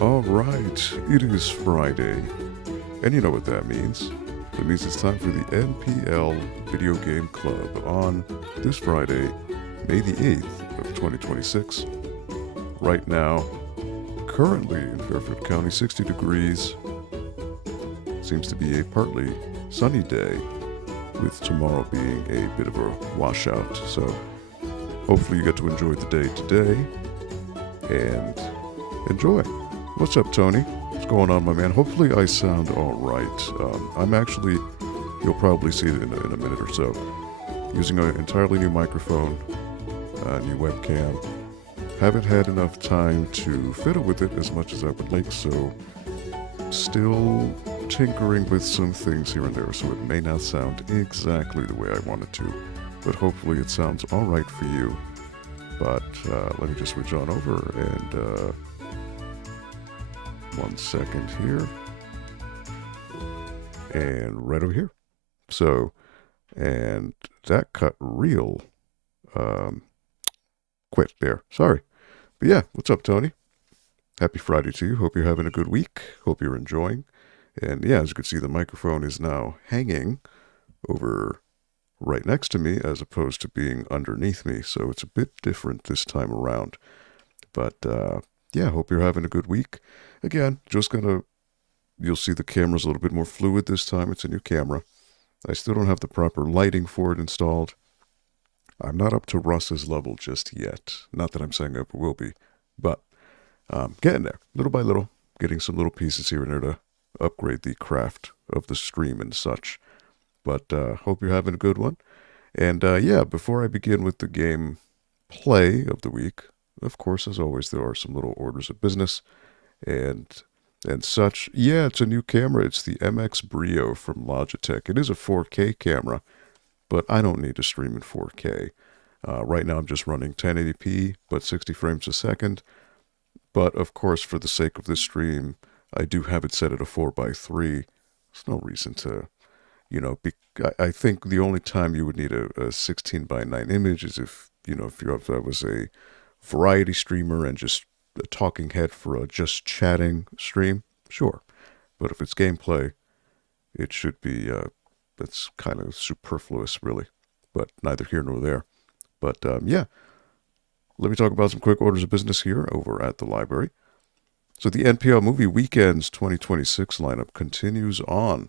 Alright, it is Friday, and you know what that means. It means it's time for the NPL Video Game Club on this Friday, May the 8th of 2026. Right now, currently in Fairfield County, 60 degrees. Seems to be a partly sunny day, with tomorrow being a bit of a washout. So hopefully you get to enjoy the day today, and enjoy. What's up, Tony? What's going on, my man? Hopefully I sound all right. I'm actually, you'll probably see it in a minute or so, using an entirely new microphone, new webcam. Haven't had enough time to fiddle with it as much as I would like, so still tinkering with some things here and there, so it may not sound exactly the way I want it to, but hopefully it sounds all right for you. But let me just switch on over and 1 second here, and right over here. So, and that cut real quick there. Sorry. But yeah, what's up, Tony? Happy Friday to you. Hope you're having a good week. Hope you're enjoying. And yeah, as you can see, the microphone is now hanging over right next to me as opposed to being underneath me. So it's a bit different this time around. But yeah, hope you're having a good week. Again, you'll see the camera's a little bit more fluid this time. It's a new camera. I still don't have the proper lighting for it installed. I'm not up to Russ's level just yet. Not that I'm saying I will be, but getting there, little by little, getting some little pieces here and there to upgrade the craft of the stream and such. But hope you're having a good one. And yeah, before I begin with the game play of the week, of course, as always, there are some little orders of business and such. Yeah, it's a new camera. It's the MX Brio from Logitech. It is a 4K camera, but I don't need to stream in 4K. Right now I'm just running 1080p, but 60 frames a second. But of course, for the sake of this stream, I do have it set at a 4:3. There's no reason to, I think the only time you would need a 16:9 image is if I was a variety streamer and just a talking head for a just chatting stream, sure. But if it's gameplay, it should be, that's kind of superfluous, really. But neither here nor there. But yeah, let me talk about some quick orders of business here over at the library. So the NPL Movie Weekends 2026 lineup continues on.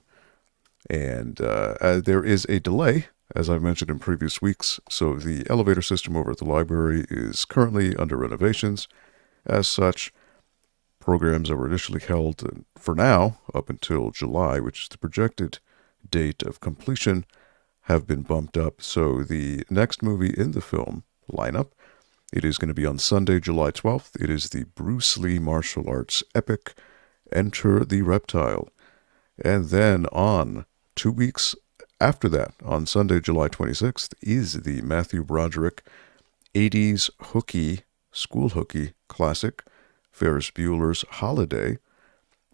And there is a delay, as I've mentioned in previous weeks. So the elevator system over at the library is currently under renovations. As such, programs that were initially held for now up until July, which is the projected date of completion, have been bumped up. So the next movie in the film lineup, it is going to be on Sunday, July 12th. It is the Bruce Lee martial arts epic, Enter the Reptile. And then on 2 weeks after that, on Sunday, July 26th, is the Matthew Broderick 80s school hooky classic, Ferris Bueller's Holiday.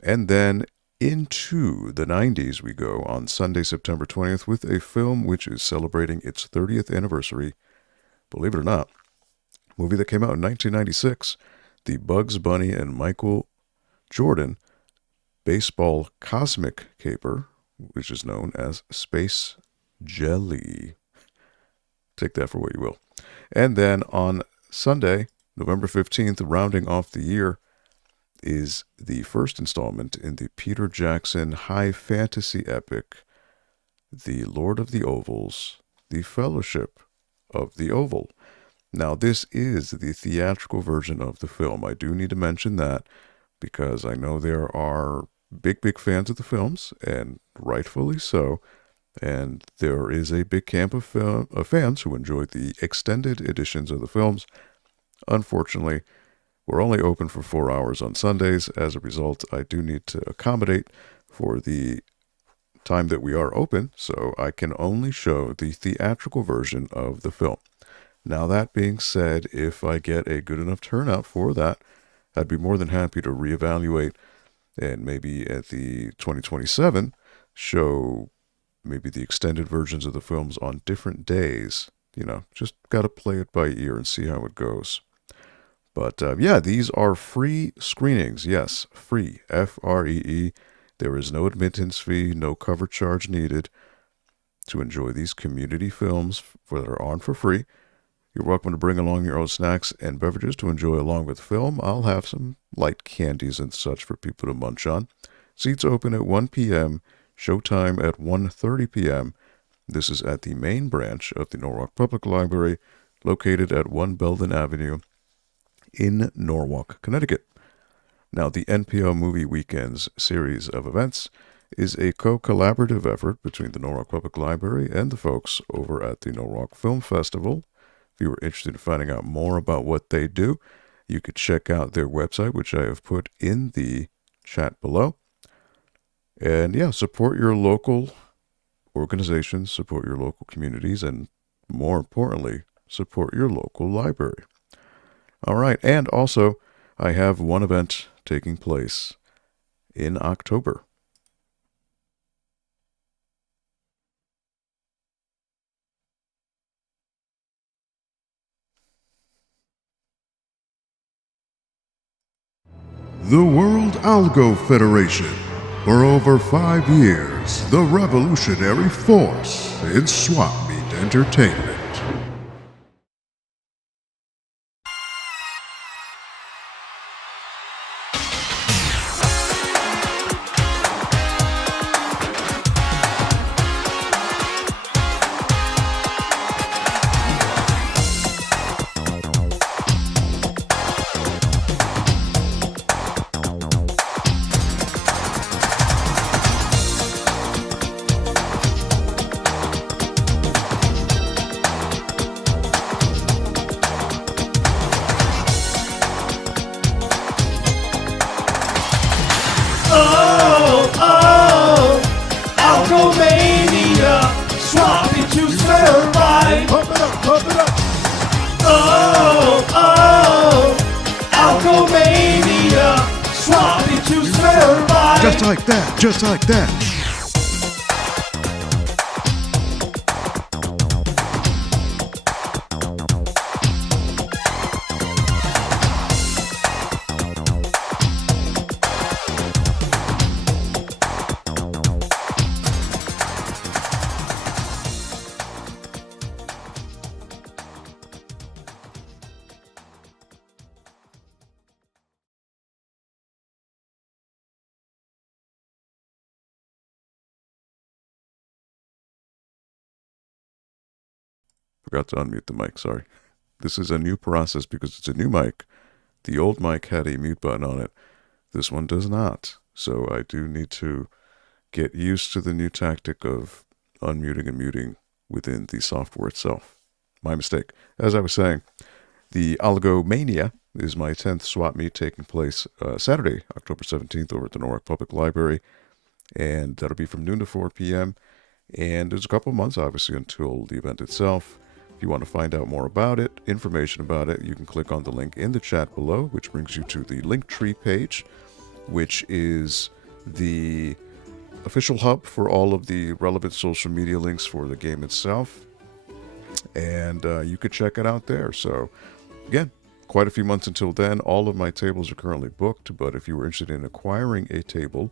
And then into the 90s we go on Sunday, September 20th, with a film which is celebrating its 30th anniversary. Believe it or not, movie that came out in 1996, the Bugs Bunny and Michael Jordan baseball cosmic caper, which is known as Space Jelly. Take that for what you will. And then on Sunday, November 15th, rounding off the year, is the first installment in the Peter Jackson high fantasy epic, The Lord of the Ovals, The Fellowship of the Oval. Now, this is the theatrical version of the film. I do need to mention that because I know there are big fans of the films, and rightfully so. And there is a big camp of fans who enjoyed the extended editions of the films. Unfortunately, we're only open for 4 hours on Sundays. As a result, I do need to accommodate for the time that we are open, so I can only show the theatrical version of the film. Now, that being said, if I get a good enough turnout for that, I'd be more than happy to reevaluate and maybe at the 2027 show maybe the extended versions of the films on different days. Just got to play it by ear and see how it goes. But yeah, these are free screenings. Yes, free. Free. There is no admittance fee, no cover charge needed to enjoy these community films that are on for free. You're welcome to bring along your own snacks and beverages to enjoy along with the film. I'll have some light candies and such for people to munch on. Seats open at 1 p.m., showtime at 1:30 p.m. This is at the main branch of the Norwalk Public Library, located at 1 Belden Avenue in Norwalk, Connecticut. Now, the NPL Movie Weekends series of events is a co-collaborative effort between the Norwalk Public Library and the folks over at the Norwalk Film Festival. If you were interested in finding out more about what they do, you could check out their website, which I have put in the chat below. And yeah, support your local organizations, support your local communities, and more importantly, support your local library. All right, and also, I have one event taking place in October. The World Algo Federation. For over 5 years, the revolutionary force in swap meet entertainment. Just like that, just like that. Forgot to unmute the mic, sorry. This is a new process because it's a new mic. The old mic had a mute button on it. This one does not. So I do need to get used to the new tactic of unmuting and muting within the software itself. My mistake. As I was saying, the Algomania is my 10th swap meet taking place Saturday, October 17th over at the Norwalk Public Library. And that'll be from noon to 4 p.m. And there's a couple of months, obviously, until the event itself. If you want to find out more about it, information about it, you can click on the link in the chat below, which brings you to the Linktree page, which is the official hub for all of the relevant social media links for the game itself. And you could check it out there. So, again, quite a few months until then. All of my tables are currently booked, but if you were interested in acquiring a table,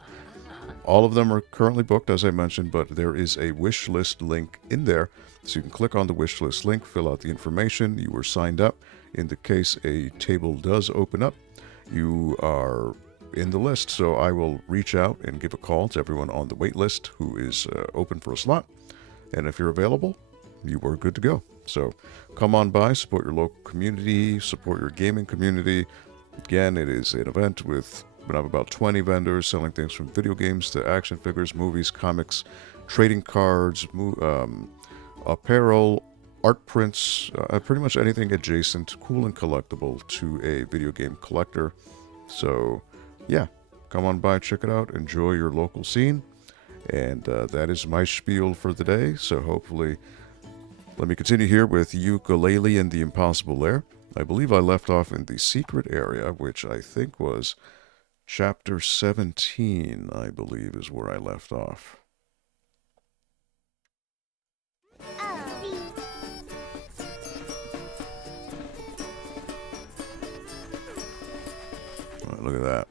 all of them are currently booked, as I mentioned, but there is a wish list link in there. So you can click on the wish list link, fill out the information. You were signed up. In the case a table does open up, you are in the list. So I will reach out and give a call to everyone on the wait list who is open for a slot. And if you're available, you are good to go. So come on by, support your local community, support your gaming community. Again, it is an event with about 20 vendors selling things from video games to action figures, movies, comics, trading cards, apparel, art prints, pretty much anything adjacent, cool and collectible to a video game collector. So, yeah, come on by, check it out, enjoy your local scene. And that is my spiel for the day. So hopefully, let me continue here with Yooka-Laylee and the Impossible Lair. I believe I left off in the secret area, which I think was Chapter 17, I believe, is where I left off. look at that.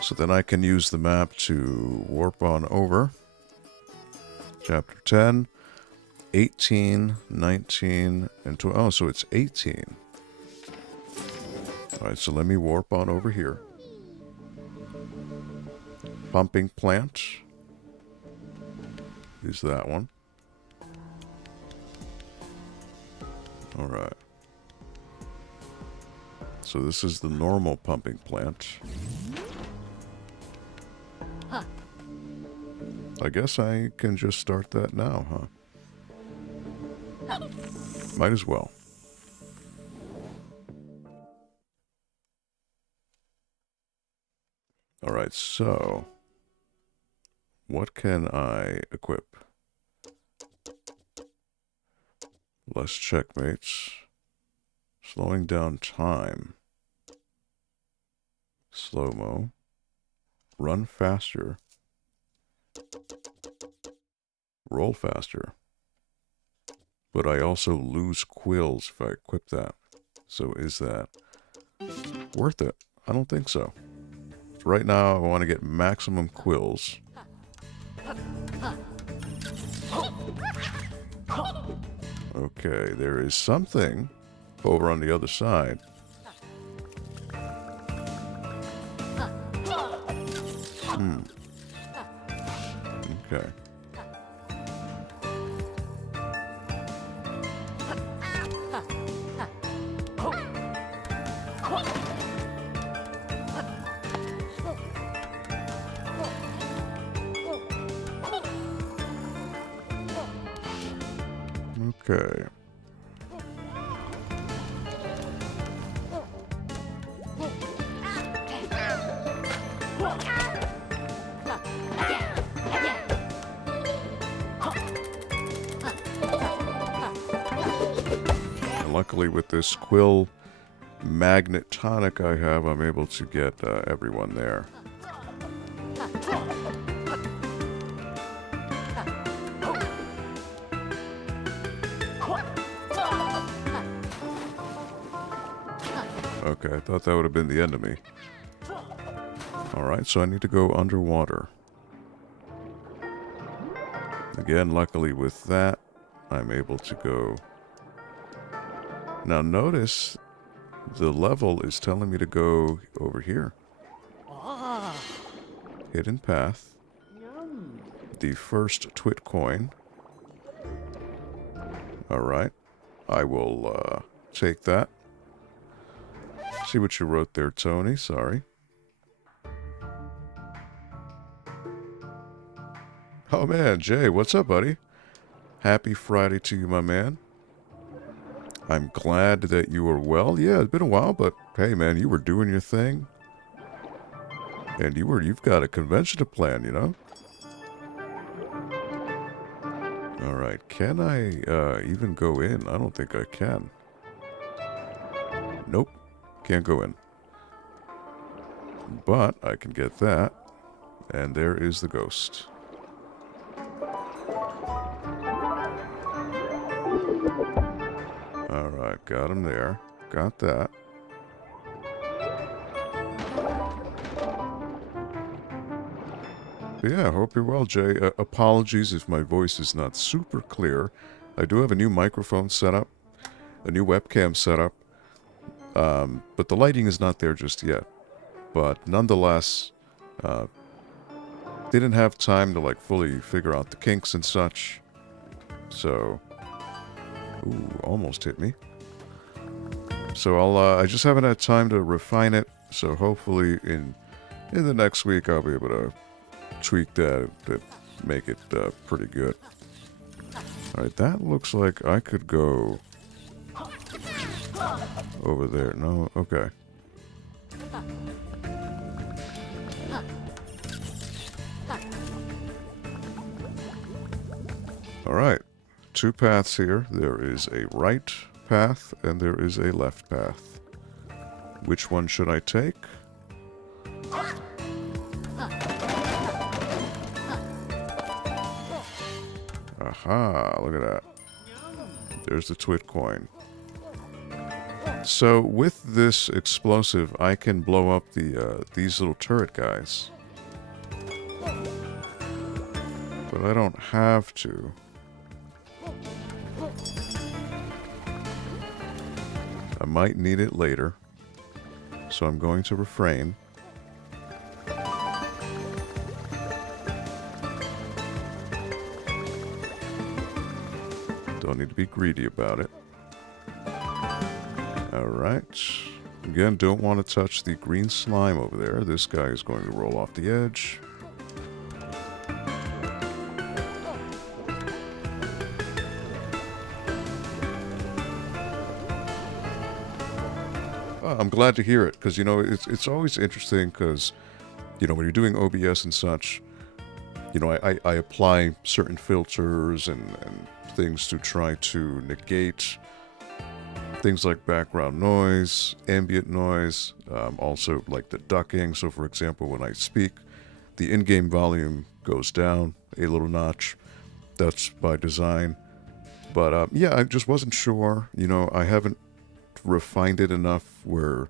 So then I can use the map to warp on over. Chapter 10, 18, 19, and 12. Oh, so it's 18. Alright, so let me warp on over here. Pumping plant is that one. Alright. So this is the normal pumping plant. I guess I can just start that now, huh? Might as well. Alright, so what can I equip? Less checkmates. Slowing down time. Slow-mo. Run faster. Roll faster. But I also lose quills if I equip that. So is that worth it? I don't think so. Right now I want to get maximum quills. Okay, there is something over on the other side. Okay. Okay. And luckily with this quill magnet tonic I have, I'm able to get everyone there. Okay, I thought that would have been the end of me. Alright, so I need to go underwater. Again, luckily with that, I'm able to go... Now notice, the level is telling me to go over here. Hidden path. The first T.W.I.T coin. Alright, I will take that. See what you wrote there, Tony. Sorry. Oh man, Jay, what's up, buddy? Happy Friday to you, my man. I'm glad that you are well. Yeah, it's been a while, but hey, man, you were doing your thing, and you've got a convention to plan, you know. All right, can I even go in? I don't think I can. Nope. Can't go in. But I can get that. And there is the ghost. Alright, got him there. Got that. But yeah, I hope you're well, Jay. Apologies if my voice is not super clear. I do have a new microphone set up. A new webcam set up. But the lighting is not there just yet. But nonetheless, didn't have time to like fully figure out the kinks and such. So, ooh, almost hit me. So I just haven't had time to refine it. So hopefully in the next week I'll be able to tweak that to make it pretty good. All right, that looks like I could go over there. No, okay. All right, two paths here. There is a right path and there is a left path. Which one should I take? Aha, look at that. There's the T.W.I.T coin. So with this explosive, I can blow up the these little turret guys. But I don't have to. I might need it later. So I'm going to refrain. Don't need to be greedy about it. Alright. Again, don't want to touch the green slime over there. This guy is going to roll off the edge. I'm glad to hear it, because, you know, it's always interesting, because, you know, when you're doing OBS and such, you know, I apply certain filters and things to try to negate things like background noise, ambient noise, also like the ducking. So, for example, when I speak, the in-game volume goes down a little notch. That's by design. But, yeah, I just wasn't sure. You know, I haven't refined it enough where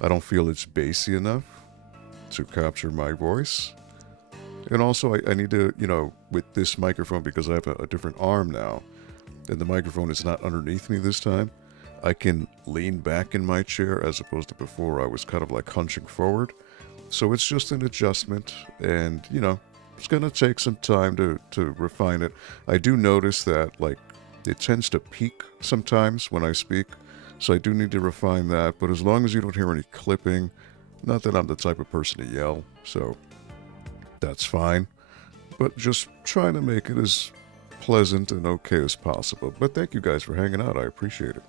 I don't feel it's bassy enough to capture my voice. And also, I need to, you know, with this microphone, because I have a different arm now, and the microphone is not underneath me this time, I can lean back in my chair, as opposed to before I was kind of like hunching forward. So it's just an adjustment, and, you know, it's going to take some time to refine it. I do notice that, like, it tends to peak sometimes when I speak, so I do need to refine that. But as long as you don't hear any clipping, not that I'm the type of person to yell, so that's fine. But just trying to make it as pleasant and okay as possible. But thank you guys for hanging out. I appreciate it.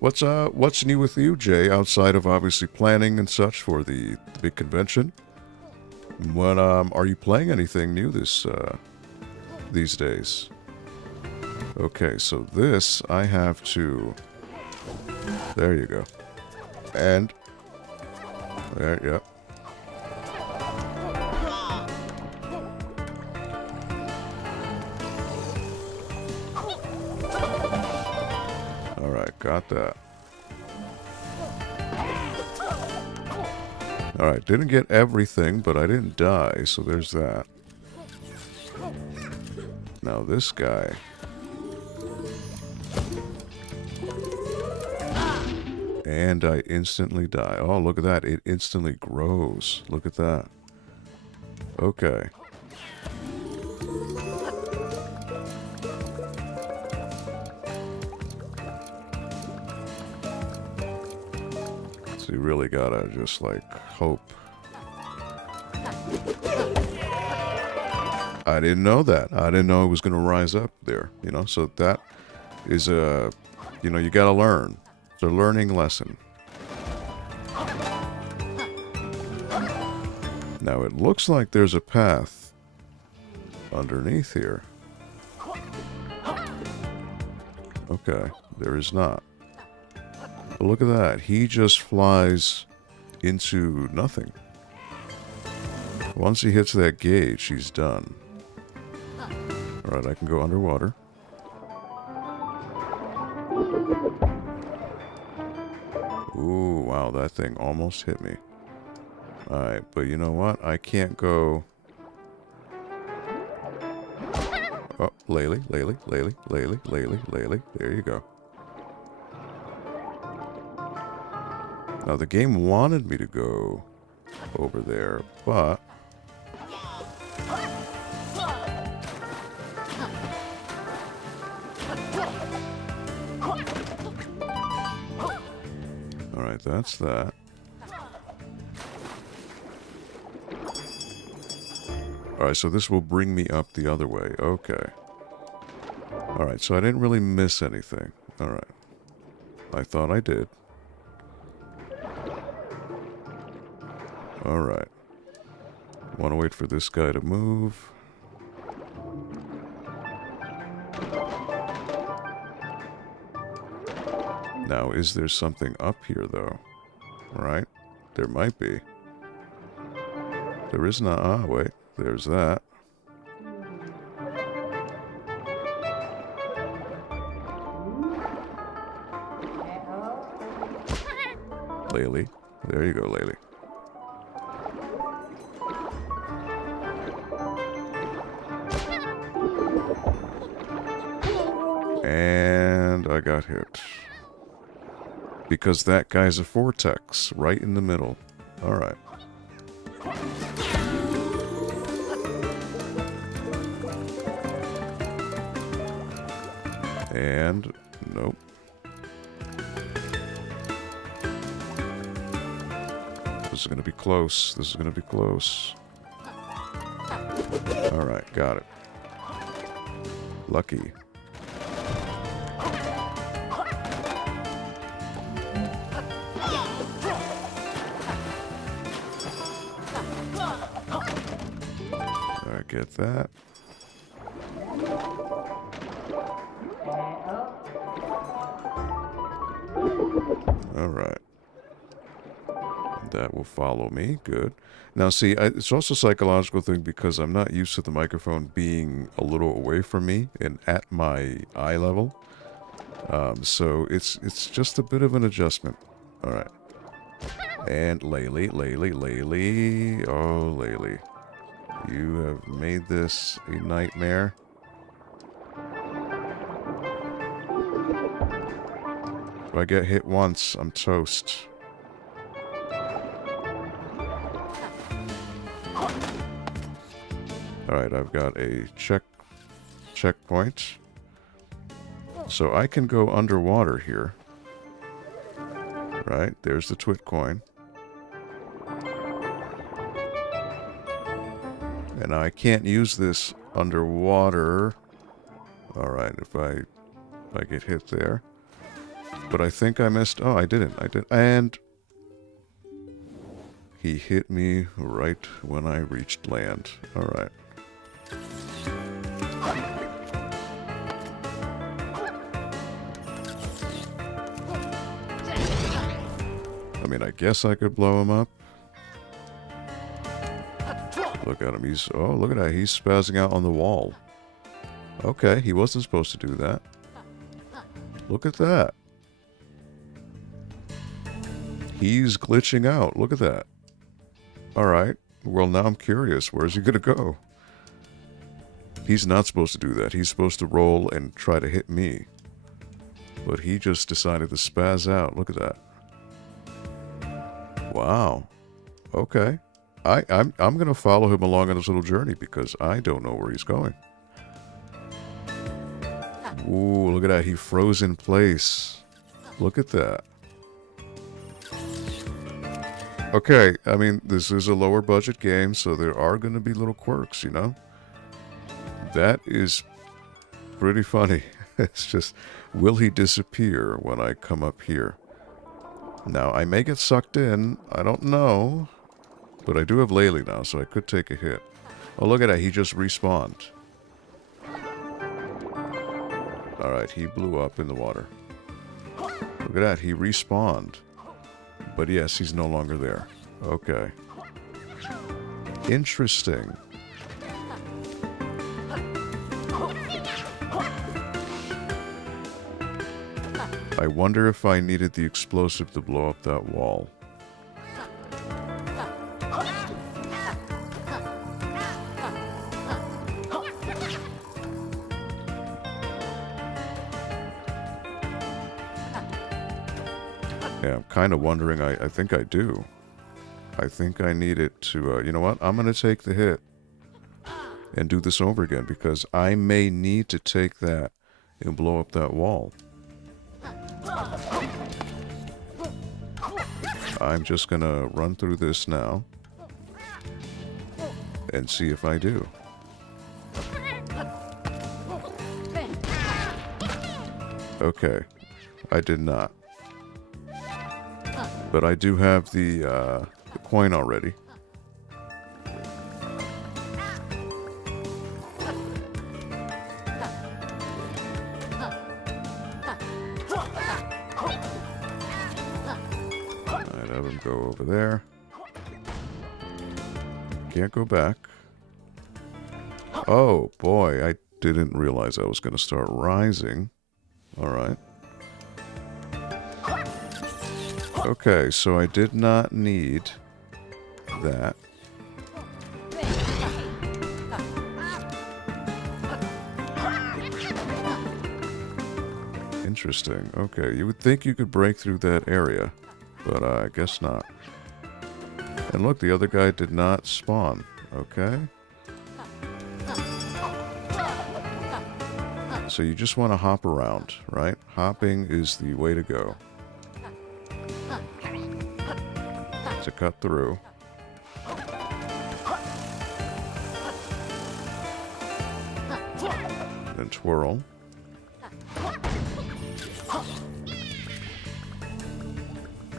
What's new with you, Jay, outside of obviously planning and such for the big convention? What are you playing anything new these days? Okay, so this I have to. There you go. And there, yep. All right, got that. All right, didn't get everything, but I didn't die, so there's that. Now this guy. And I instantly die. Oh, look at that. It instantly grows. Look at that. Okay. So you really gotta just, like, hope. I didn't know that. I didn't know it was gonna rise up there, you know? So that is a, you know, you gotta learn. It's a learning lesson. Now it looks like there's a path underneath here. Okay, there is not. But look at that. He just flies into nothing. Once he hits that gauge, he's done. Alright, I can go underwater. Ooh, wow, that thing almost hit me. Alright, but you know what? I can't go... Oh, Laylee, Laylee, Laylee, Laylee, Laylee, Laylee. There you go. Now, the game wanted me to go over there, but... Alright, that's that. Alright, so this will bring me up the other way. Okay. Alright, so I didn't really miss anything. Alright. I thought I did. Alright. Want to wait for this guy to move. Now, is there something up here, though? Right? There might be. There is not. Ah, wait. There's that. Laylee. There you go, Laylee. And I got hit. Because that guy's a vortex right in the middle. Alright. And nope. This is going to be close. This is going to be close. Alright, got it. Lucky. Alright, get that. Alright. That will follow me. Good. Now, see, it's also a psychological thing because I'm not used to the microphone being a little away from me and at my eye level. So it's just a bit of an adjustment. All right. And Laylee, Laylee, Laylee. Oh, Laylee. You have made this a nightmare. If I get hit once, I'm toast. Alright, I've got a checkpoint. So I can go underwater here. Right, there's the T.W.I.T coin. And I can't use this underwater. Alright, if I get hit there. But I think I missed... Oh, I didn't. I did. And... he hit me right when I reached land. Alright. I mean, I guess I could blow him up. Look at him. He's... oh, look at that. He's spazzing out on the wall. Okay, he wasn't supposed to do that. Look at that. He's glitching out. Look at that. Alright. Well, now I'm curious. Where's he gonna go? He's not supposed to do that. He's supposed to roll and try to hit me. But he just decided to spaz out. Look at that. Wow. Okay. I'm going to follow him along on his little journey because I don't know where he's going. Ooh, look at that. He froze in place. Look at that. Okay, I mean, this is a lower budget game, so there are going to be little quirks, you know? That is pretty funny. It's just, will he disappear when I come up here? Now, I may get sucked in. I don't know. But I do have Laylee now, so I could take a hit. Oh, look at that. He just respawned. Alright, he blew up in the water. Look at that. He respawned. But yes, he's no longer there. Okay. Interesting. I wonder if I needed the explosive to blow up that wall. Yeah, I'm kind of wondering. I think I do. I think I need it to, you know what? I'm going to take the hit and do this over again because I may need to take that and blow up that wall. I'm just going to run through this now and see if I do. Okay, I did not. But I do have the coin already. I'd have him go over there. Can't go back. Oh boy, I didn't realize I was going to start rising. Alright. Okay, so I did not need that. Interesting. Okay, you would think you could break through that area, but I guess not. And look, the other guy did not spawn. Okay. So you just want to hop around, right? Hopping is the way to go. To cut through. Then twirl.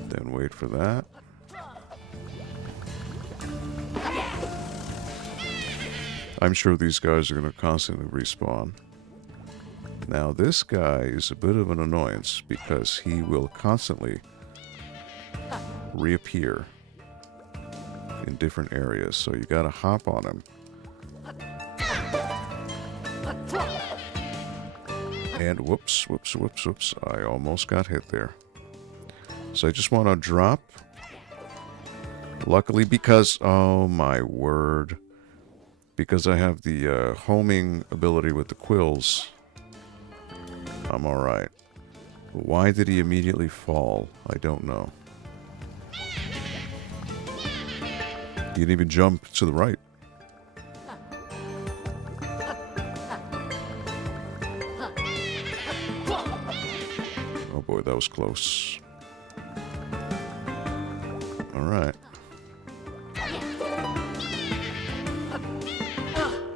Then wait for that. I'm sure these guys are going to constantly respawn. Now this guy is a bit of an annoyance because he will constantly reappear in different areas, so you gotta hop on him. And whoops, I almost got hit there. So I just want to drop. Luckily, because, oh my word, because I have the homing ability with the quills, I'm alright. Why did he immediately fall? I don't know. He didn't even jump to the right. Oh boy, that was close. Alright.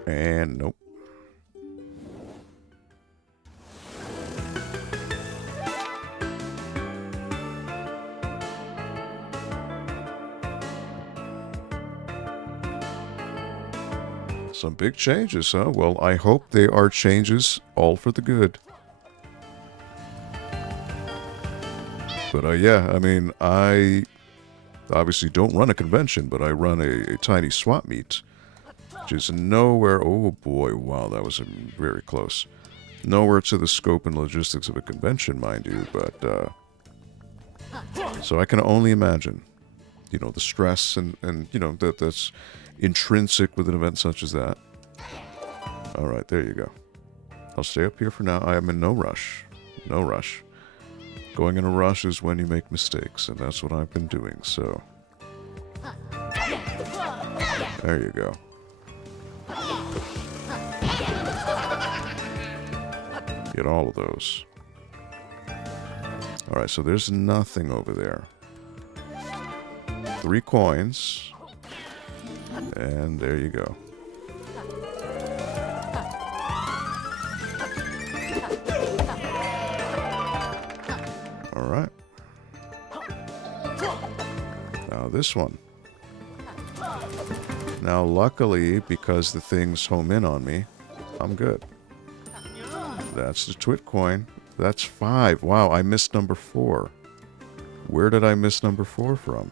And nope. Some big changes, huh? Well, I hope they are changes all for the good. But yeah, I mean, I obviously don't run a convention, but I run a tiny swap meet, which is nowhere, oh boy, wow, that was very close. Nowhere to the scope and logistics of a convention, mind you, but, so I can only imagine, you know, the stress and you know, that's intrinsic with an event such as that. Alright, there you go. I'll stay up here for now. I am in no rush. No rush. Going in a rush is when you make mistakes, and that's what I've been doing, so. There you go. Get all of those. Alright, so there's nothing over there. 3 coins. And there you go. Alright. Now this one. Now luckily, because the things home in on me, I'm good. That's the T.W.I.T coin. That's 5. Wow, I missed number 4. Where did I miss number 4 from?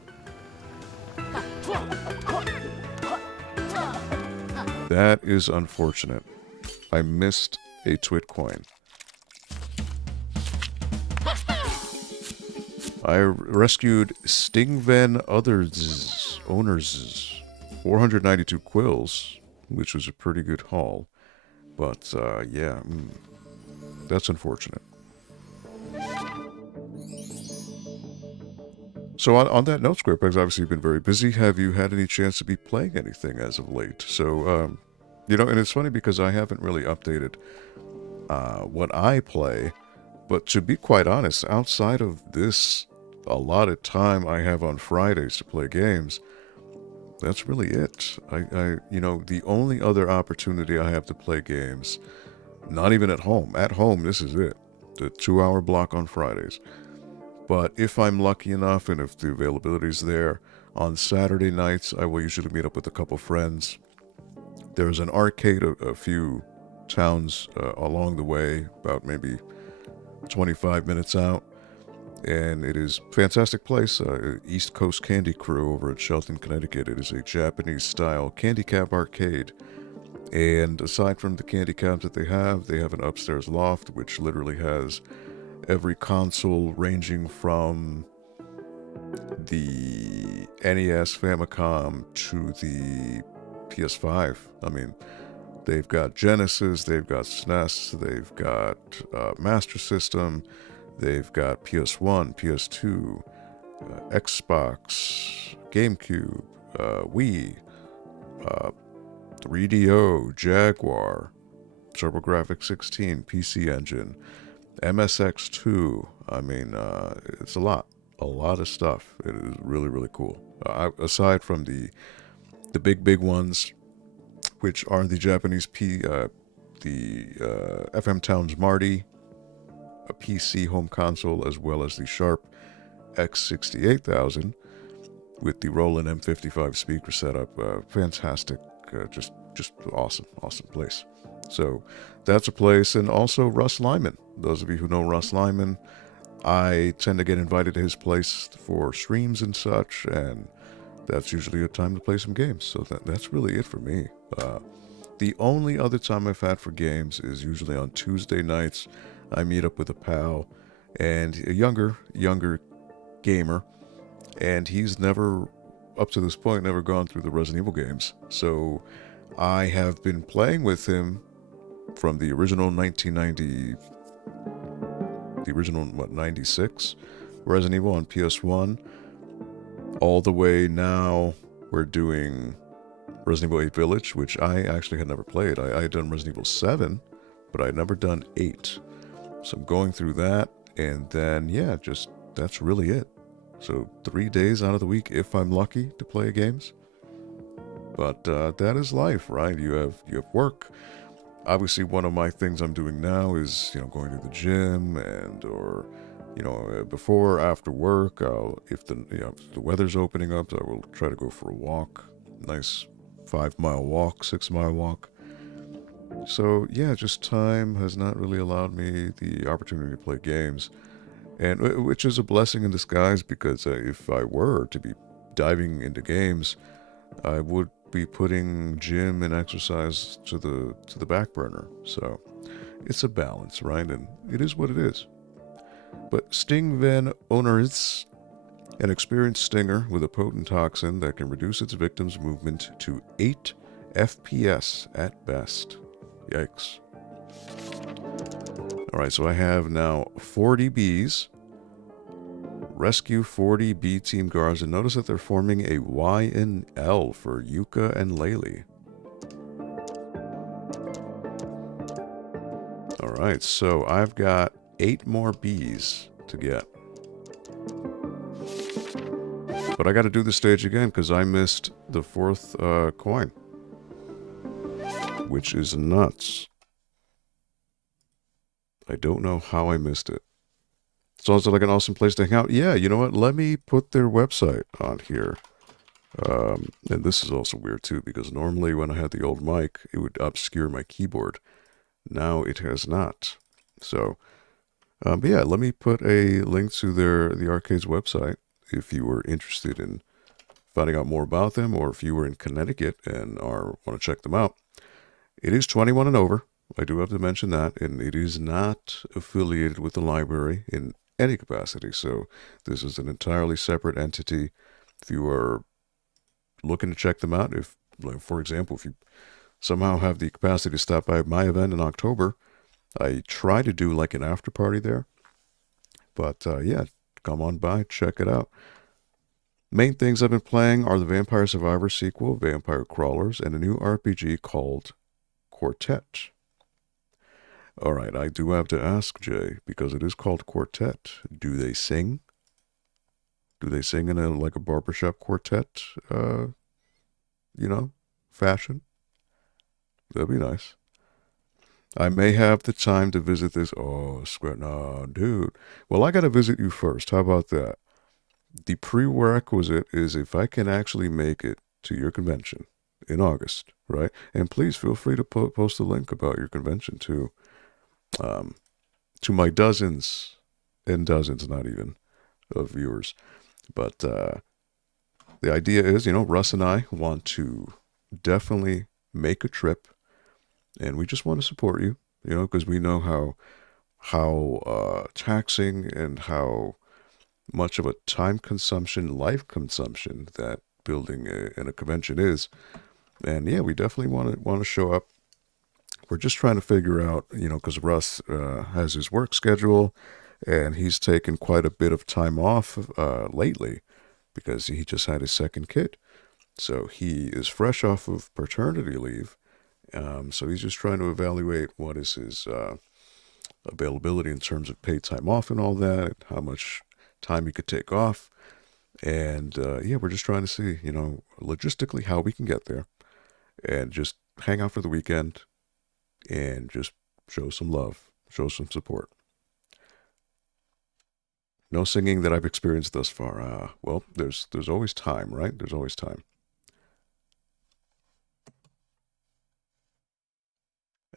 That is unfortunate. I missed a T.W.I.T coin. I rescued Stingven Owners' 492 quills, which was a pretty good haul. But, yeah, that's unfortunate. So on that note, Squarepegs, obviously you've been very busy. Have you had any chance to be playing anything as of late? So, you know, and it's funny because I haven't really updated what I play. But to be quite honest, outside of this allotted time I have on Fridays to play games, that's really it. You know, the only other opportunity I have to play games, not even at home. At home, this is it. The 2-hour block on Fridays. But if I'm lucky enough and if the availability is there, on Saturday nights, I will usually meet up with a couple friends. There's an arcade a few towns along the way, about maybe 25 minutes out. And it is a fantastic place. East Coast Candy Crew over at Shelton, Connecticut. It is a Japanese-style candy cab arcade. And aside from the candy cabs that they have an upstairs loft, which literally has every console ranging from the NES Famicom to the PS5. I mean, they've got Genesis, they've got SNES, they've got Master System, they've got PS1, PS2, Xbox, GameCube, Wii, 3DO, Jaguar, TurboGrafx 16, PC Engine, MSX2. I mean, it's a lot of stuff. It is really, really cool. Aside from the big ones, which are the Japanese FM Towns Marty, a PC home console, as well as the Sharp X68000 with the Roland M55 speaker setup. Fantastic, just awesome place. So that's a place. And also Russ Lyman. Those of you who know Russ Lyman, I tend to get invited to his place for streams and such, and that's usually a time to play some games. So that's really it for me. The only other time I've had for games is usually on Tuesday nights. I meet up with a pal and a younger gamer, and he's never, up to this point, never gone through the Resident Evil games. So I have been playing with him from the original 1990, the original, 96 Resident Evil on PS1, all the way now we're doing Resident Evil 8 Village, which I actually had never played. I had done Resident Evil 7, but I had never done 8. So I'm going through that, and then, yeah, just, that's really it. So 3 days out of the week, if I'm lucky, to play games. But that is life, right? You have work. Obviously, one of my things I'm doing now is, going to the gym, and or before or after work, if the weather's opening up, I will try to go for a walk. Nice 5-mile walk, 6-mile walk. So yeah, just time has not really allowed me the opportunity to play games, and which is a blessing in disguise, because if I were to be diving into games, I would be putting gym and exercise to the back burner. So it's a balance, right? And it is what it is. But Sting Van Oners, an experienced stinger with a potent toxin that can reduce its victim's movement to 8 FPS at best. Yikes. Alright, so I have now 40 bees. Rescue 40 B team guards, and notice that they're forming a Y and L for Yooka and Laylee. Alright, so I've got 8 more bees to get. But I got to do the stage again because I missed the 4th coin, which is nuts. I don't know how I missed it. Sounds like an awesome place to hang out. Yeah, you know what? Let me put their website on here. And this is also weird too, because normally when I had the old mic, it would obscure my keyboard. Now it has not. So, but yeah, let me put a link to the arcade's website if you were interested in finding out more about them, or if you were in Connecticut and want to check them out. It is 21 and over. I do have to mention that, and it is not affiliated with the library in any capacity. So this is an entirely separate entity. If you are looking to check them out, if, for example, if you somehow have the capacity to stop by my event in October, I try to do like an after party there. But yeah, come on by, check it out. Main things I've been playing are the Vampire Survivor sequel, Vampire Crawlers, and a new RPG called Quartet. Alright, I do have to ask, Jay, because it is called Quartet. Do they sing? Do they sing in like a barbershop quartet, fashion? That'd be nice. I may have the time to visit this. Oh, no, dude. Well, I gotta visit you first. How about that? The prerequisite is if I can actually make it to your convention in August, right? And please feel free to post a link about your convention too. To my dozens and dozens, not even, of viewers. But the idea is, Russ and I want to definitely make a trip, and we just want to support you, because we know how taxing and how much of a time consumption, life consumption that building in a convention is. And yeah, we definitely want to show up. We're just trying to figure out, because Russ has his work schedule, and he's taken quite a bit of time off lately because he just had his second kid. So he is fresh off of paternity leave. So he's just trying to evaluate what is his availability in terms of paid time off and all that, how much time he could take off. And yeah, we're just trying to see, logistically how we can get there and just hang out for the weekend and just show some love, show some support. No singing that I've experienced thus far. Well, there's always time, right? There's always time.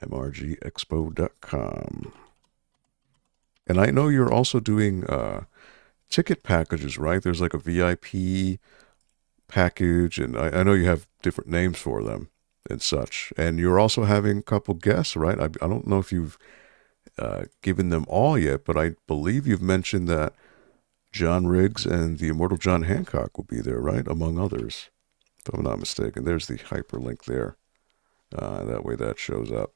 mrgexpo.com. And I know you're also doing ticket packages, right? There's like a VIP package, and I know you have different names for them and such. And you're also having a couple guests, right? I don't know if you've given them all yet, but I believe you've mentioned that John Riggs and the immortal John Hancock will be there, right? Among others, if I'm not mistaken. There's the hyperlink there. That way that shows up.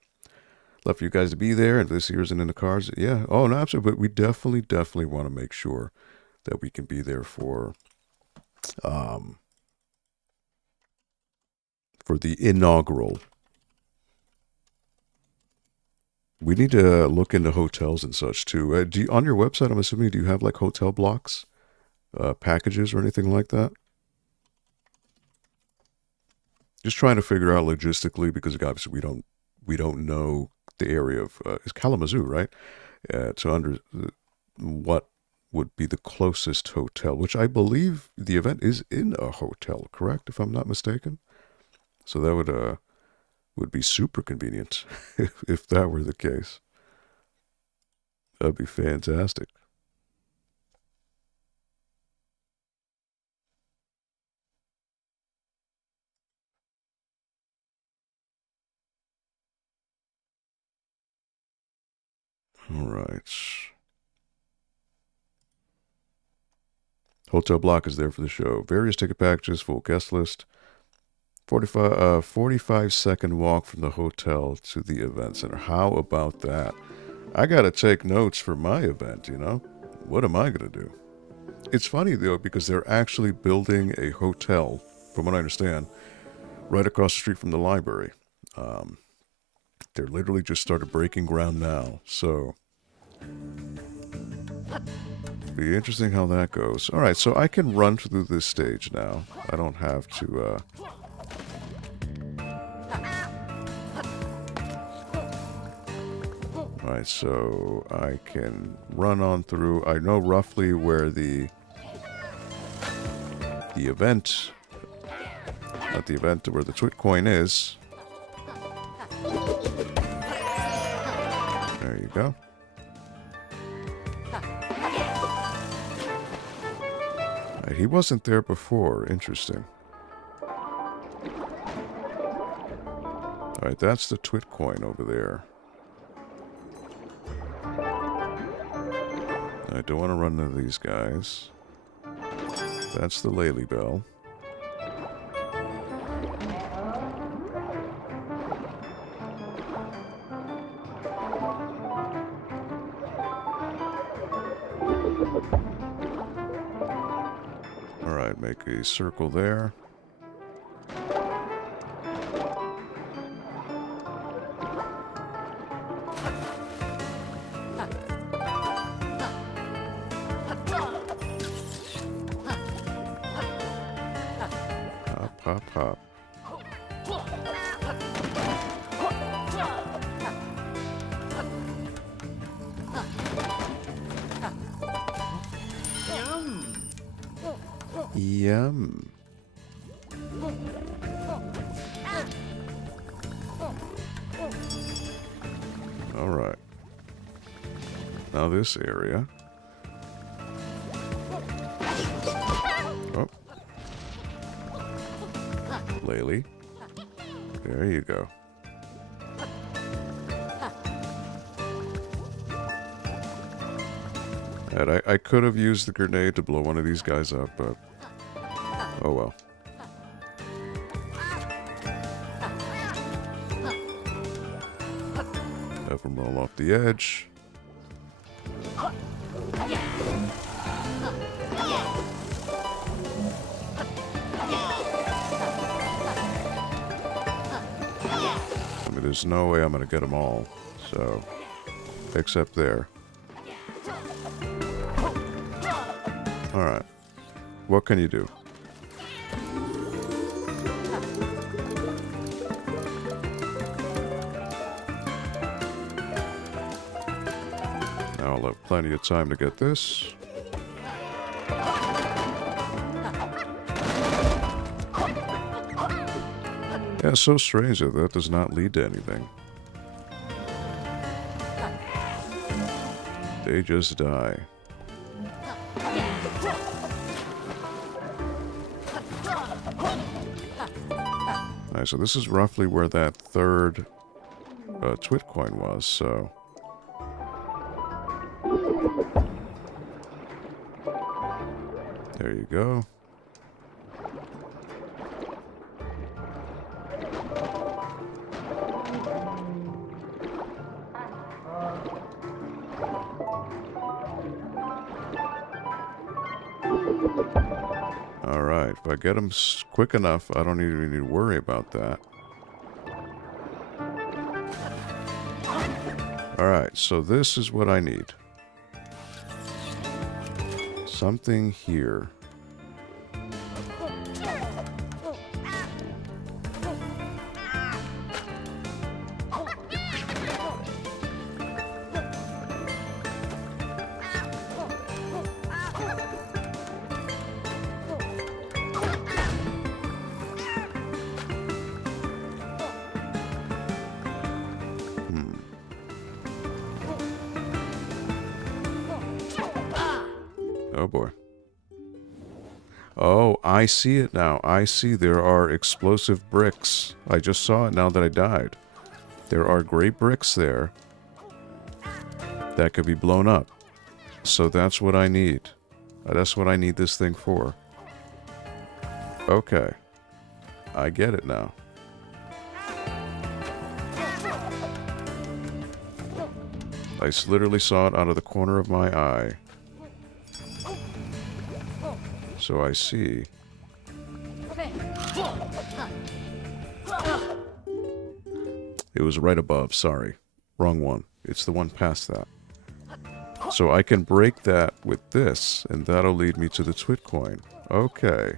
Love for you guys to be there, and this year isn't in the cards. Yeah. Oh, no, absolutely. But we definitely want to make sure that we can be there for the inaugural. We need to look into hotels and such too. On your website, I'm assuming, do you have like hotel blocks, packages, or anything like that? Just trying to figure out logistically, because obviously we don't know the area of it's Kalamazoo, right? To what would be the closest hotel, which I believe the event is in a hotel, correct? If I'm not mistaken. So that would be super convenient if that were the case. That'd be fantastic. All right. Hotel block is there for the show. Various ticket packages, full guest list. 45-second walk from the hotel to the event center. How about that? I got to take notes for my event, What am I going to do? It's funny, though, because they're actually building a hotel, from what I understand, right across the street from the library. They're literally just started breaking ground now. So, be interesting how that goes. All right, so I can run through this stage now. I don't have to... All right, so I can run on through. I know roughly where the event, not the event, where the T.W.I.T coin is. There you go. Right, he wasn't there before. Interesting. All right, that's the T.W.I.T coin over there. I don't want to run into these guys. That's the Laylee bell. All right, make a circle there. Hop, hop. Yum. All right. Now this area. Oh. Laylee. There you go. And I could have used the grenade to blow one of these guys up, but oh well. Have them roll off the edge. I mean, there's no way I'm going to get them all, so, except there. Alright. What can you do? Now I'll have plenty of time to get this. Yeah, it's so strange that that does not lead to anything. They just die. Alright, so this is roughly where that third T.W.I.T coin was, so... There you go. Alright, if I get them quick enough, I don't even need to worry about that. Alright, so this is what I need. Something here. Oh boy. Oh, I see it now. I see there are explosive bricks. I just saw it now that I died. There are great bricks there that could be blown up. So that's what I need. That's what I need this thing for. Okay. I get it now. I literally saw it out of the corner of my eye. So I see. It was right above, sorry. Wrong one. It's the one past that. So I can break that with this, and that'll lead me to the T.W.I.T coin. Okay.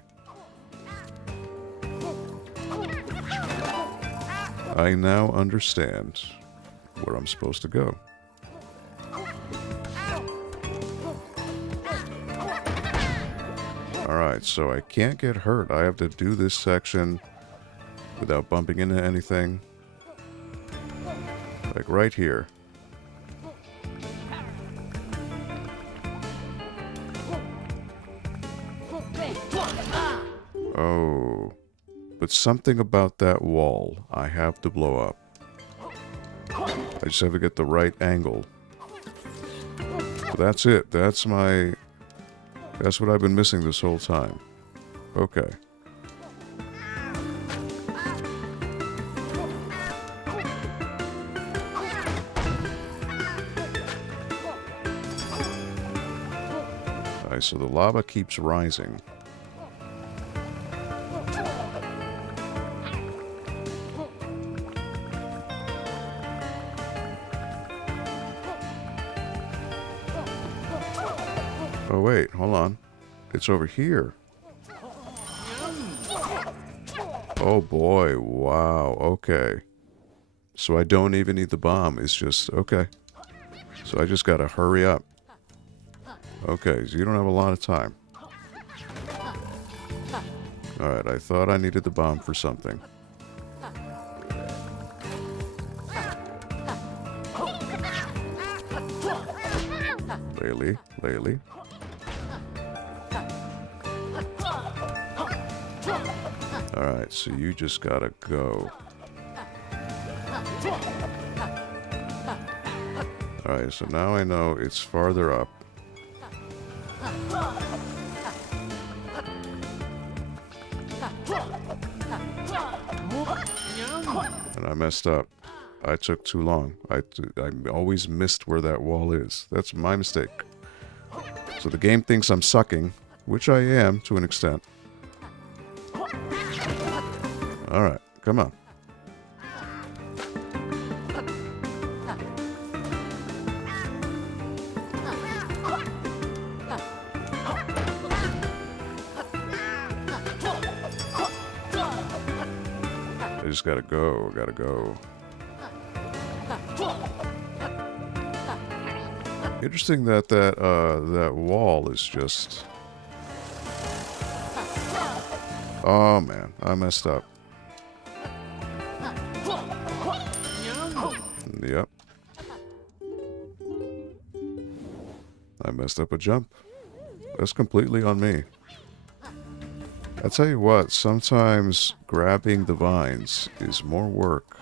I now understand where I'm supposed to go. Alright, so I can't get hurt. I have to do this section without bumping into anything. Like right here. Oh. But something about that wall I have to blow up. I just have to get the right angle. So that's it. That's my... That's what I've been missing this whole time. Okay. Alright, so the lava keeps rising. Oh wait, hold on. It's over here. Oh boy, wow, okay. So I don't even need the bomb, it's just, okay. So I just gotta hurry up. Okay, so you don't have a lot of time. Alright, I thought I needed the bomb for something. Laylee, Laylee. Alright, so you just gotta go. Alright, so now I know it's farther up. And I messed up. I took too long. I always missed where that wall is. That's my mistake. So the game thinks I'm sucking, which I am to an extent. Alright, come on. I just gotta go, Interesting that that wall is just... Oh man, I messed up. Yep. I messed up a jump. That's completely on me. I tell you what, sometimes grabbing the vines is more work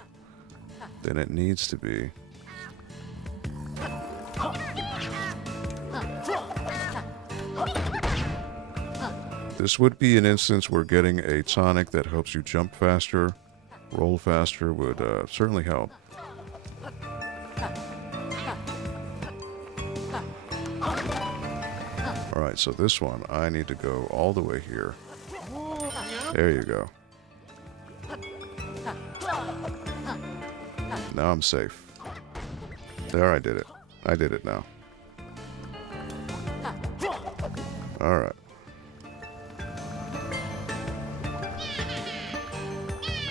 than it needs to be. This would be an instance where getting a tonic that helps you jump faster, roll faster would certainly help. Alright, so this one, I need to go all the way here. There you go. Now I'm safe. There, I did it. I did it now. Alright.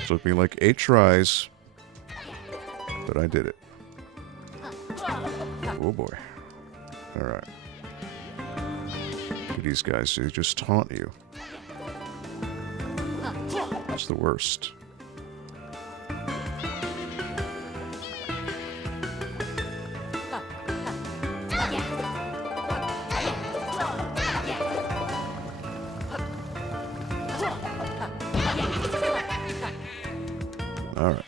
Took me like 8 tries, but I did it. Oh boy. Alright. Look at these guys, they just taunt you. It's the worst. Alright.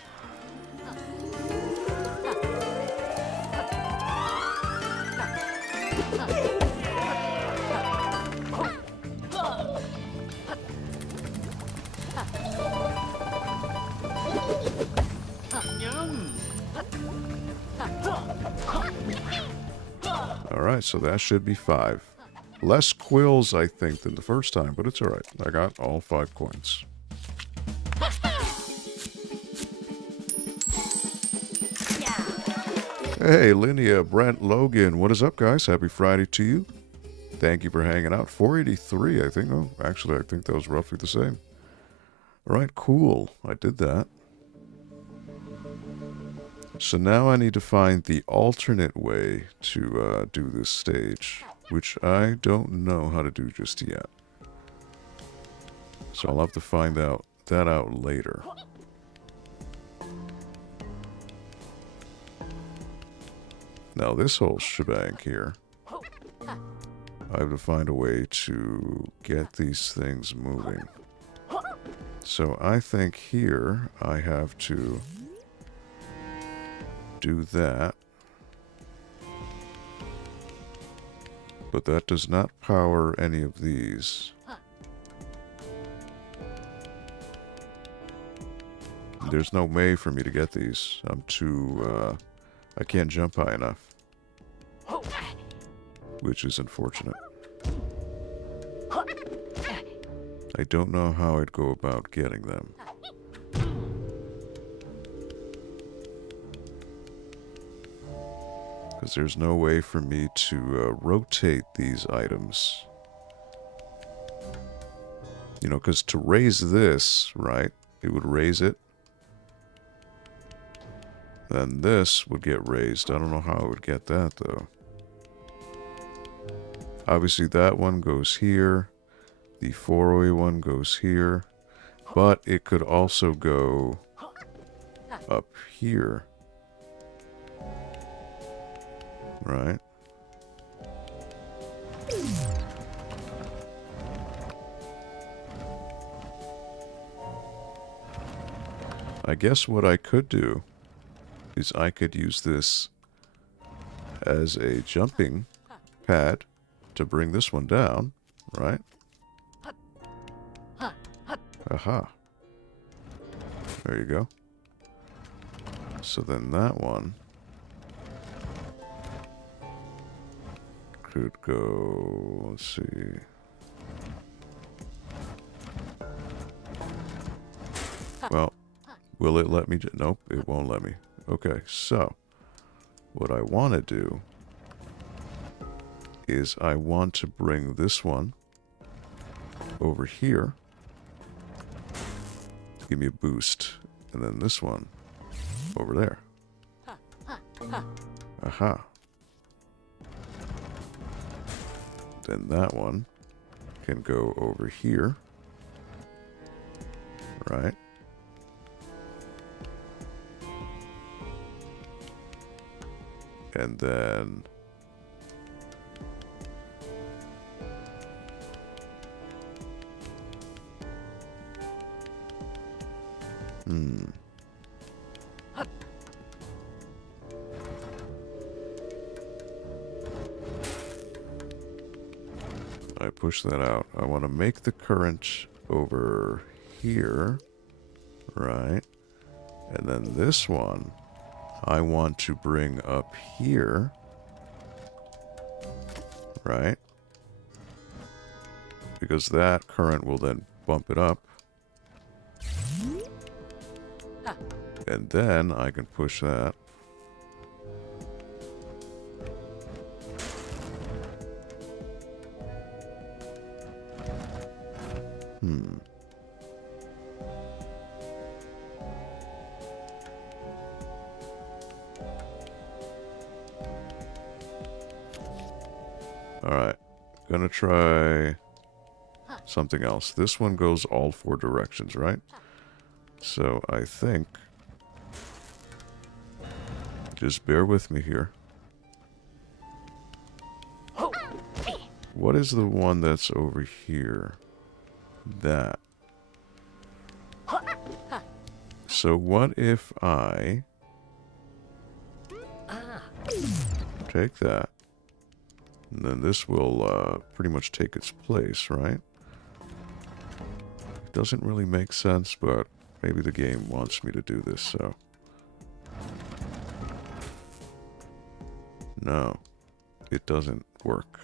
Alright, so that should be 5. Less quills, I think, than the first time, but it's alright. I got all 5 coins. Hey, Linnea, Brent, Logan, what is up, guys? Happy Friday to you. Thank you for hanging out. 483, I think. Oh, actually, I think that was roughly the same. Alright, cool. I did that. So now I need to find the alternate way to do this stage, which I don't know how to do just yet. So I'll have to find that out later. Now this whole shebang here, I have to find a way to get these things moving. So I think here I have to do that. But that does not power any of these. There's no way for me to get these. I'm too, I can't jump high enough. Which is unfortunate. I don't know how I'd go about getting them. Because there's no way for me to rotate these items. You know, because to raise this, right, it would raise it. Then this would get raised. I don't know how I would get that, though. Obviously, that one goes here. The 4-way one goes here. But it could also go up here. Right? I guess what I could do is I could use this as a jumping pad to bring this one down, right? Aha. There you go. So then that one could go, let's see. Well, will it let me? Nope, it won't let me. Okay, so what I want to do is I want to bring this one over here. Give me a boost. And then this one over there. Aha. Then that one can go over here. Right? And then I push that out. I want to make the current over here, right? And then this one, I want to bring up here, right? Because that current will then bump it up. And then I can push that. Alright. Gonna try something else. This one goes all 4 directions, right? So I think... just bear with me here. What is the one that's over here? That. So what if I take that? And then this will pretty much take its place, right? It doesn't really make sense, but maybe the game wants me to do this, so... No, it doesn't work.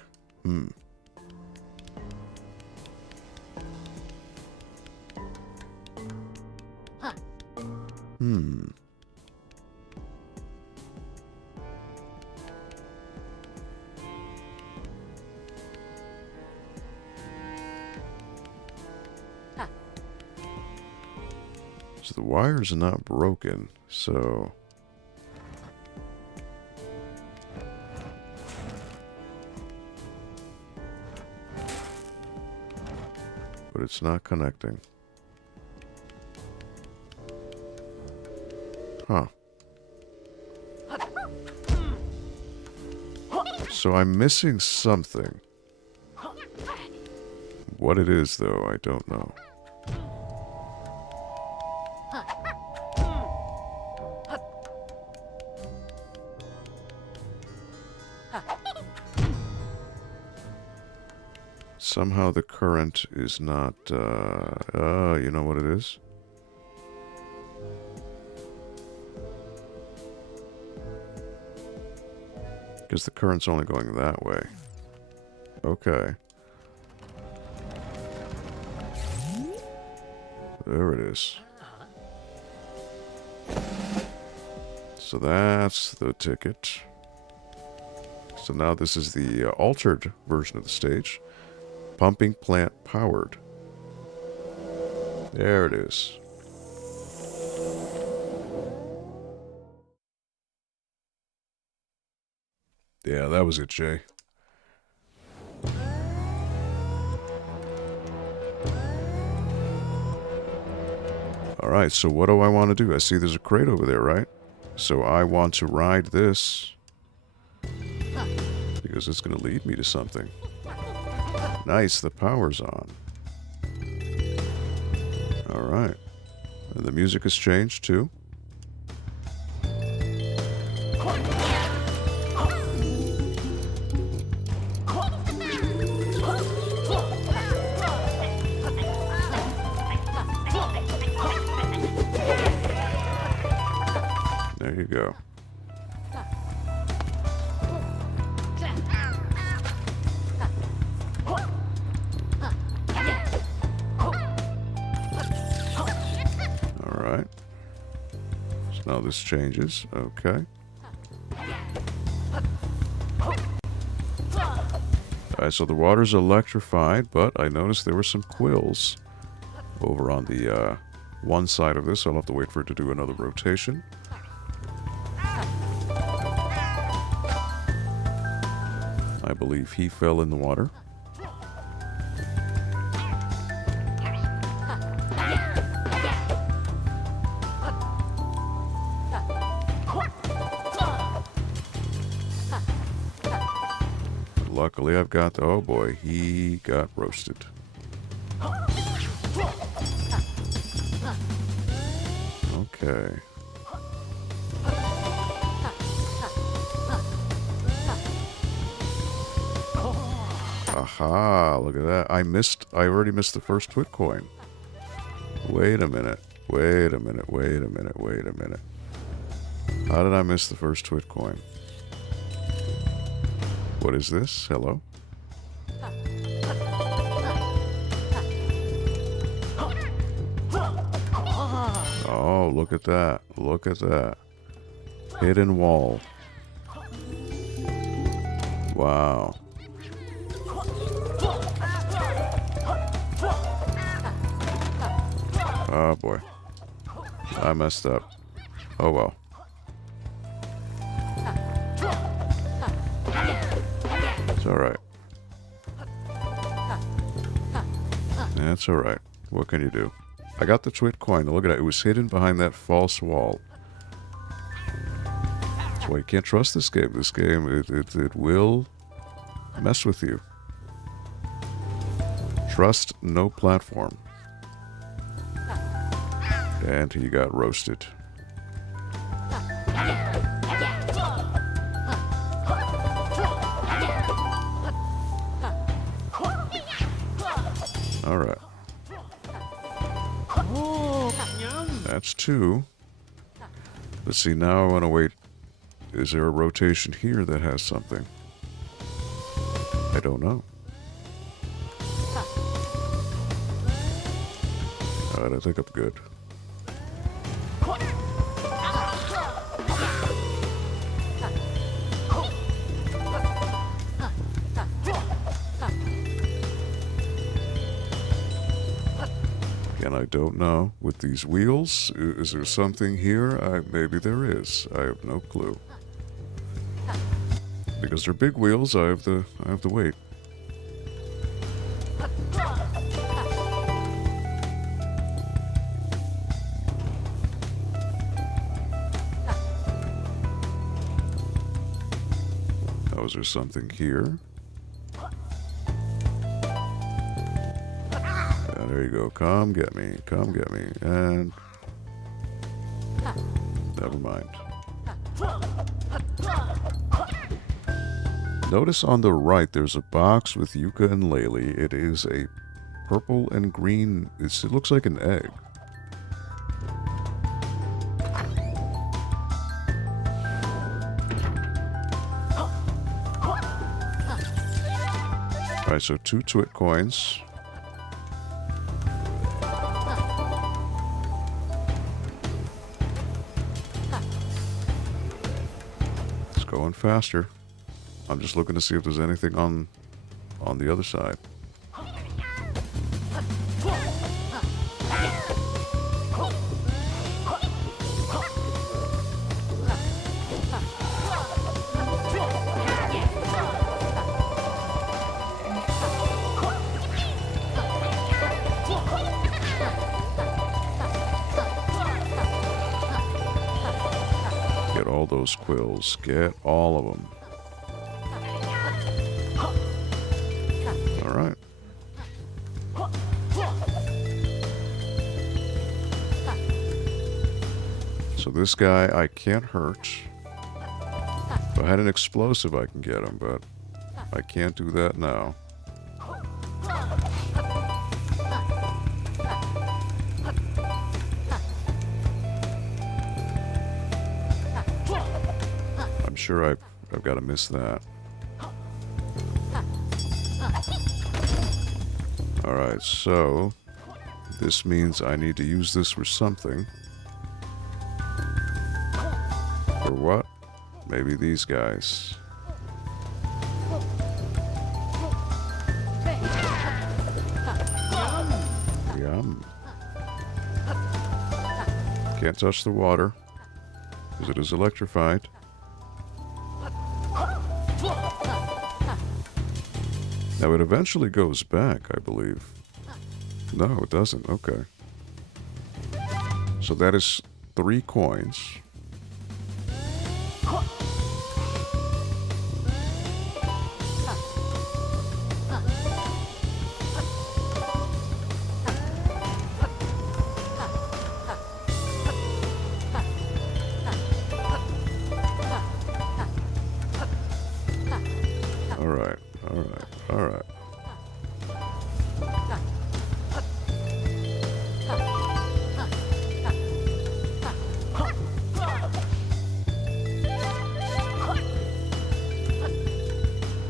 So the wires are not broken, so... but it's not connecting. Huh. So I'm missing something. What it is, though, I don't know. Somehow the current is not, you know what it is? Because the current's only going that way. Okay. There it is. So that's the ticket. So now this is the altered version of the stage. Pumping plant powered. There it is. Yeah, that was it, Jay. Alright, so what do I want to do? I see there's a crate over there, right? So I want to ride this. Because it's going to lead me to something. Nice, the power's on. Alright. And the music has changed, too. go. Alright. So now this changes. Okay. Alright, so the water's electrified, but I noticed there were some quills over on the one side of this. I'll have to wait for it to do another rotation. I believe he fell in the water. Luckily, I've got the... Oh boy, he got roasted. Okay. Aha, look at that. I already missed the first T.W.I.T coin. Wait a minute. Wait a minute. Wait a minute. Wait a minute. How did I miss the first T.W.I.T coin? What is this? Hello? Oh, look at that. Look at that. Hidden wall. Wow. Oh boy. I messed up. Oh well. It's alright. That's alright. What can you do? I got the T.W.I.T coin. Look at that. It was hidden behind that false wall. That's why you can't trust this game. This game, it will mess with you. Trust no platform. And he got roasted. Alright. That's 2. Let's see, now I want to wait. Is there a rotation here that has something? I don't know. Alright, I think I'm good. And I don't know. With these wheels, is there something here? Maybe there is. I have no clue. Because they're big wheels, I have to wait. Oh, is there something here? There you go. Come get me. Come get me. And... never mind. Notice on the right there's a box with Yooka and Laylee. It is a purple and green... it looks like an egg. Alright, so 2 T.W.I.T coins. Going faster. I'm just looking to see if there's anything on the other side. Get all those quills. Get all of them. Alright. So this guy I can't hurt. If I had an explosive I can get him, but I can't do that now. sure I've got to miss that. Alright, so this means I need to use this for something. For what? Maybe these guys. Yum. Can't touch the water, because it is electrified. Now it eventually goes back, I believe. No, it doesn't. Okay. So that is 3 coins. Alright, alright, alright.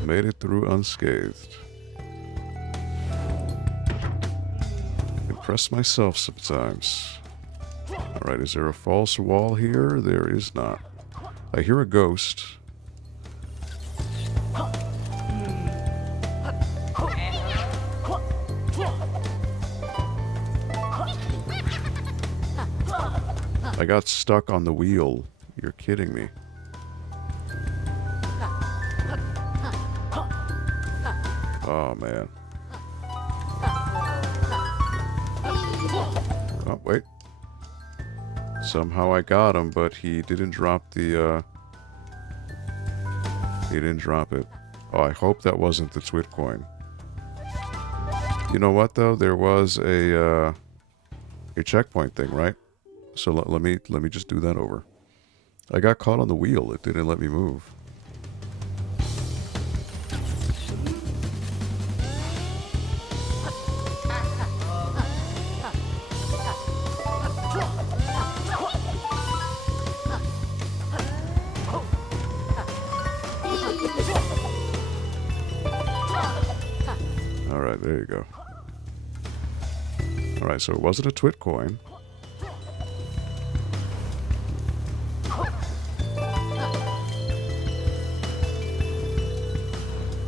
Made it through unscathed. Impress myself sometimes. Alright, is there a false wall here? There is not. I hear a ghost. I got stuck on the wheel. You're kidding me. Oh, man. Oh, wait. Somehow I got him, but he didn't drop the, He didn't drop it. Oh, I hope that wasn't the T.W.I.T coin. You know what, though? There was a checkpoint thing, right? So let me just do that over. I got caught on the wheel. It didn't let me move. Alright, there you go. Alright, so it wasn't a T.W.I.T coin.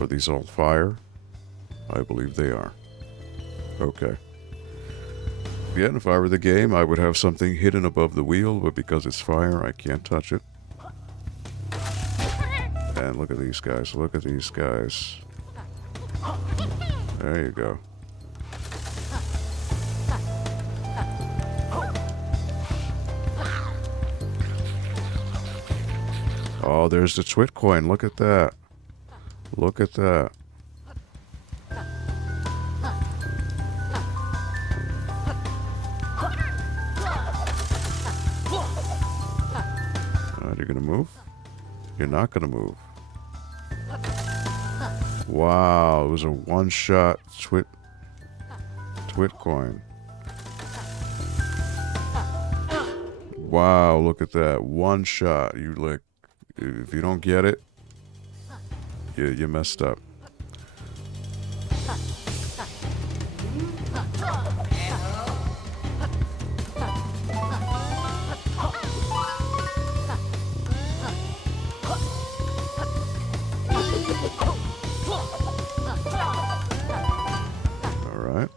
Are these all fire? I believe they are. Okay. Yeah, and if I were the game, I would have something hidden above the wheel, but because it's fire, I can't touch it. And look at these guys. Look at these guys. There you go. Oh, there's the T.W.I.T coin. Look at that. Look at that. Alright, you're gonna move? You're not gonna move. Wow, it was a one-shot T.W.I.T coin. Wow, look at that. One shot. You like, if you don't get it, you messed up. Alright.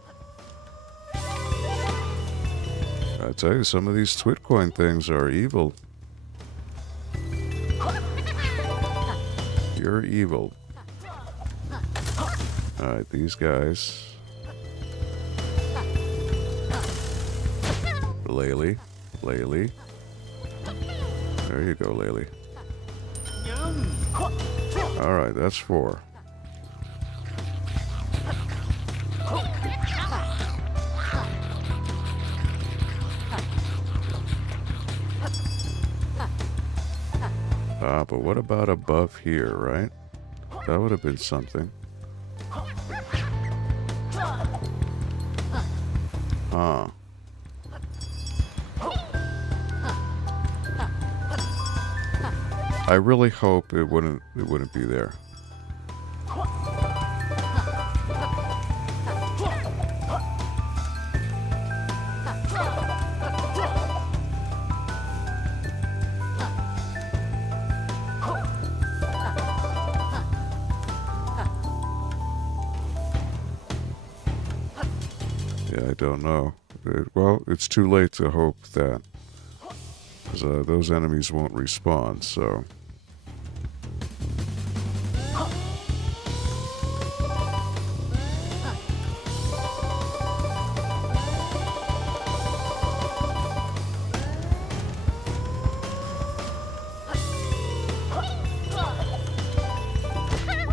I tell you, some of these T.W.I.T coin things are evil. You're evil. Alright, these guys. Laylee. Laylee. There you go, Laylee. Alright, that's 4. But what about above here, right? That would have been something. Huh. I really hope it wouldn't be there. Yeah, I don't know. Well, it's too late to hope that, because those enemies won't respawn, so...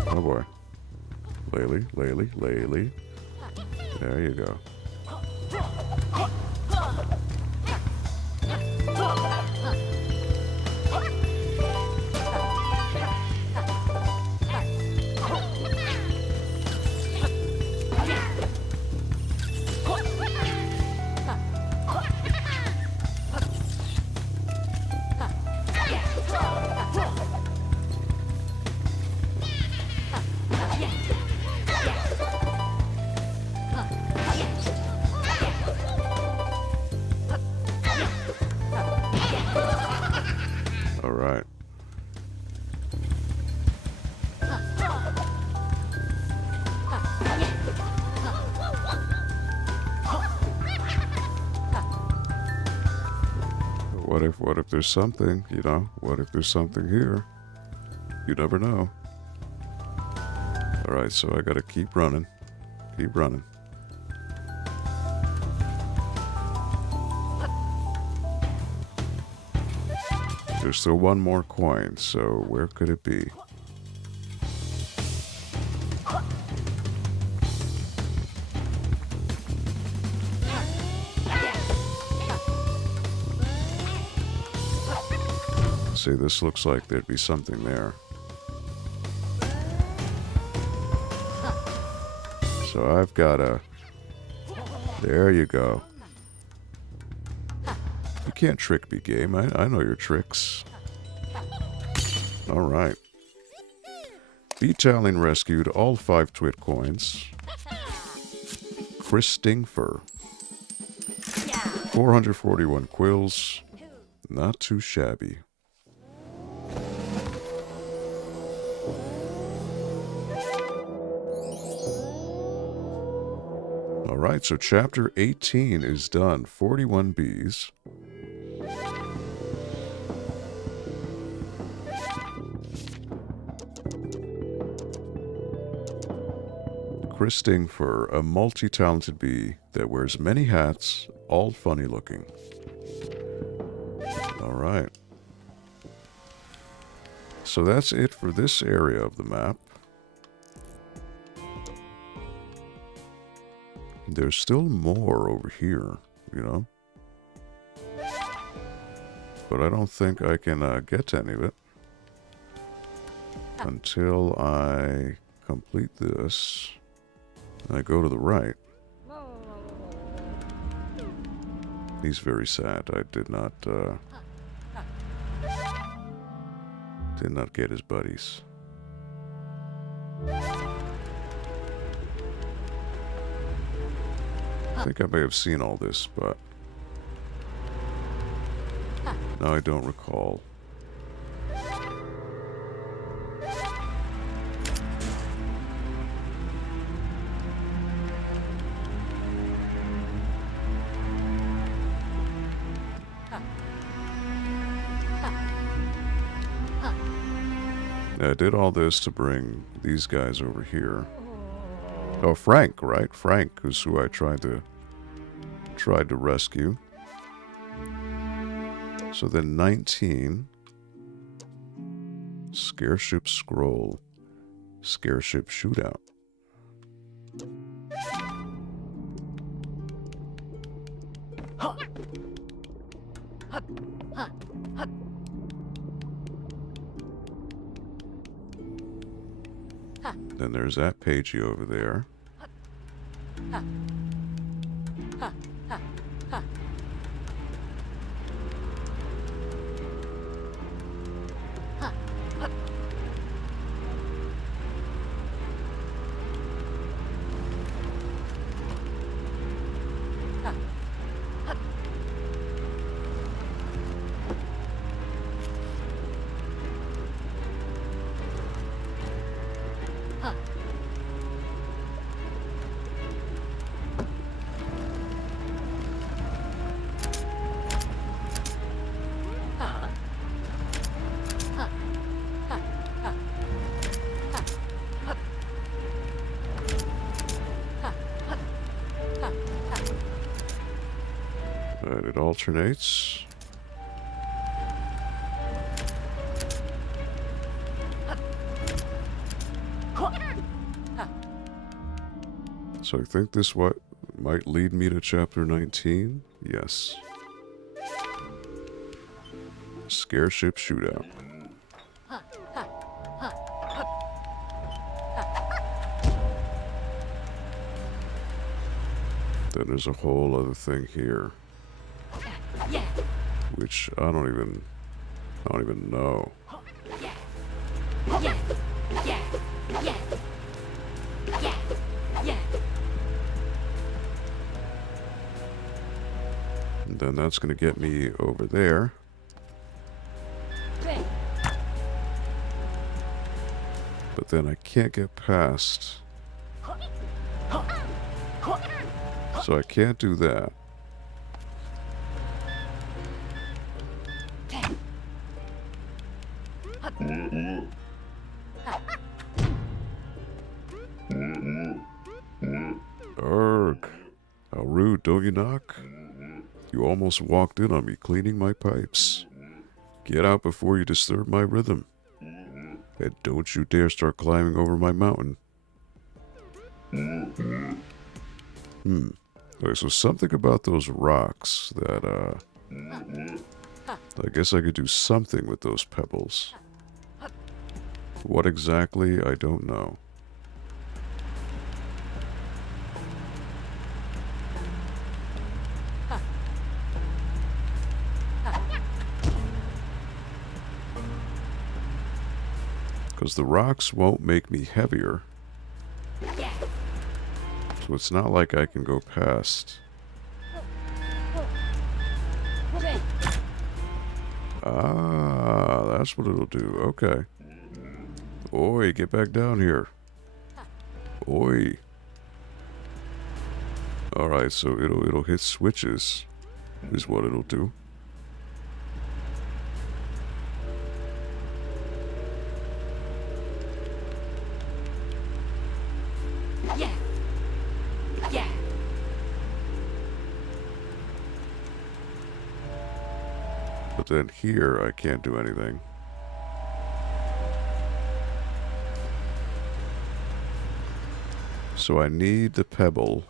Oh boy. Laylee, Laylee, Laylee. There you go. All right. What if there's something, you know? What if there's something here? You never know. All right, so I gotta keep running. Keep running. There's still one more coin, so where could it be? See, this looks like there'd be something there. So I've got a... There you go. You can't trick me, game. I know your tricks. Alright. Beetalion rescued all 5 T.W.I.T coins. Chris Stingfur. 441 quills. Not too shabby. Alright, so chapter 18 is done. 41 bees. Chris Stingfur, a multi-talented bee that wears many hats, all funny looking. Alright. So that's it for this area of the map. There's still more over here, you know? But I don't think I can get to any of it until I complete this. I go to the right. He's very sad. I did not get his buddies. I think I may have seen all this, but now I don't recall. I did all this to bring these guys over here. Oh, Frank, right? Frank is who I tried to rescue. So then 19. Scareship Scroll. Scareship Shootout. Then there's that pagey over there. Alright, it alternates. So I think this might lead me to chapter 19. Yes. Scare ship shootout. Then there's a whole other thing here, which I don't even know. And then that's going to get me over there. But then I can't get past. So I can't do that. Urgh. How rude, don't you knock? You almost walked in on me cleaning my pipes. Get out before you disturb my rhythm. And don't you dare start climbing over my mountain. Okay, so something about those rocks that, I guess I could do something with those pebbles. What exactly, I don't know. Because the rocks won't make me heavier. So it's not like I can go past. Ah, that's what it'll do. Okay. Oi, get back down here. Oi. Alright, so it'll hit switches, is what it'll do. But then here, I can't do anything. So I need the pebble.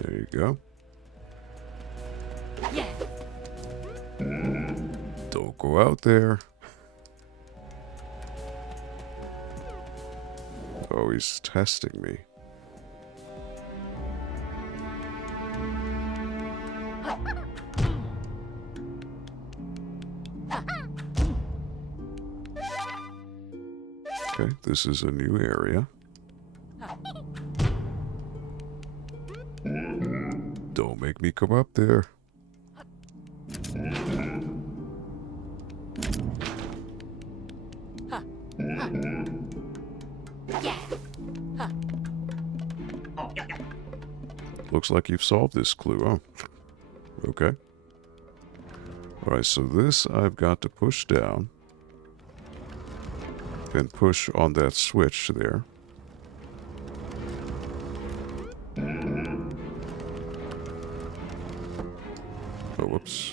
There you go. Don't go out there. Oh, he's testing me. Okay, this is a new area. Don't make me come up there. Looks like you've solved this clue. Oh, okay. Alright, so this I've got to push down. Then push on that switch there. Oh, whoops.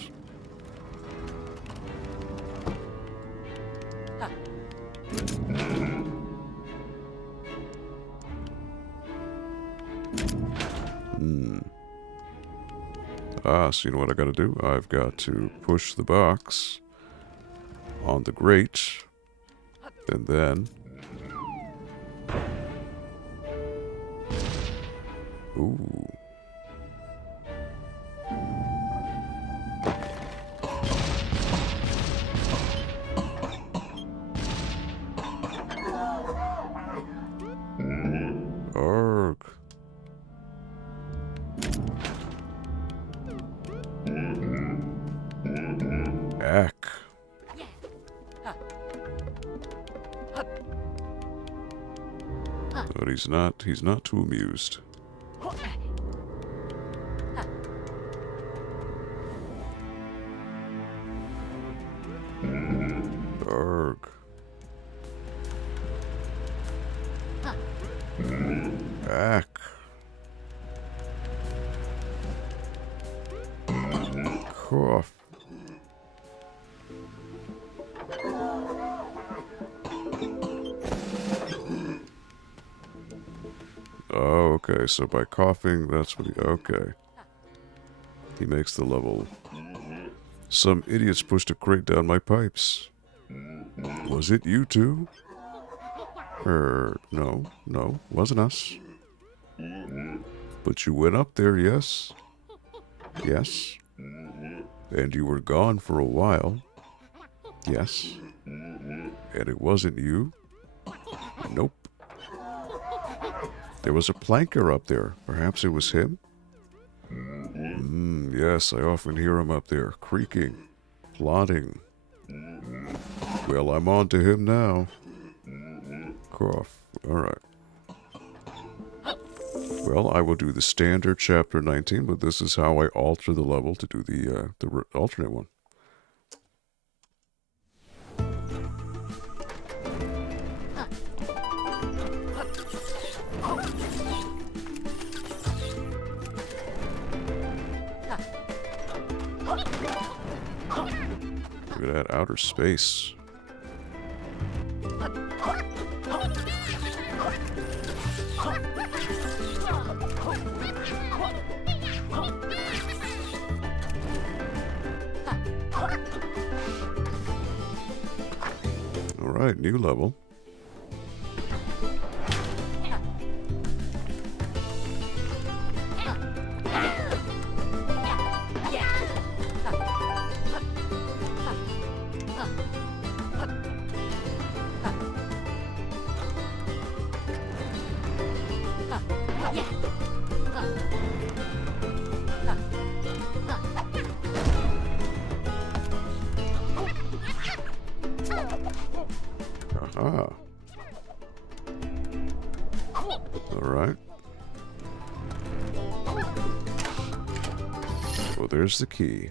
So you know what I gotta do? I've got to push the box on the grate, and then... Ooh. Arg. Ack. But he's not too amused. Arg. off. Oh, okay, so by coughing, that's what he... Okay. He makes the level. Some idiots pushed a crate down my pipes. Was it you two? No, wasn't us. But you went up there, yes? Yes. And you were gone for a while. Yes. And it wasn't you? Nope. There was a planker up there. Perhaps it was him? Yes, I often hear him up there, creaking, plodding. Well, I'm on to him now. Cough. Alright. Well, I will do the standard chapter 19, but this is how I alter the level to do the alternate one. Look at that outer space. Alright, new level. Aha. Alright. Well, there's the key.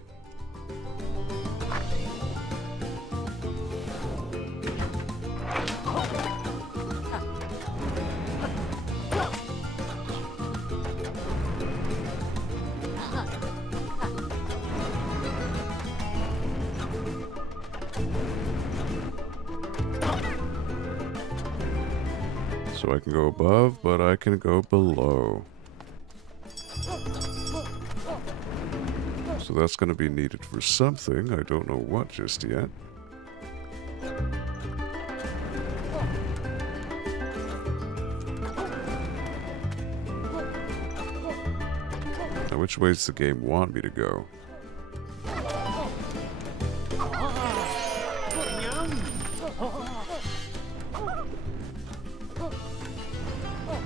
So I can go above, but I can go below. So that's going to be needed for something. I don't know what just yet. Now, which way does the game want me to go?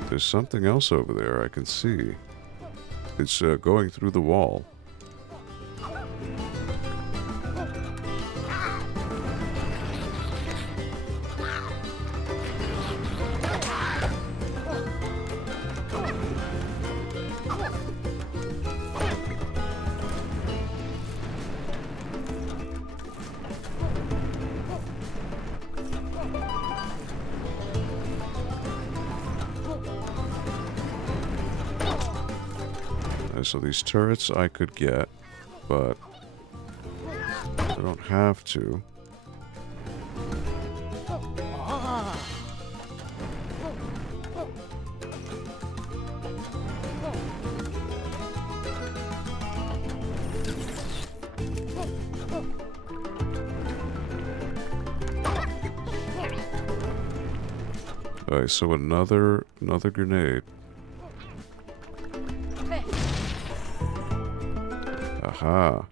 There's something else over there I can see. It's going through the wall. So these turrets I could get, but I don't have to. Alright, so another grenade. Aha.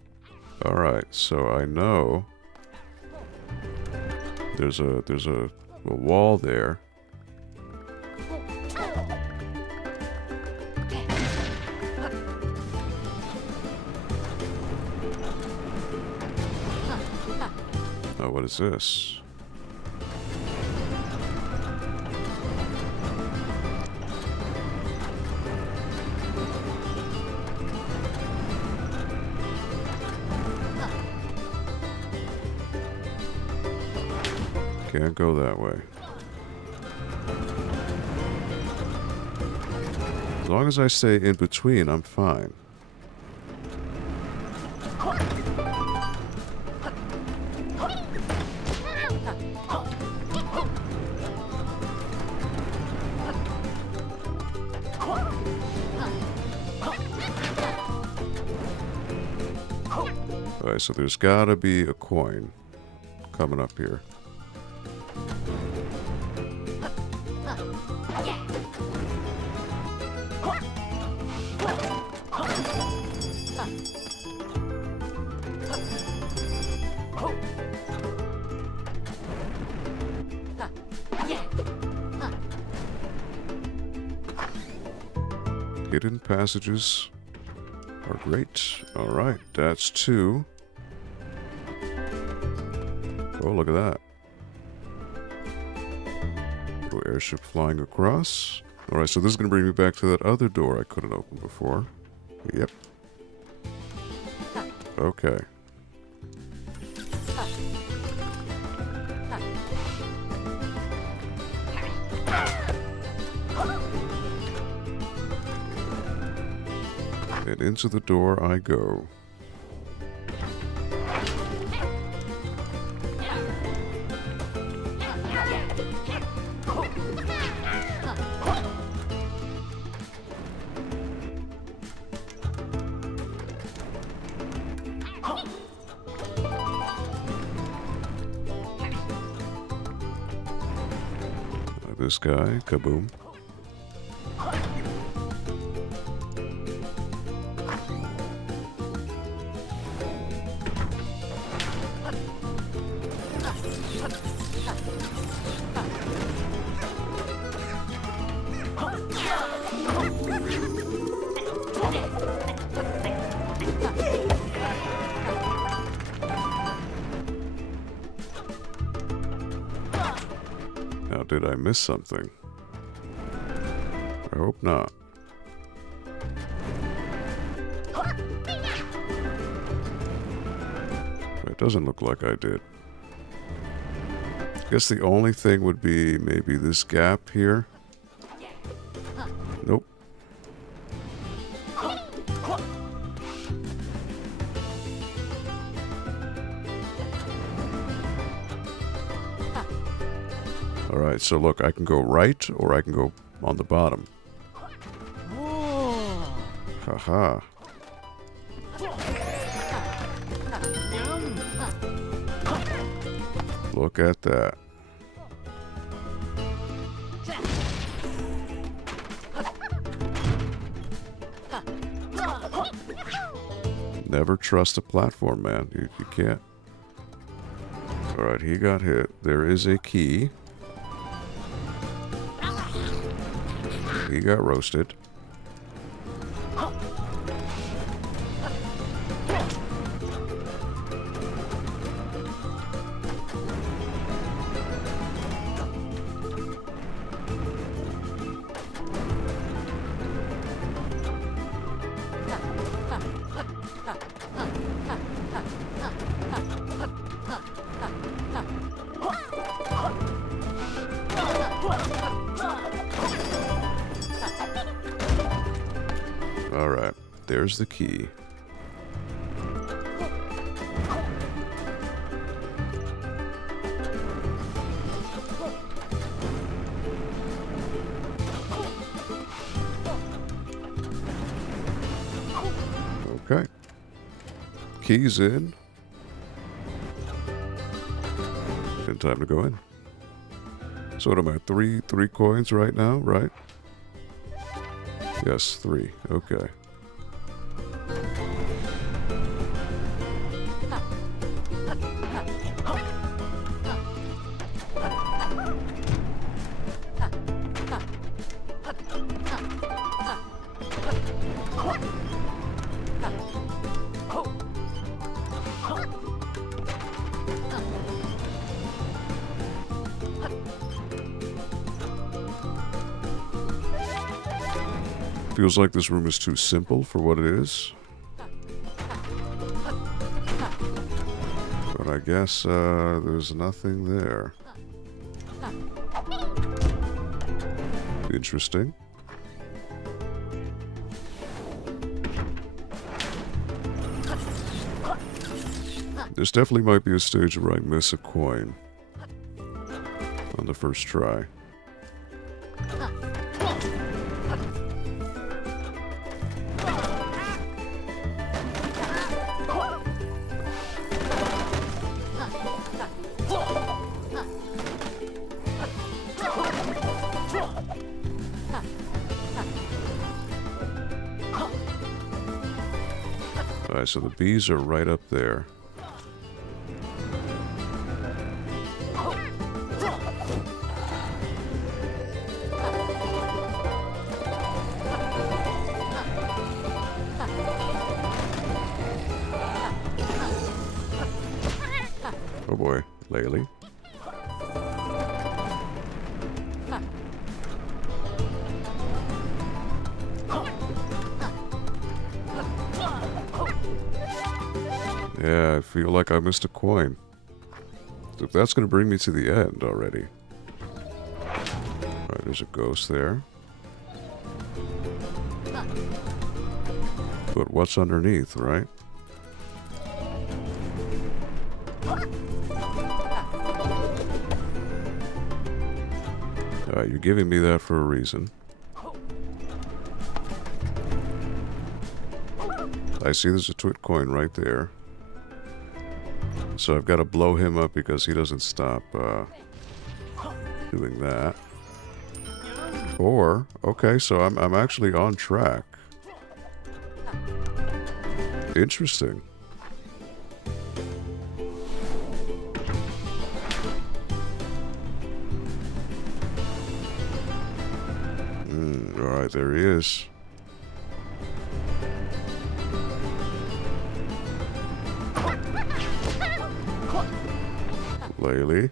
Alright, so I know there's a wall there. Oh, what is this? Can't go that way. As long as I stay in between, I'm fine. Alright, so there's gotta be a coin coming up here. Hidden passages are great. Alright, that's 2. Oh, look at that. Little airship flying across. Alright, so this is going to bring me back to that other door I couldn't open before. Yep. Okay. And into the door I go. This guy, kaboom. Now, did I miss something? I hope not. It doesn't look like I did. I guess the only thing would be maybe this gap here. Nope. Alright, so look, I can go right or I can go on the bottom. Haha. Look at that. Never trust a platform, man. You can't. Alright, he got hit. There is a key. He got roasted. Alright, there's the key. Okay. Key's in. And time to go in. So what am I? Three coins right now, right? Yes, 3. Okay. Feels like this room is too simple for what it is. But I guess there's nothing there. Interesting. This definitely might be a stage where I miss a coin on the first try. Alright, so the bees are right up there. Oh boy, Laylee. Yeah, I feel like I missed a coin. So if that's going to bring me to the end already. Alright, there's a ghost there. But what's underneath, right? Alright, you're giving me that for a reason. I see there's a T.W.I.T coin right there. So I've got to blow him up because he doesn't stop doing that. Or, okay, so I'm actually on track. Interesting. Alright, there he is. Laylee.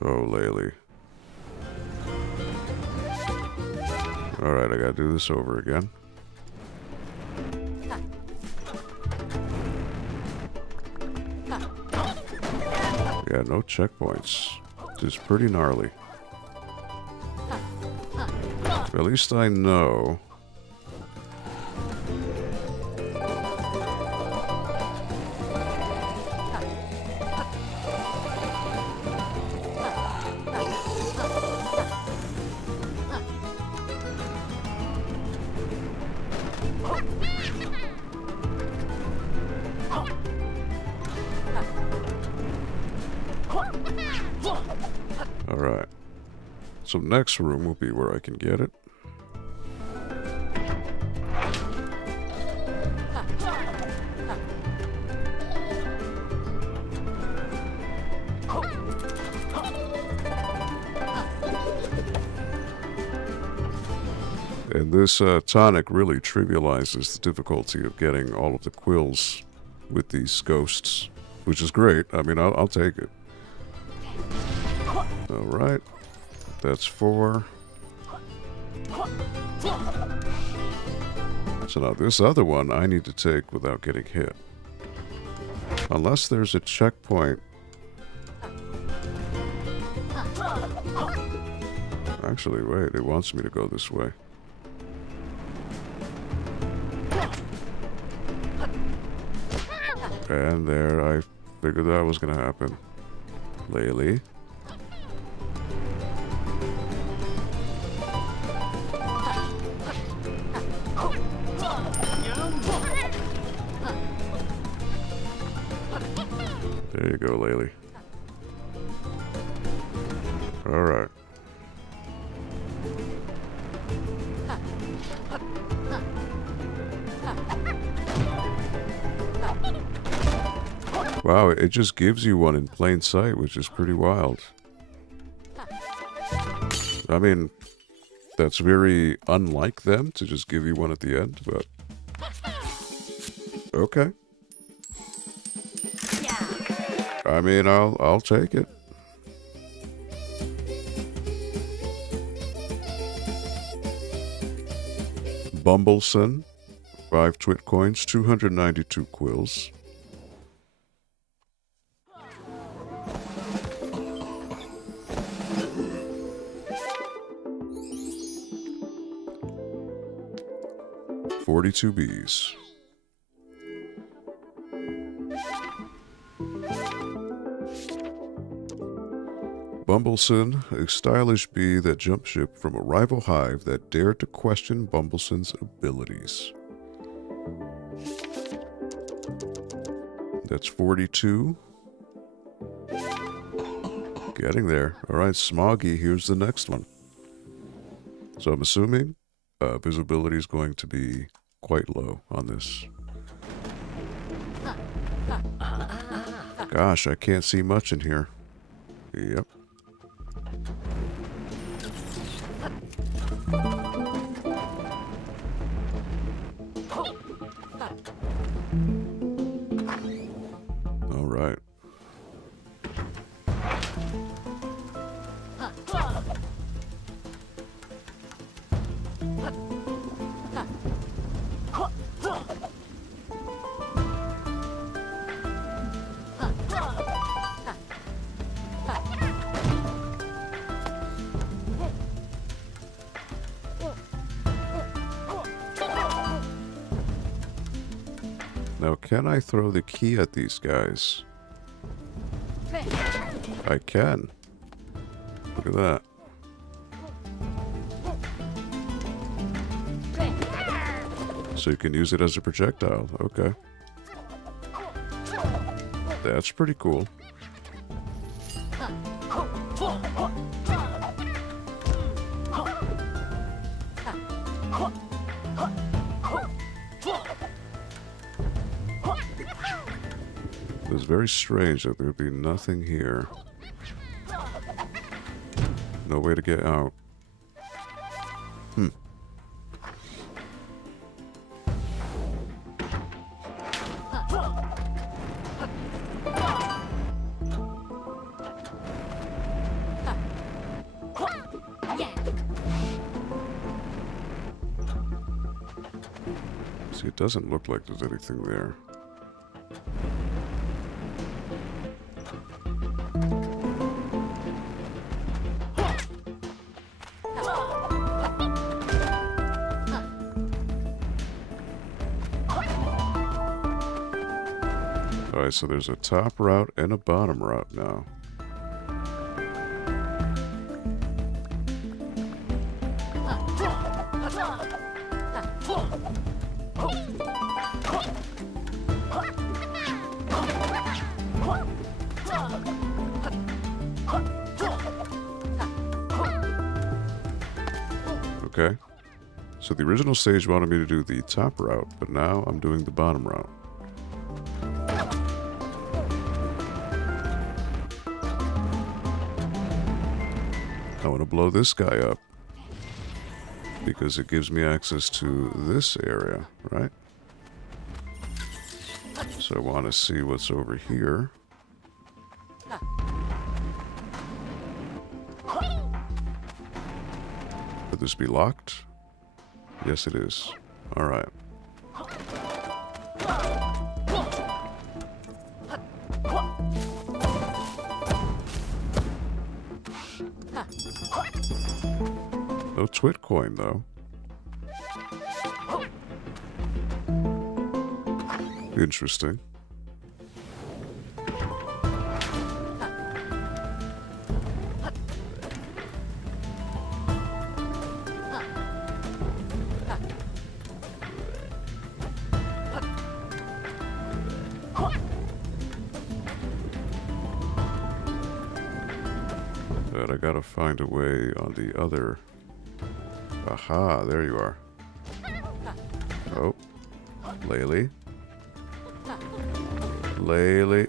Oh, Laylee. Alright, I gotta do this over again. Yeah, no checkpoints. Which is pretty gnarly. At least I know. Alright. So next room will be where I can get it. And this tonic really trivializes the difficulty of getting all of the quills with these ghosts, which is great. I mean, I'll take it. Alright. That's 4. So now this other one I need to take without getting hit. Unless there's a checkpoint. Actually, wait, it wants me to go this way. And there, I figured that was going to happen. Laylee. There you go, Laylee. Alright. Wow, it just gives you one in plain sight, which is pretty wild. I mean, that's very unlike them to just give you one at the end, but... Okay. I mean, I'll take it. Bumbleson, 5 T.W.I.T coins, 292 quills. $42 bees. Bumbleson, a stylish bee that jumped ship from a rival hive that dared to question Bumbleson's abilities. That's 42. Getting there. Alright, Smoggy, here's the next one. So I'm assuming visibility is going to be quite low on this. Gosh, I can't see much in here. Yep. All right. Now, can I throw the key at these guys? I can. Look at that. So you can use it as a projectile. Okay. That's pretty cool. It was very strange that there would be nothing here. No way to get out. See, it doesn't look like there's anything there. Alright, so there's a top route and a bottom route now. Okay. So the original stage wanted me to do the top route, but now I'm doing the bottom route. I want to blow this guy up because it gives me access to this area, right? So I want to see what's over here. Could this be locked? Yes, it is. All right. No T.W.I.T coin, though. Interesting. But I gotta find a way on the other. Aha, there you are. Oh, Laylee. Laylee.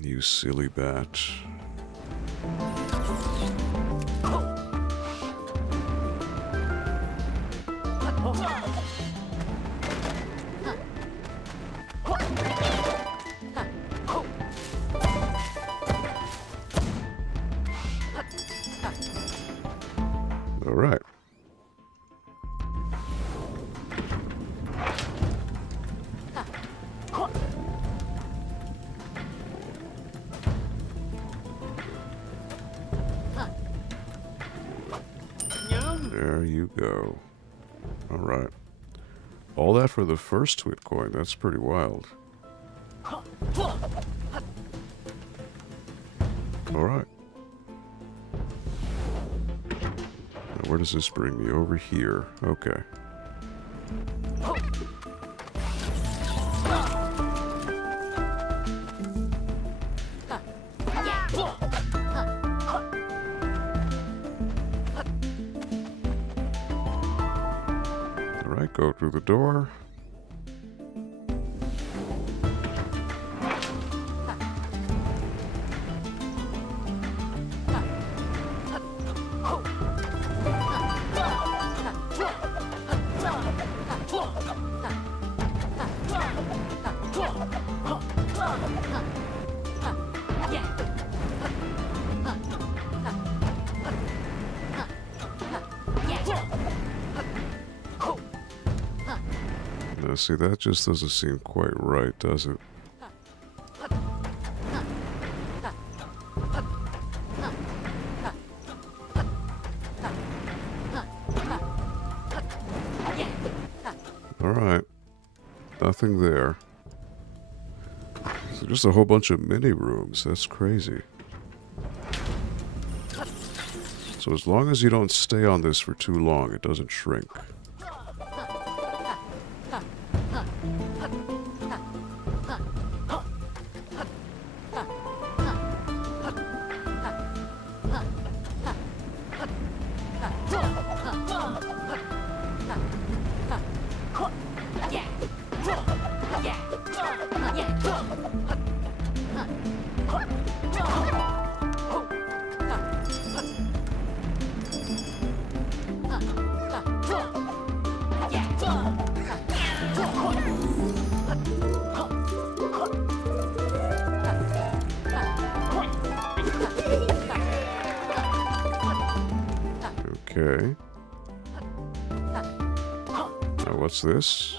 You silly bat. All right. There you go. All right. All that for the first T.W.I.T coin. That's pretty wild. All right. Now where does this bring me? Over here. Okay. Go through the door. Now, see, that just doesn't seem quite right, does it? Alright. Nothing there. So just a whole bunch of mini rooms. That's crazy. So as long as you don't stay on this for too long, it doesn't shrink. Okay. Now what's this?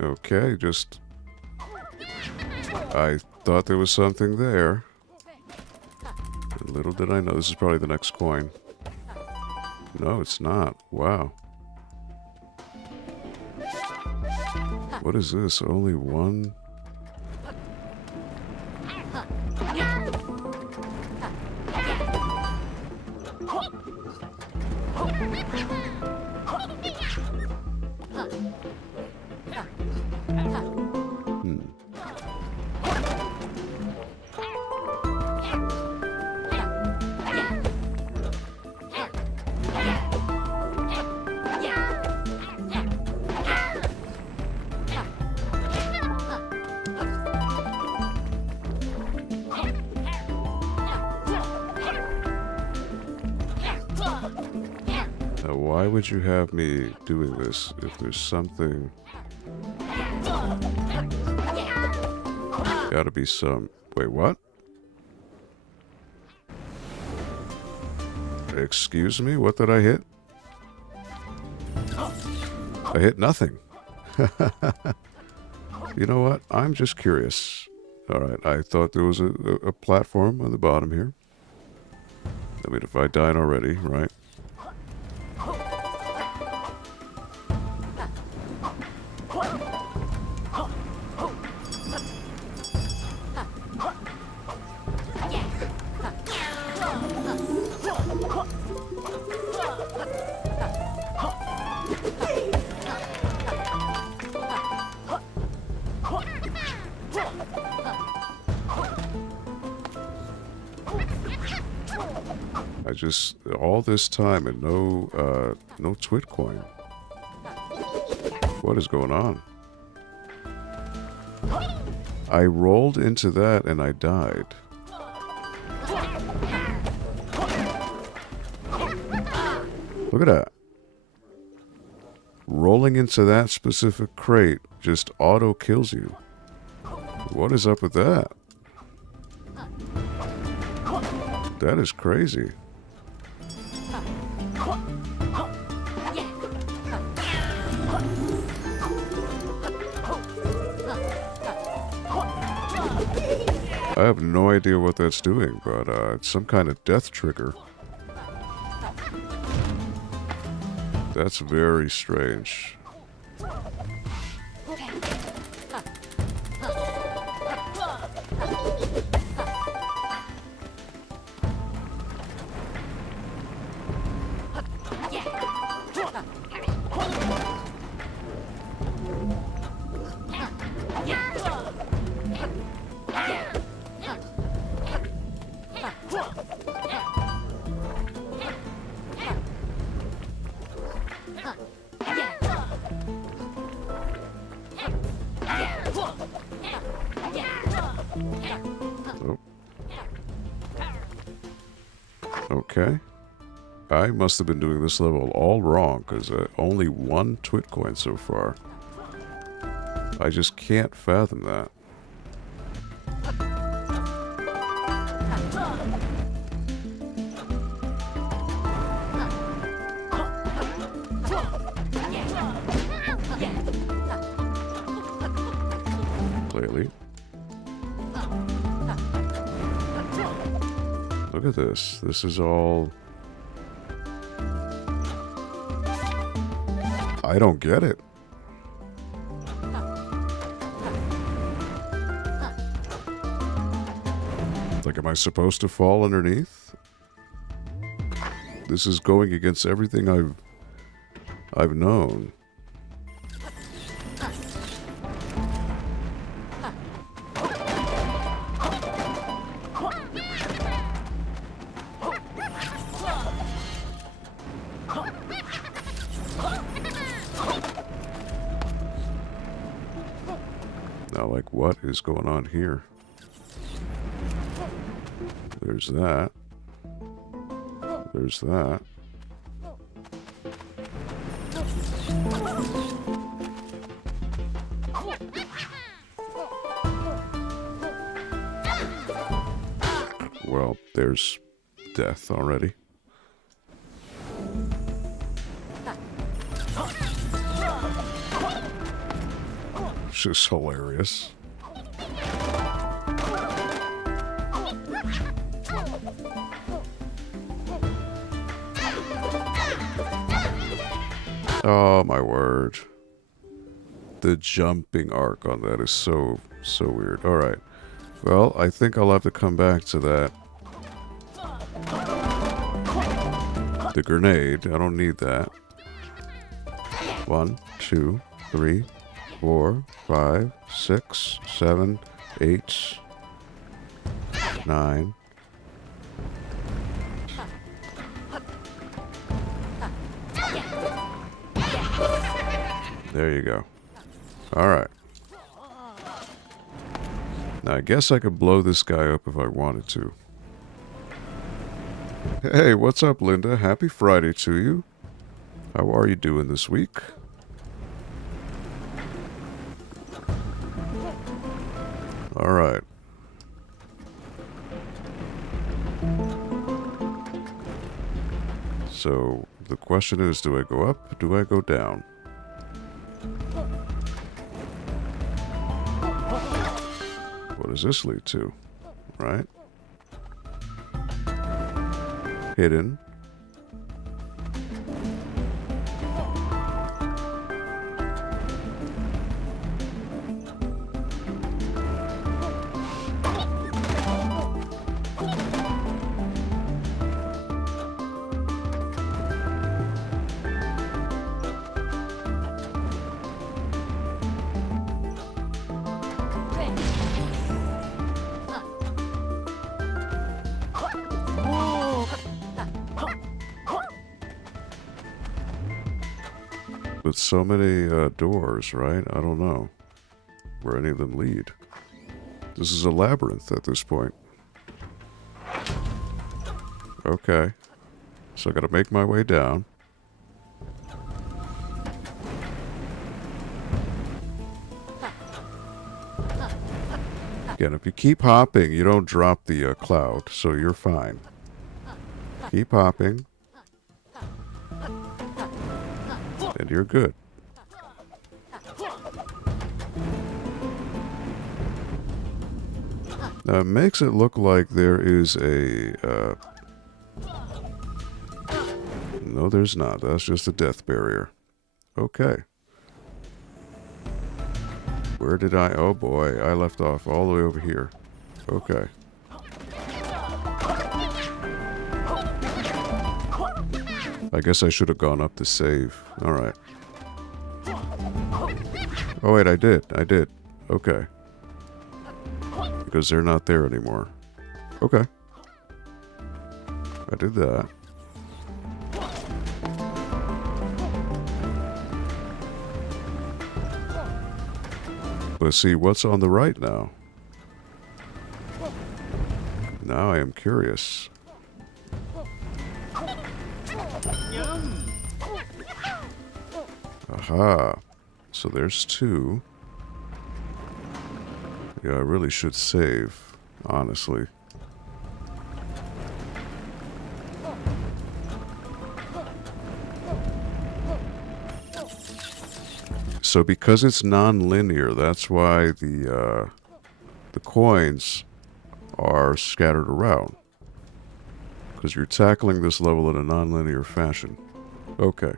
Okay, just... I thought there was something there. And little did I know, this is probably the next coin. No, it's not. Wow. What is this? Only one? Why would you have me doing this if there's something? Gotta be some... Wait, what? Excuse me? What did I hit? I hit nothing. You know what? I'm just curious. Alright, I thought there was a platform on the bottom here. I mean, if I died already, right? I just, all this time and no T.W.I.T coin. What is going on? I rolled into that and I died. Look at that. Rolling into that specific crate just auto kills you. What is up with that? That is crazy. I have no idea what that's doing, but it's some kind of death trigger. That's very strange. Oh. Okay. I must have been doing this level all wrong, because only 1 T.W.I.T coin so far. I just can't fathom that. Laylee. Look at this. This is all... I don't get it. Like, am I supposed to fall underneath? This is going against everything I've known. Now, like, what is going on here? There's that. There's that. Well, there's death already. It's just hilarious. Oh my word. The jumping arc on that is so weird. Alright. Well, I think I'll have to come back to that. The grenade. I don't need that. 1, 2, 3, 4, 5, 6, 7, 8, 9. There you go. Alright. Now, I guess I could blow this guy up if I wanted to. Hey, what's up, Linda? Happy Friday to you. How are you doing this week? Alright. So, the question is, do I go up? Do I go down? What does this lead to? Right? Hidden. But so many doors, right? I don't know where any of them lead. This is a labyrinth at this point. Okay. So I gotta make my way down. Again, if you keep hopping, you don't drop the cloud, so you're fine. Keep hopping. And you're good. Now, it makes it look like there is a... No, there's not. That's just a death barrier. Okay. Where did I... Oh, boy. I left off all the way over here. Okay. I guess I should have gone up to save. Alright. Oh, wait, I did. Okay. Because they're not there anymore. Okay. I did that. But see, what's on the right now? Now I am curious. Aha. So there's 2. Yeah, I really should save, honestly. So because it's non-linear, that's why the coins are scattered around. Because you're tackling this level in a non-linear fashion. Okay.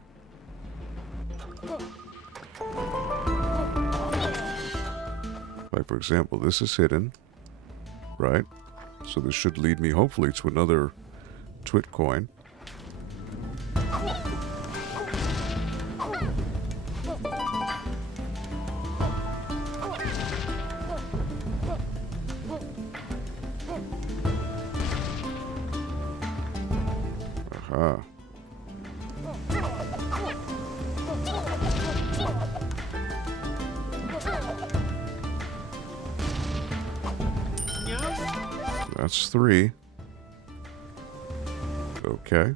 Like, for example, this is hidden, right? So this should lead me, hopefully, to another T.W.I.T coin. Aha. That's 3. Okay.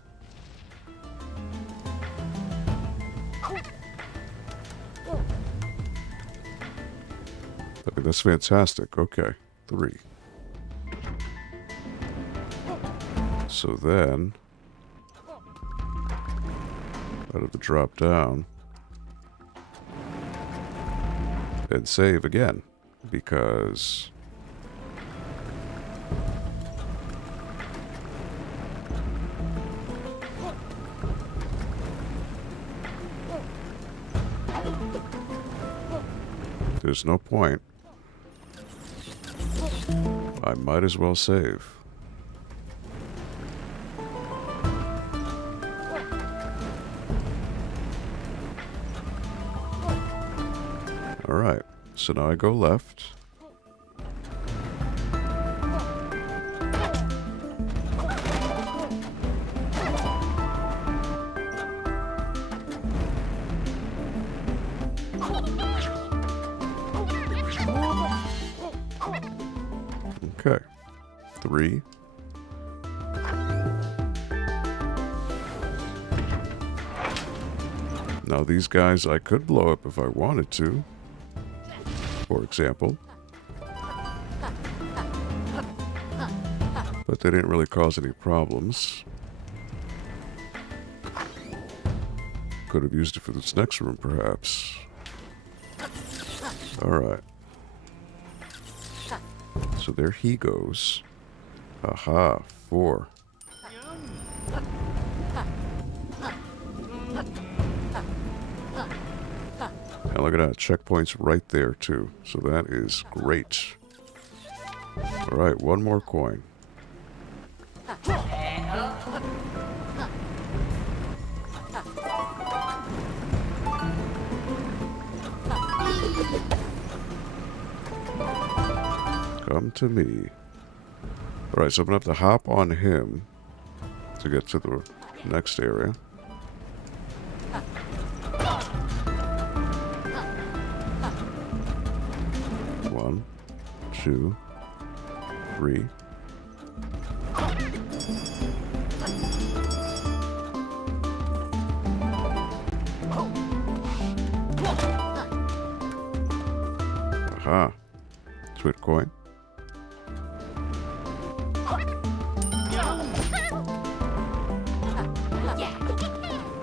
Okay, that's fantastic. Okay. 3. So then, out of the drop down, and save again, because there's no point. I might as well save. Alright, so now I go left. Okay, 3. Now these guys I could blow up if I wanted to, for example. But they didn't really cause any problems. Could have used it for this next room, perhaps. Alright. So there he goes. Aha, 4. And look at that, checkpoints right there too. So that is great. Alright, 1 more coin. Come to me. Alright, so I'm going to have to hop on him to get to the next area. One, 2, 3. Aha. T.W.I.T coin.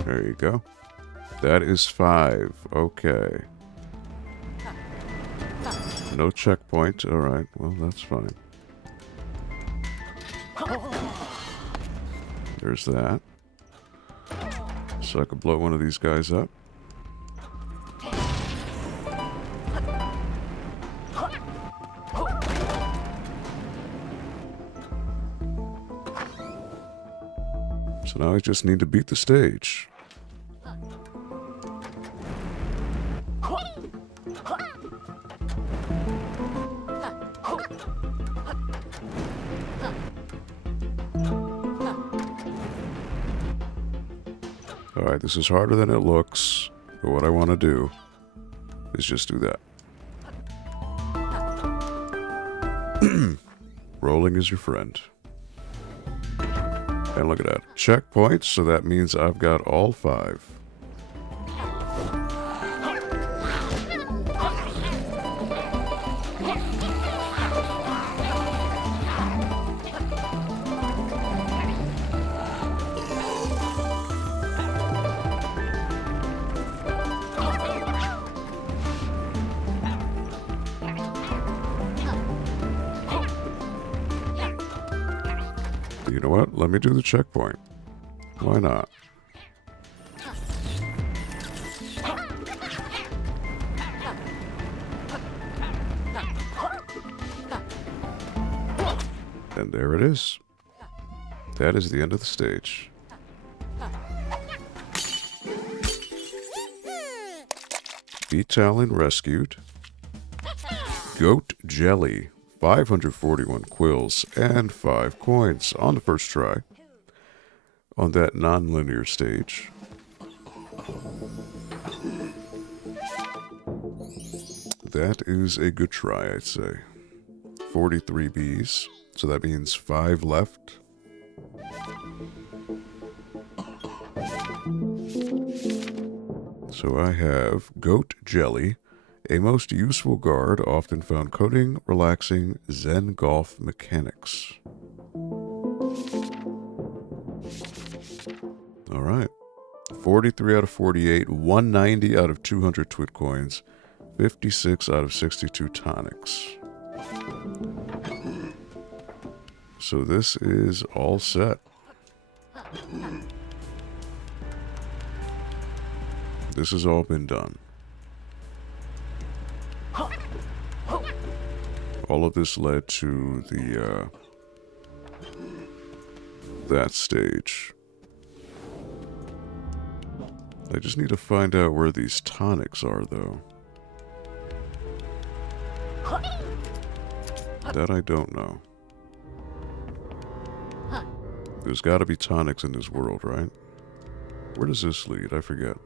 There you go. That is 5. Okay. No checkpoint. Alright, well, that's fine. There's that. So I could blow one of these guys up. So now I just need to beat the stage. Alright, this is harder than it looks, but what I want to do is just do that. Rolling is your friend. And look at that. Checkpoints, so that means I've got all 5. You know what? Let me do the checkpoint. Why not? And there it is. That is the end of the stage. Beetalion rescued. Goat jelly. 541 quills and 5 coins on the first try on that non-linear stage. That is a good try, I'd say. 43 bees, so that means 5 left. So I have goat jelly, a most useful guard, often found coding, relaxing Zen golf mechanics. Alright. 43 out of 48, 190 out of 200 T.W.I.T coins, 56 out of 62 tonics. So this is all set. This has all been done. All of this led to the that stage. I just need to find out where these tonics are, though. That I don't know. There's got to be tonics in this world, right? Where does this lead? I forget.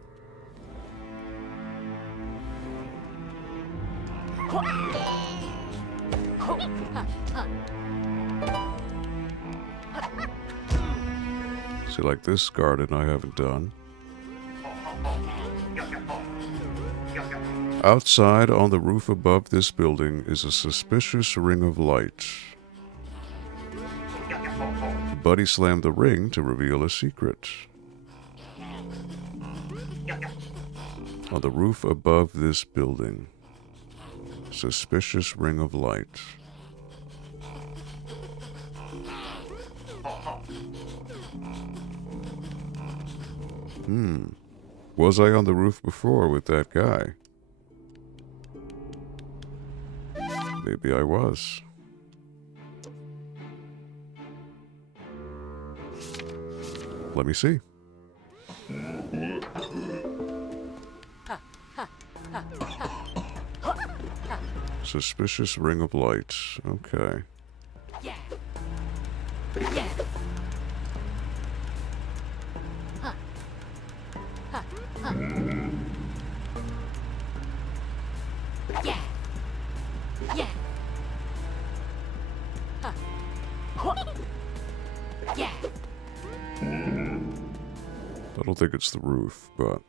See, like this garden I haven't done. Outside on the roof above this building is a suspicious ring of light. Buddy slammed the ring to reveal a secret. On the roof above this building, suspicious ring of light. Was I on the roof before with that guy? Maybe I was. Let me see. Suspicious ring of light. Okay. Yeah. Yeah. Yeah. Yeah. Yeah. I don't think it's the roof, but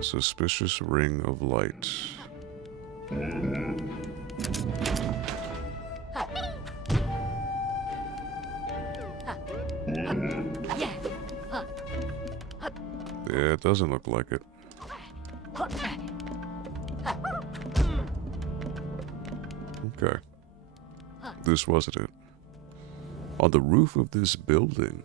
suspicious ring of light. Yeah, it doesn't look like it. Okay. This wasn't it. On the roof of this building.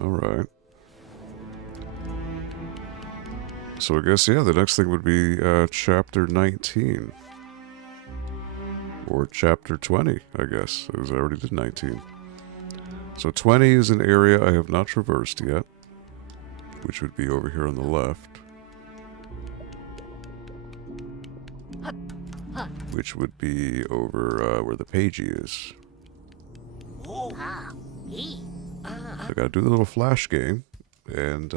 All right. So I guess, yeah, the next thing would be Chapter 19. Or Chapter 20, I guess, because I already did 19. So 20 is an area I have not traversed yet, which would be over here on the left. which would be over where the pagey is. I gotta do the little flash game and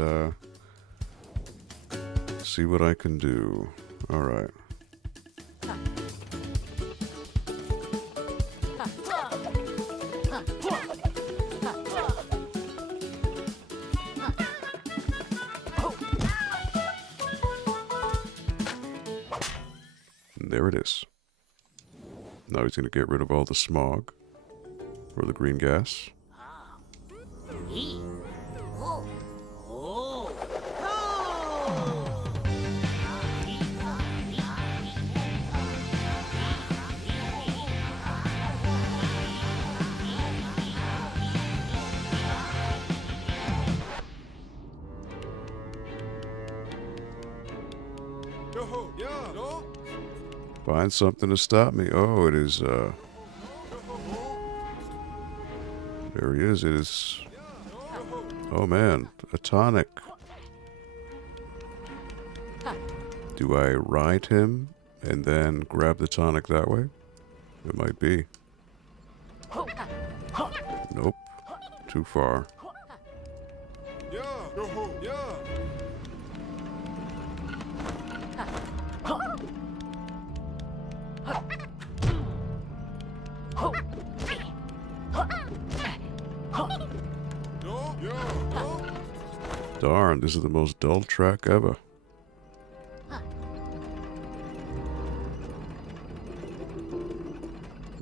see what I can do. Alright. And there it is. Now he's gonna get rid of all the smog or the green gas. Find something to stop me. Oh, it is, there he is. It is, oh man, a tonic. Do I ride him and then grab the tonic that way? It might be. Nope. Too far. Darn, this is the most dull track ever.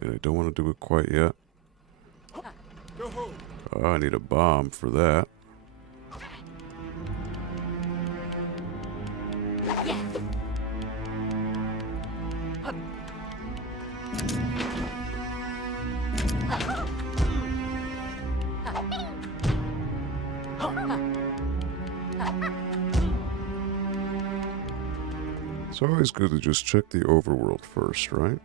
And I don't want to do it quite yet. Oh, I need a bomb for that. It's always good to just check the overworld first, right?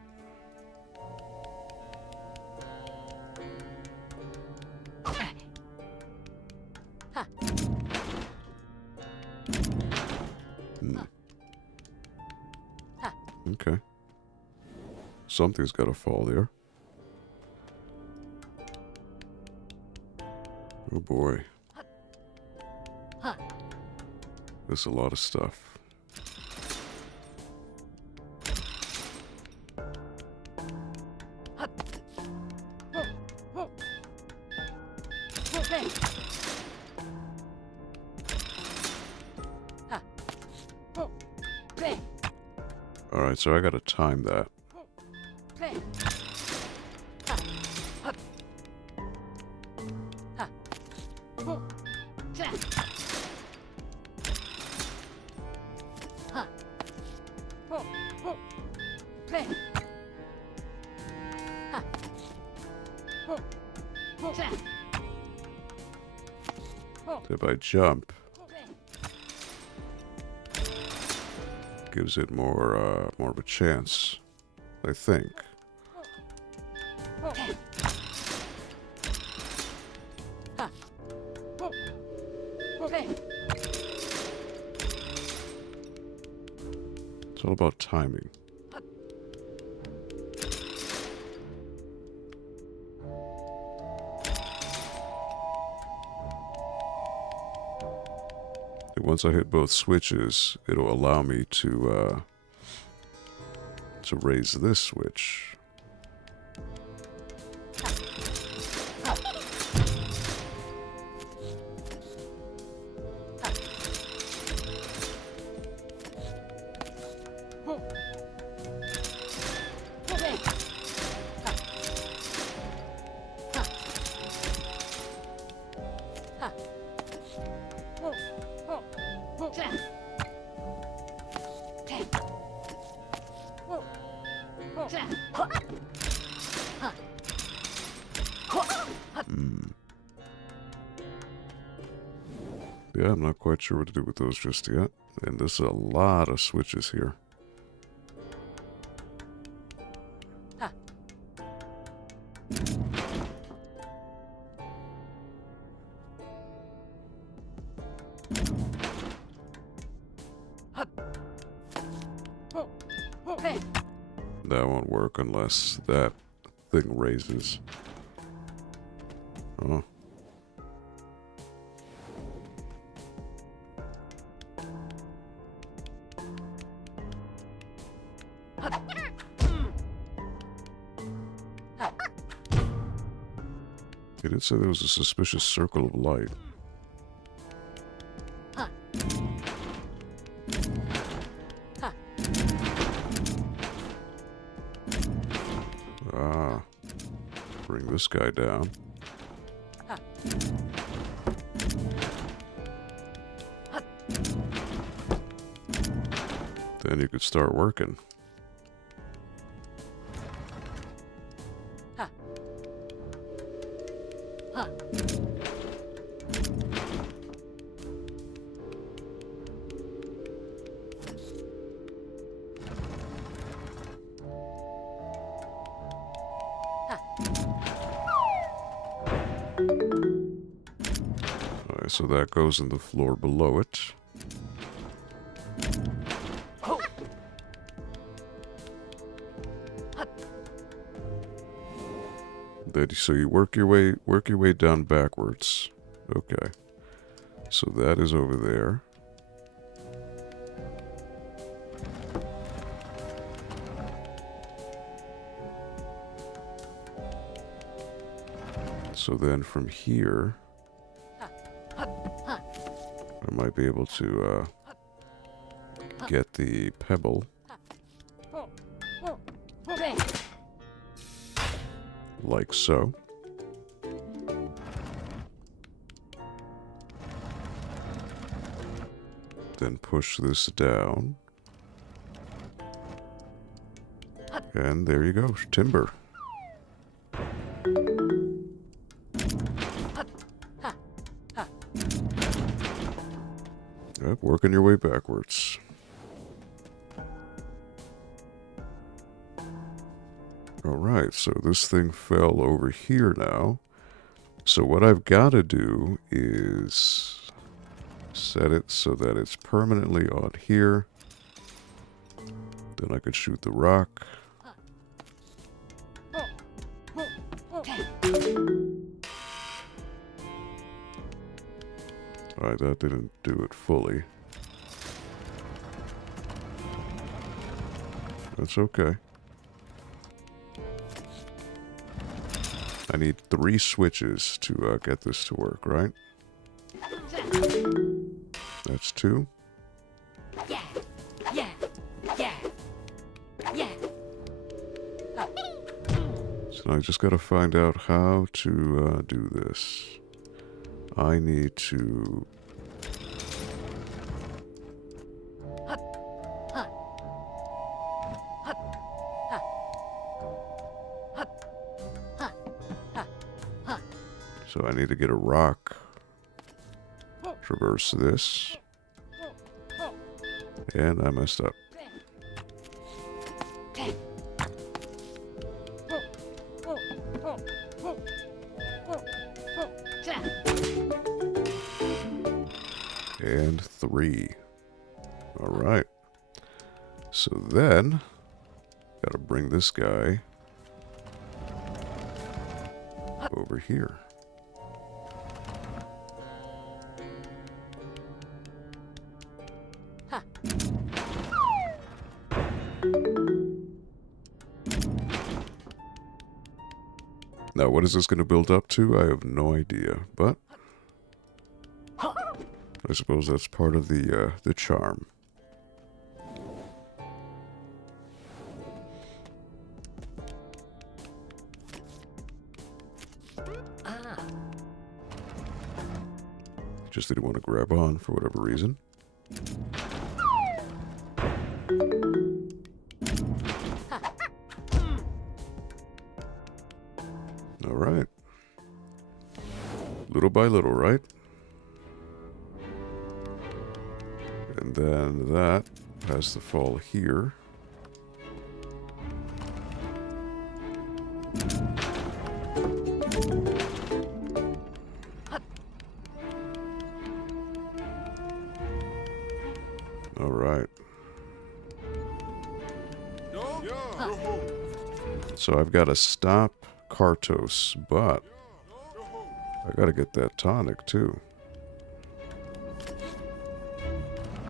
Okay. Something's got to fall there. Oh boy. There's a lot of stuff. Alright, so I gotta time that. If I jump, gives it more of a chance, I think. It's all about timing. Once I hit both switches, it'll allow me to raise this switch. Yeah, I'm not quite sure what to do with those just yet. And there's a lot of switches here. That won't work unless that thing raises. Oh. It did say there was a suspicious circle of light. Ah. Bring this guy down. Then you could start working. Alright, so that goes in the floor below it. Then, so you work your way down backwards. Okay. So that is over there. So then from here, I might be able to get the pebble. Like so. Then push this down. And there you go, timber. Yep, working your way backwards. Alright, so this thing fell over here now. So what I've got to do is set it so that it's permanently on here. Then I could shoot the rock. Alright, that didn't do it fully. That's okay. I need 3 switches to get this to work, right? That's 2. Yeah. Yeah. Yeah. Yeah. So I just got to find out how to do this. I need to... So I need to get a rock, traverse this, and I messed up. And 3. All right. So then, gotta bring this guy over here. Now, what is this going to build up to? I have no idea, but I suppose that's part of the charm. Just didn't want to grab on for whatever reason. All right. Little by little, right? And then that has to fall here. All right. So I've got to stop Kartos, but I got to get that tonic too.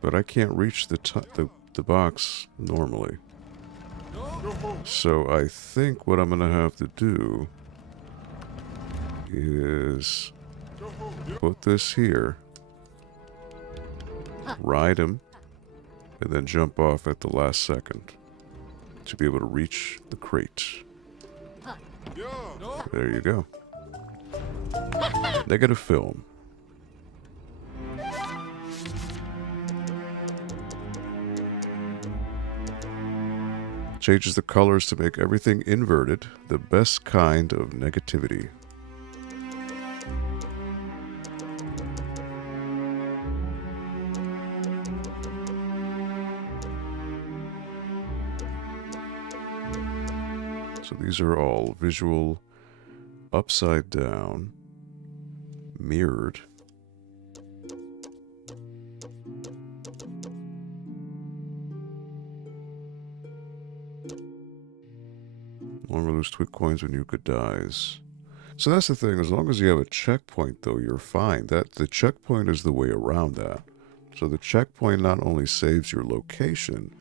But I can't reach the box normally. So I think what I'm going to have to do is put this here, ride him, and then jump off at the last second to be able to reach the crate. There you go. Negative film. Changes the colors to make everything inverted, the best kind of negativity. So these are all visual, upside down, mirrored. Longer lose T.W.I.T coins when Yooka dies. So that's the thing, as long as you have a checkpoint though, you're fine. The checkpoint is the way around that. So the checkpoint not only saves your location,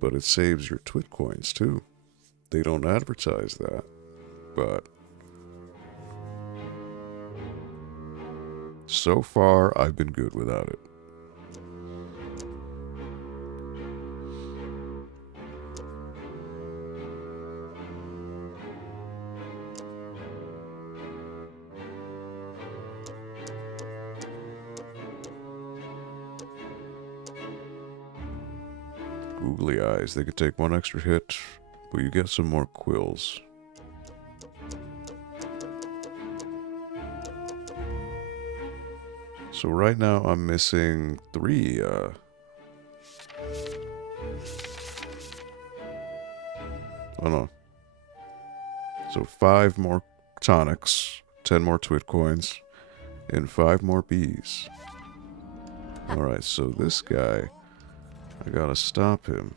but it saves your T.W.I.T coins too. They don't advertise that, but so far I've been good without it. Googly eyes. They could take one extra hit, but you get some more quills. So right now I'm missing 3. Oh no. So 5 more tonics, 10 more T.W.I.T coins, and 5 more bees. Alright, so this guy, I gotta stop him.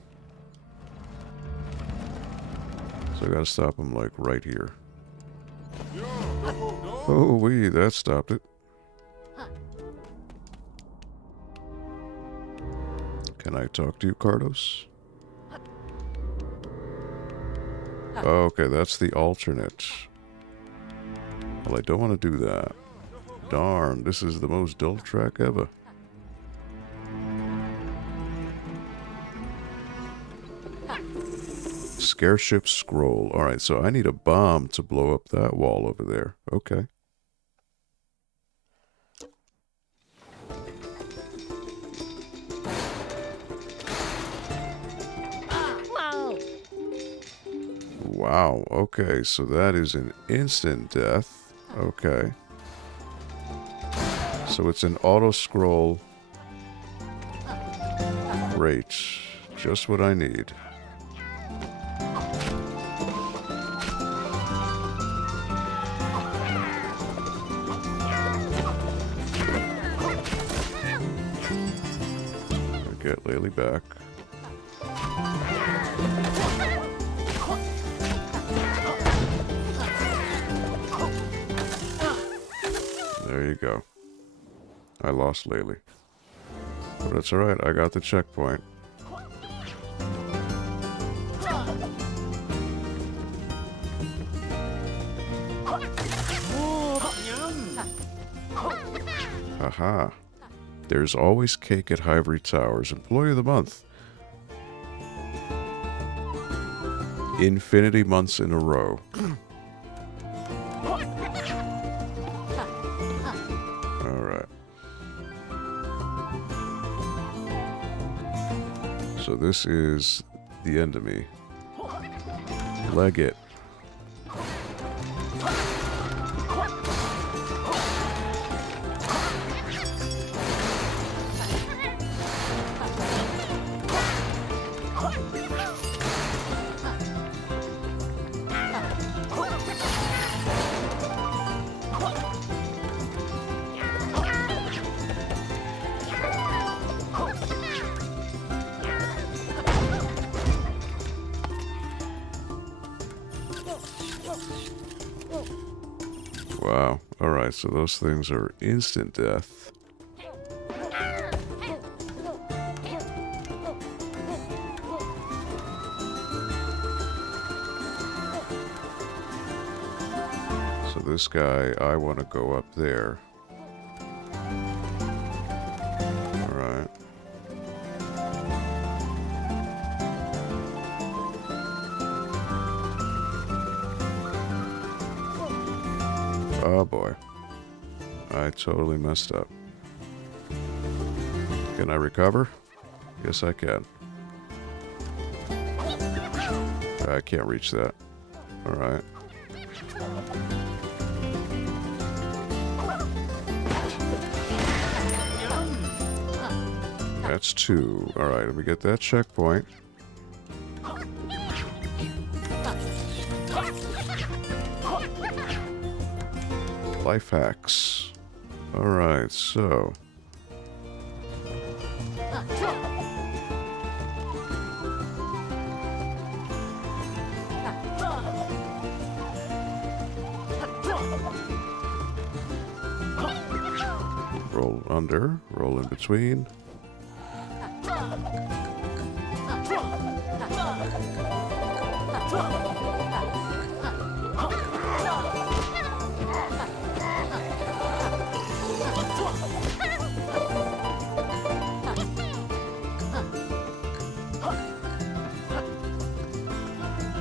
So I gotta stop him like right here. Oh wee, that stopped it. Can I talk to you, Kartos? Okay, that's the alternate. Well, I don't want to do that. Darn, this is the most dull track ever. Scareship scroll. Alright, so I need a bomb to blow up that wall over there. Okay. Wow, okay, so that is an instant death. Okay. So it's an auto scroll. Great. Just what I need. Get Laylee back. There you go. I lost Laylee. But that's alright, I got the checkpoint. Aha. There's always cake at Hivemind Towers. Employee of the month. Infinity months in a row. Alright. So this is the end of me. Leg it. Wow. Alright, so those things are instant death. So this guy, I want to go up there. Alright. Oh boy. I totally messed up. Can I recover? Yes, I can. I can't reach that. Alright. That's 2. Alright, let me get that checkpoint. Life hacks. Alright, so. Roll under, roll in between.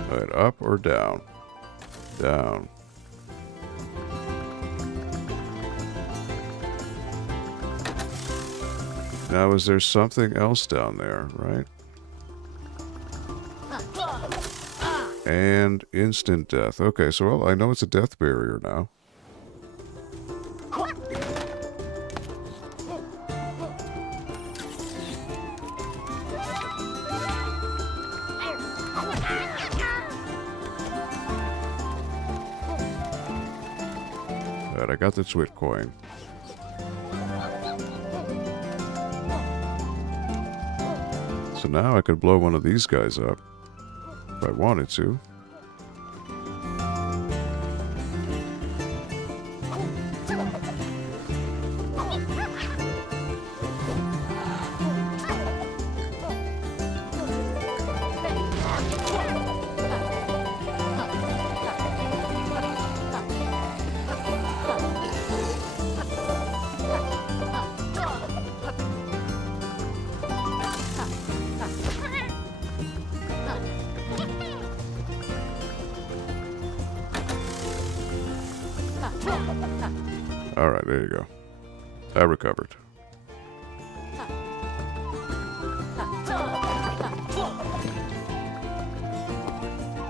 Alright, up or down? Down. Now, is there something else down there, right? And instant death. Okay, so well, I know it's a death barrier now. Alright, I got the T.W.I.T coin. So now I could blow one of these guys up if I wanted to. Alright, there you go. I recovered.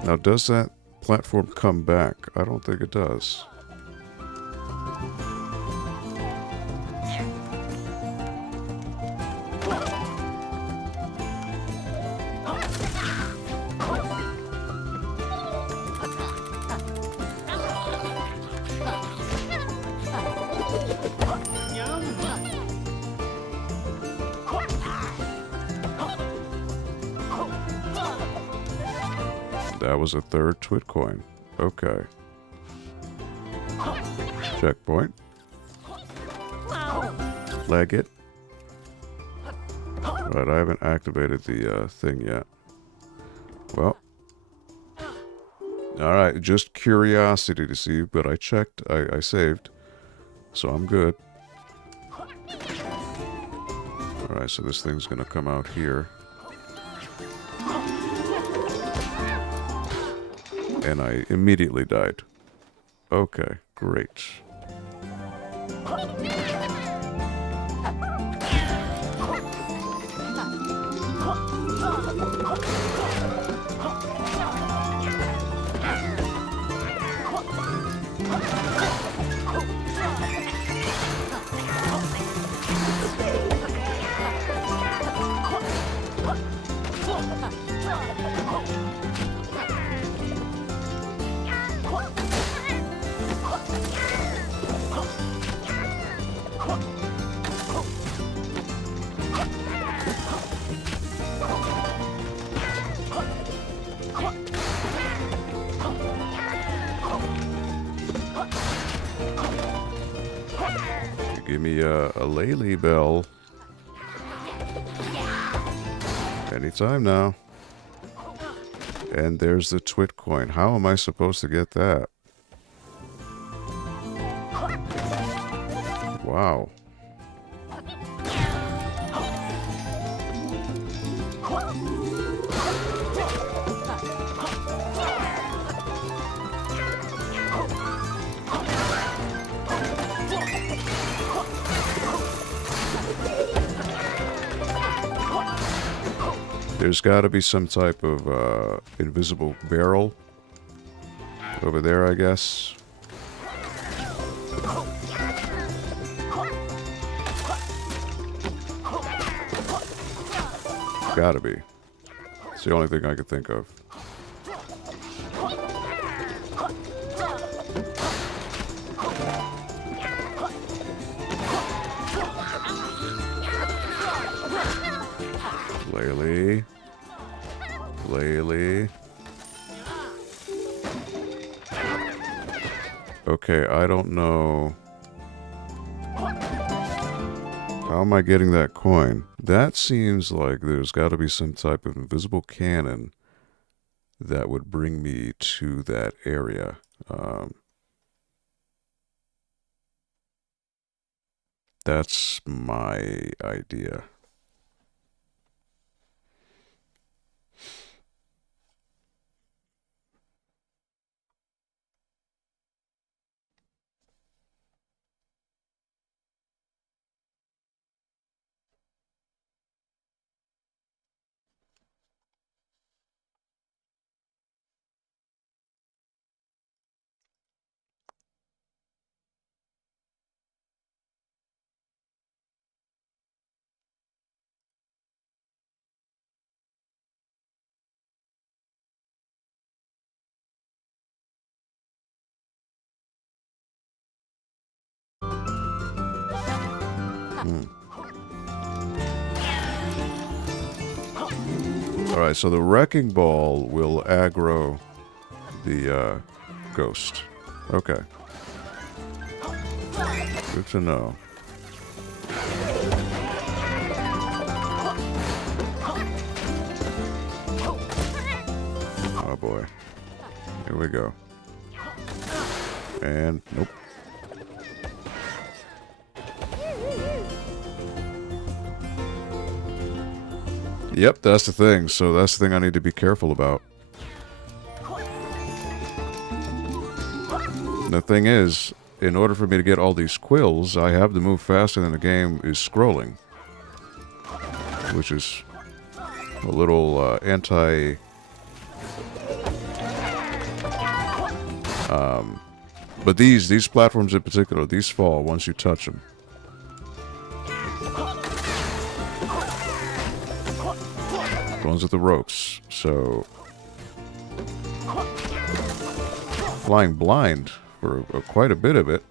Now, does that platform come back? I don't think it does. That was a third T.W.I.T coin. Okay. Checkpoint. Leg it. Right, I haven't activated the thing yet. Well. Alright, just curiosity to see, but I checked, I saved. So I'm good. Alright, so this thing's gonna come out here. And I immediately died. Okay, great. Give me a Laylee bell. Anytime now. And there's the T.W.I.T coin. How am I supposed to get that? Wow. There's got to be some type of invisible barrel over there, I guess. Gotta be. It's the only thing I could think of. Laylee. Laylee. Okay, I don't know. How am I getting that coin? That seems like there's got to be some type of invisible cannon that would bring me to that area. That's my idea. Alright, so the wrecking ball will aggro the ghost. Okay. Good to know. Oh boy. Here we go. And nope. Yep, that's the thing. So that's the thing I need to be careful about. The thing is, in order for me to get all these quills, I have to move faster than the game is scrolling. Which is a little anti... but these platforms in particular, these fall once you touch them. Ones with the ropes, so flying blind for quite a bit of it.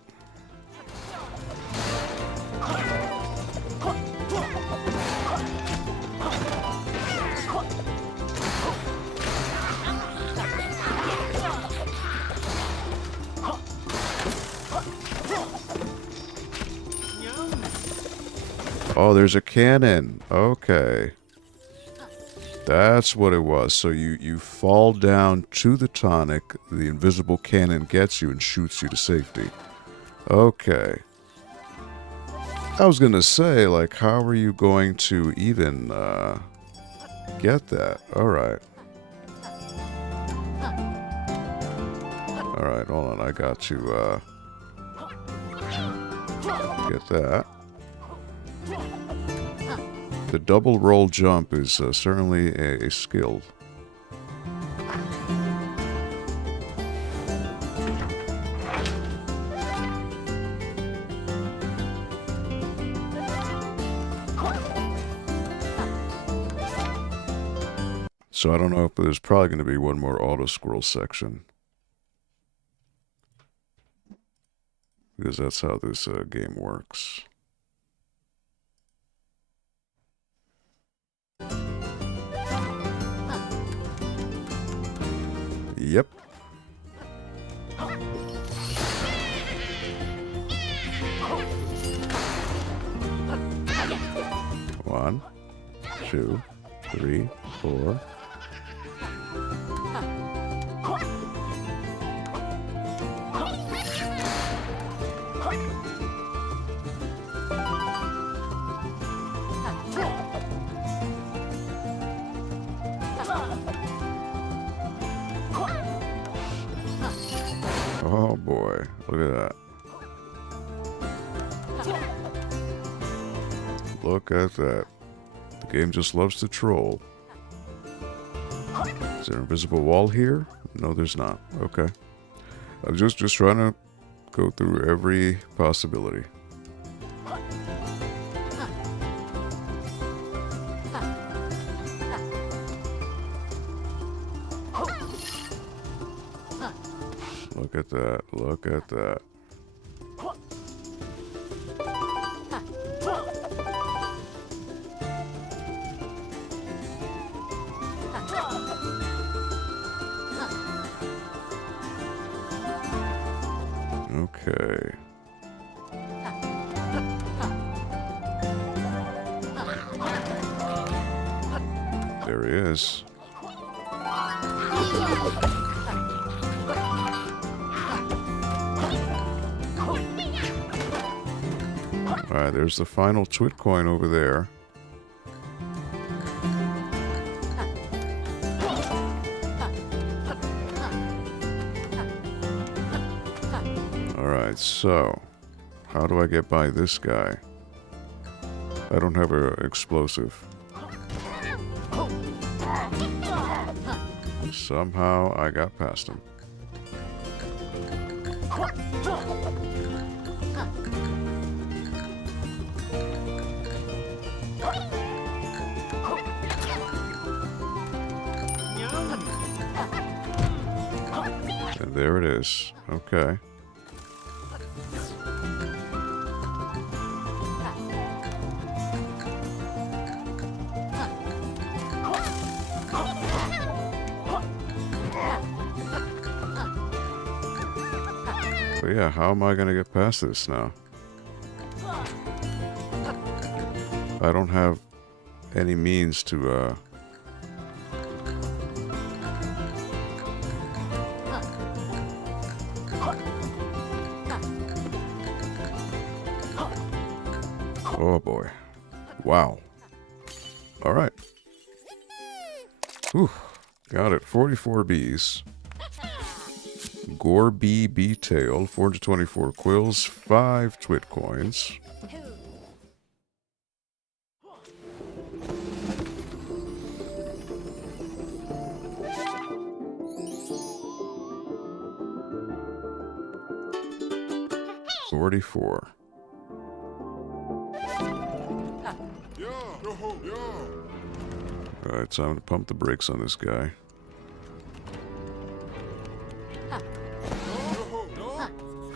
Oh, there's a cannon. Okay. That's what it was. So you fall down to the tonic, the invisible cannon gets you and shoots you to safety. Okay. I was gonna say, like, how are you going to even get that? Alright. Alright, hold on. I got to get that. The double roll jump is certainly a skill. So I don't know if there's probably going to be one more auto scroll section. Because that's how this game works. Yep. 1, 2, 3, 4. Oh boy, look at that. Look at that. The game just loves to troll. Is there an invisible wall here? No, there's not. Okay. I'm just trying to go through every possibility. Look at that. Look at that. Okay. There he is. Alright, there's the final T.W.I.T coin over there. Alright, so how do I get by this guy? I don't have an explosive. Somehow I got past him. And there it is. Okay. But yeah, how am I going to get past this now? I don't have any means to, Oh boy. Wow. Alright. Whew. Got it. 44 bees. Gore bee bee tail. 424 quills. 5 T.W.I.T coins. $44. Alright, so I'm going to pump the brakes on this guy.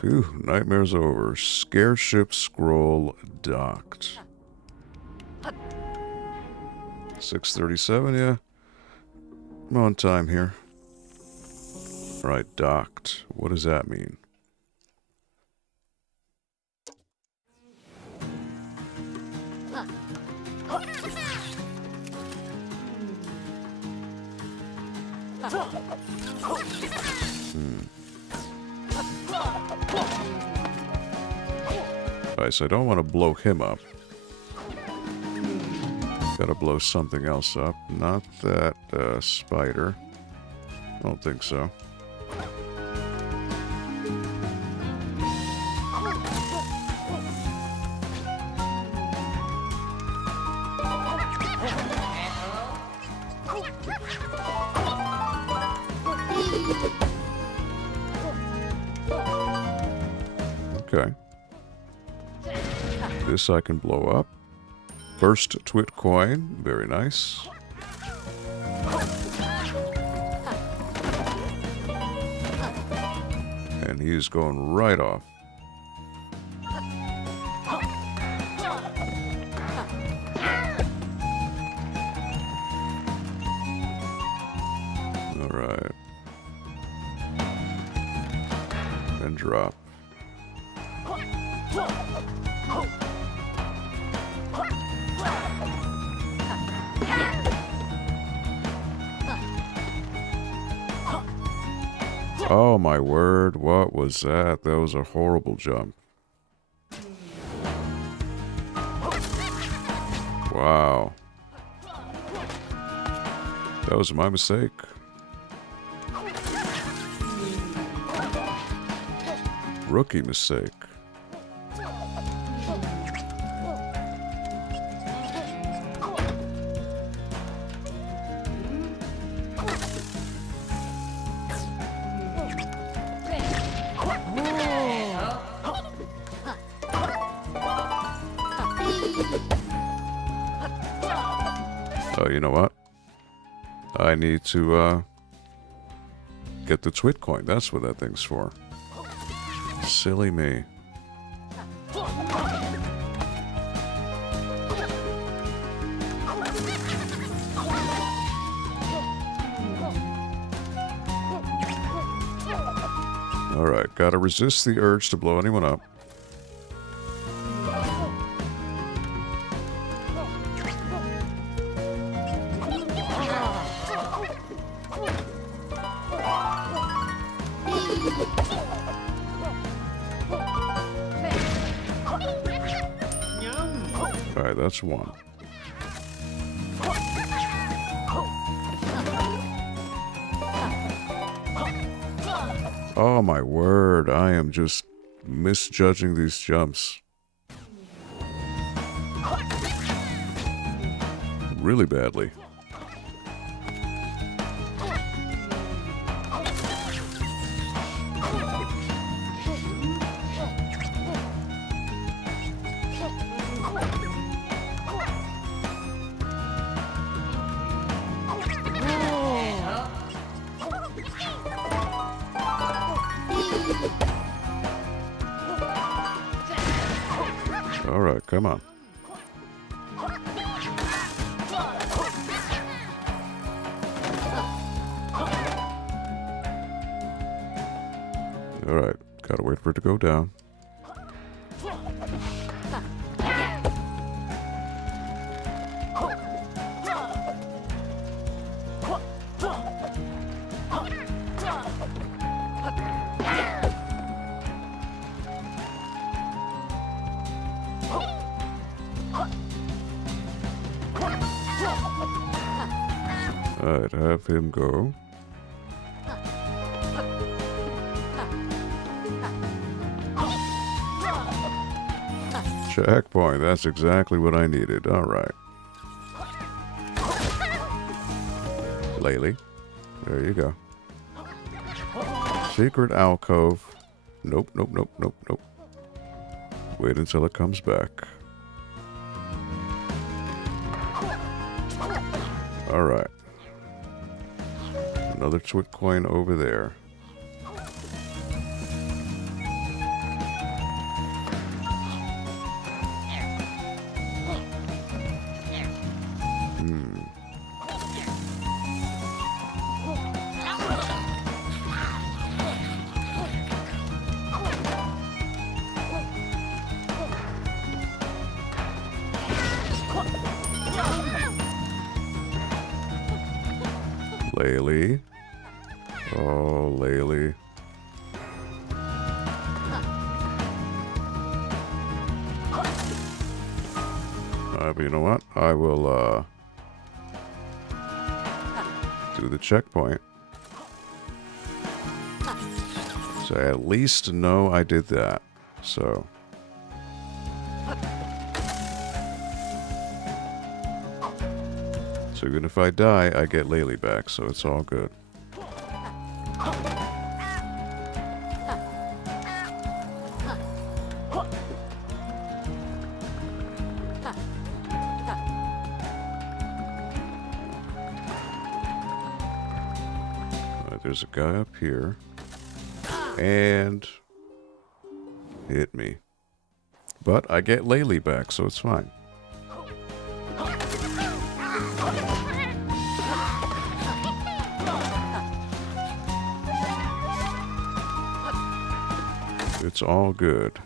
Phew, nightmare's over. Scare ship scroll docked. 6:37, yeah. I'm on time here. Alright, docked. What does that mean? Alright, so I don't want to blow him up. Gotta blow something else up. Not that spider. I don't think so. Okay. This I can blow up. First T.W.I.T coin. Very nice. And he's going right off. Alright. And drop. Oh my word, what was that? That was a horrible jump. Wow. That was my mistake. Rookie mistake. Oh, you know what? I need to get the T.W.I.T coin. That's what that thing's for. Silly me. Alright, gotta resist the urge to blow anyone up. Alright, that's one. Oh my word, I am just misjudging these jumps. Really badly. Alright, come on. Alright, gotta wait for it to go down. Alright, have him go. Checkpoint, that's exactly what I needed. Alright. Laylee. There you go. Secret alcove. Nope, nope, nope, nope, nope. Wait until it comes back. Alright. Another T.W.I.T coin over there. Laylee. Oh, Laylee. But you know what? I will do the checkpoint. So I at least know I did that. So even if I die, I get Laylee back, so it's all good. There's a guy up here. And hit me. But I get Laylee back, so it's fine. It's all good.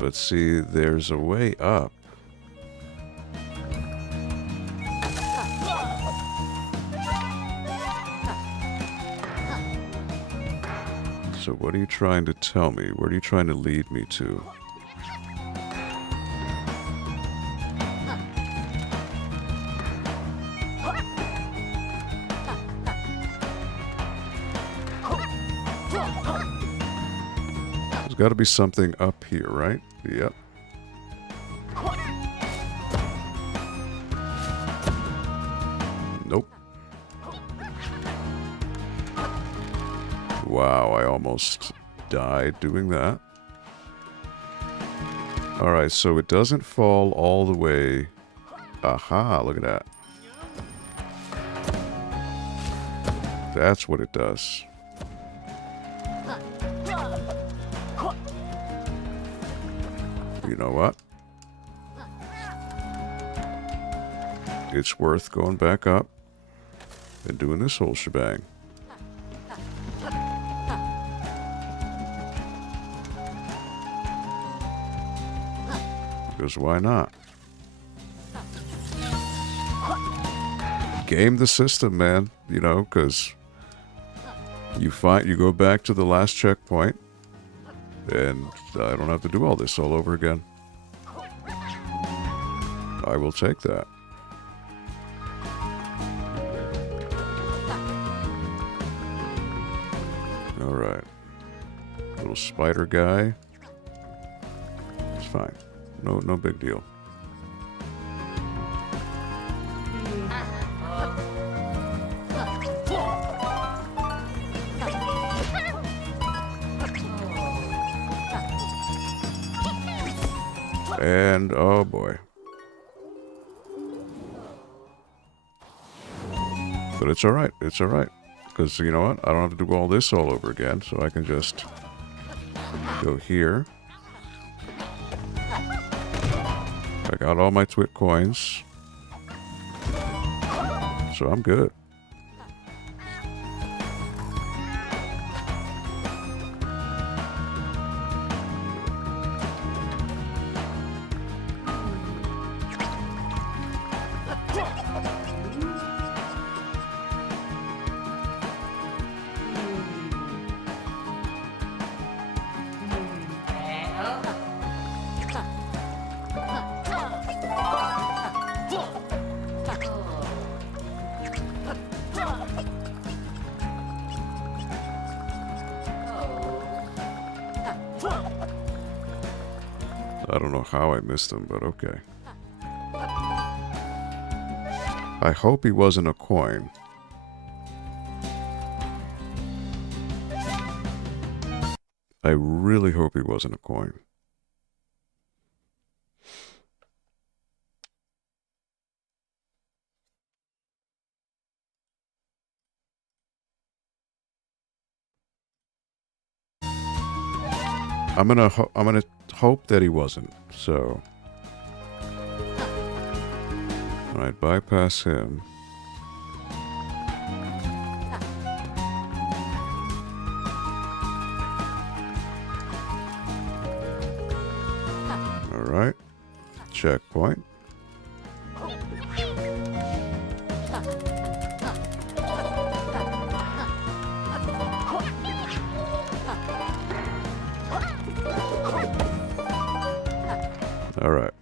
But see, there's a way up. So what are you trying to tell me? What are you trying to lead me to? There's got to be something up here, right? Yep. Nope. Wow, I almost died doing that. Alright, so it doesn't fall all the way. Aha, look at that. That's what it does. You know what? It's worth going back up and doing this whole shebang. Because why not? Game the system, man. You know, because you go back to the last checkpoint, and I don't have to do all this all over again. I will take that. All right, little spider guy. It's fine. No big deal. And oh boy. But it's alright. It's alright. Because you know what? I don't have to do all this all over again. So I can just go here. I got all my T.W.I.T coins. So I'm good. I don't know how I missed him, but okay. I hope he wasn't a coin. I really hope he wasn't a coin. I'm gonna hope that he wasn't. So, all right, bypass him. All right, checkpoint. All right.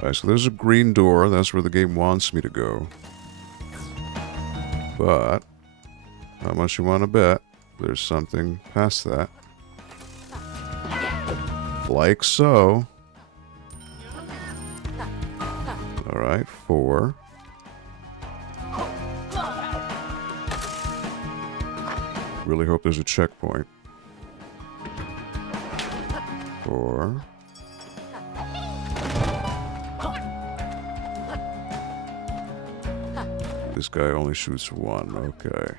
Alright, so there's a green door. That's where the game wants me to go. But how much you want to bet? There's something past that. Like so. Alright, 4. Really hope there's a checkpoint. 4. This guy only shoots 1, okay.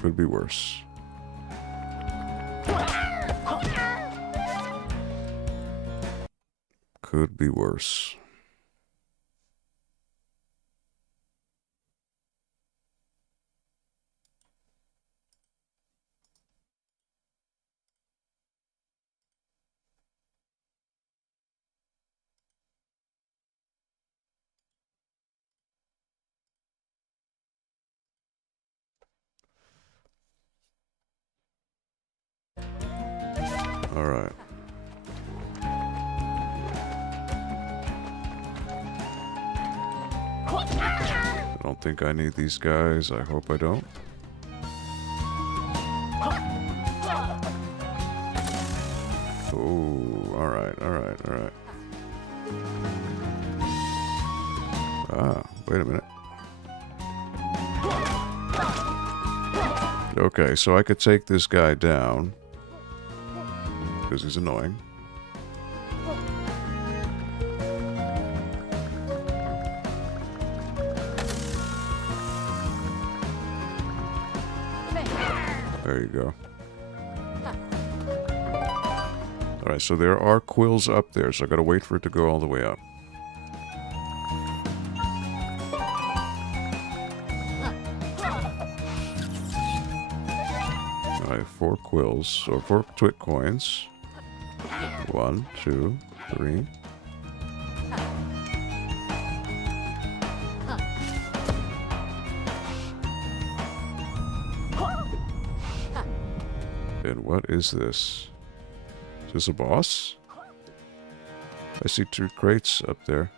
Could be worse. Could be worse. All right. I don't think I need these guys. I hope I don't. Oh, all right, all right, all right. Ah, wait a minute. Okay, so I could take this guy down because he's annoying. There you go. Alright, so there are quills up there, so I gotta wait for it to go all the way up. I have 4 quills, or 4 T.W.I.T coins. 1, 2, 3. And what is this? Is this a boss? I see 2 crates up there.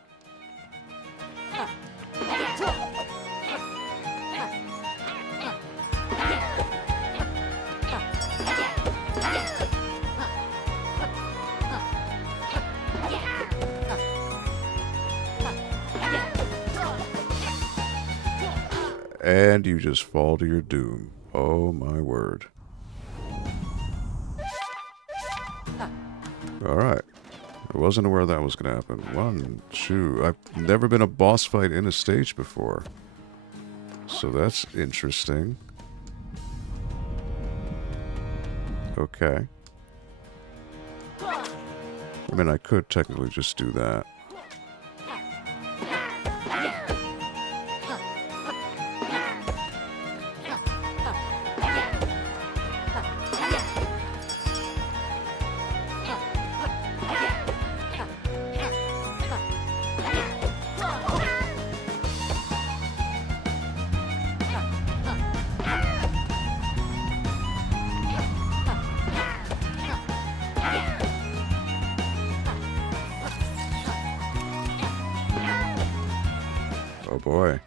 And you just fall to your doom. Oh my word. Alright. I wasn't aware that was going to happen. 1, 2. I've never been a boss fight in a stage before. So that's interesting. Okay. I mean, I could technically just do that. Oh boy.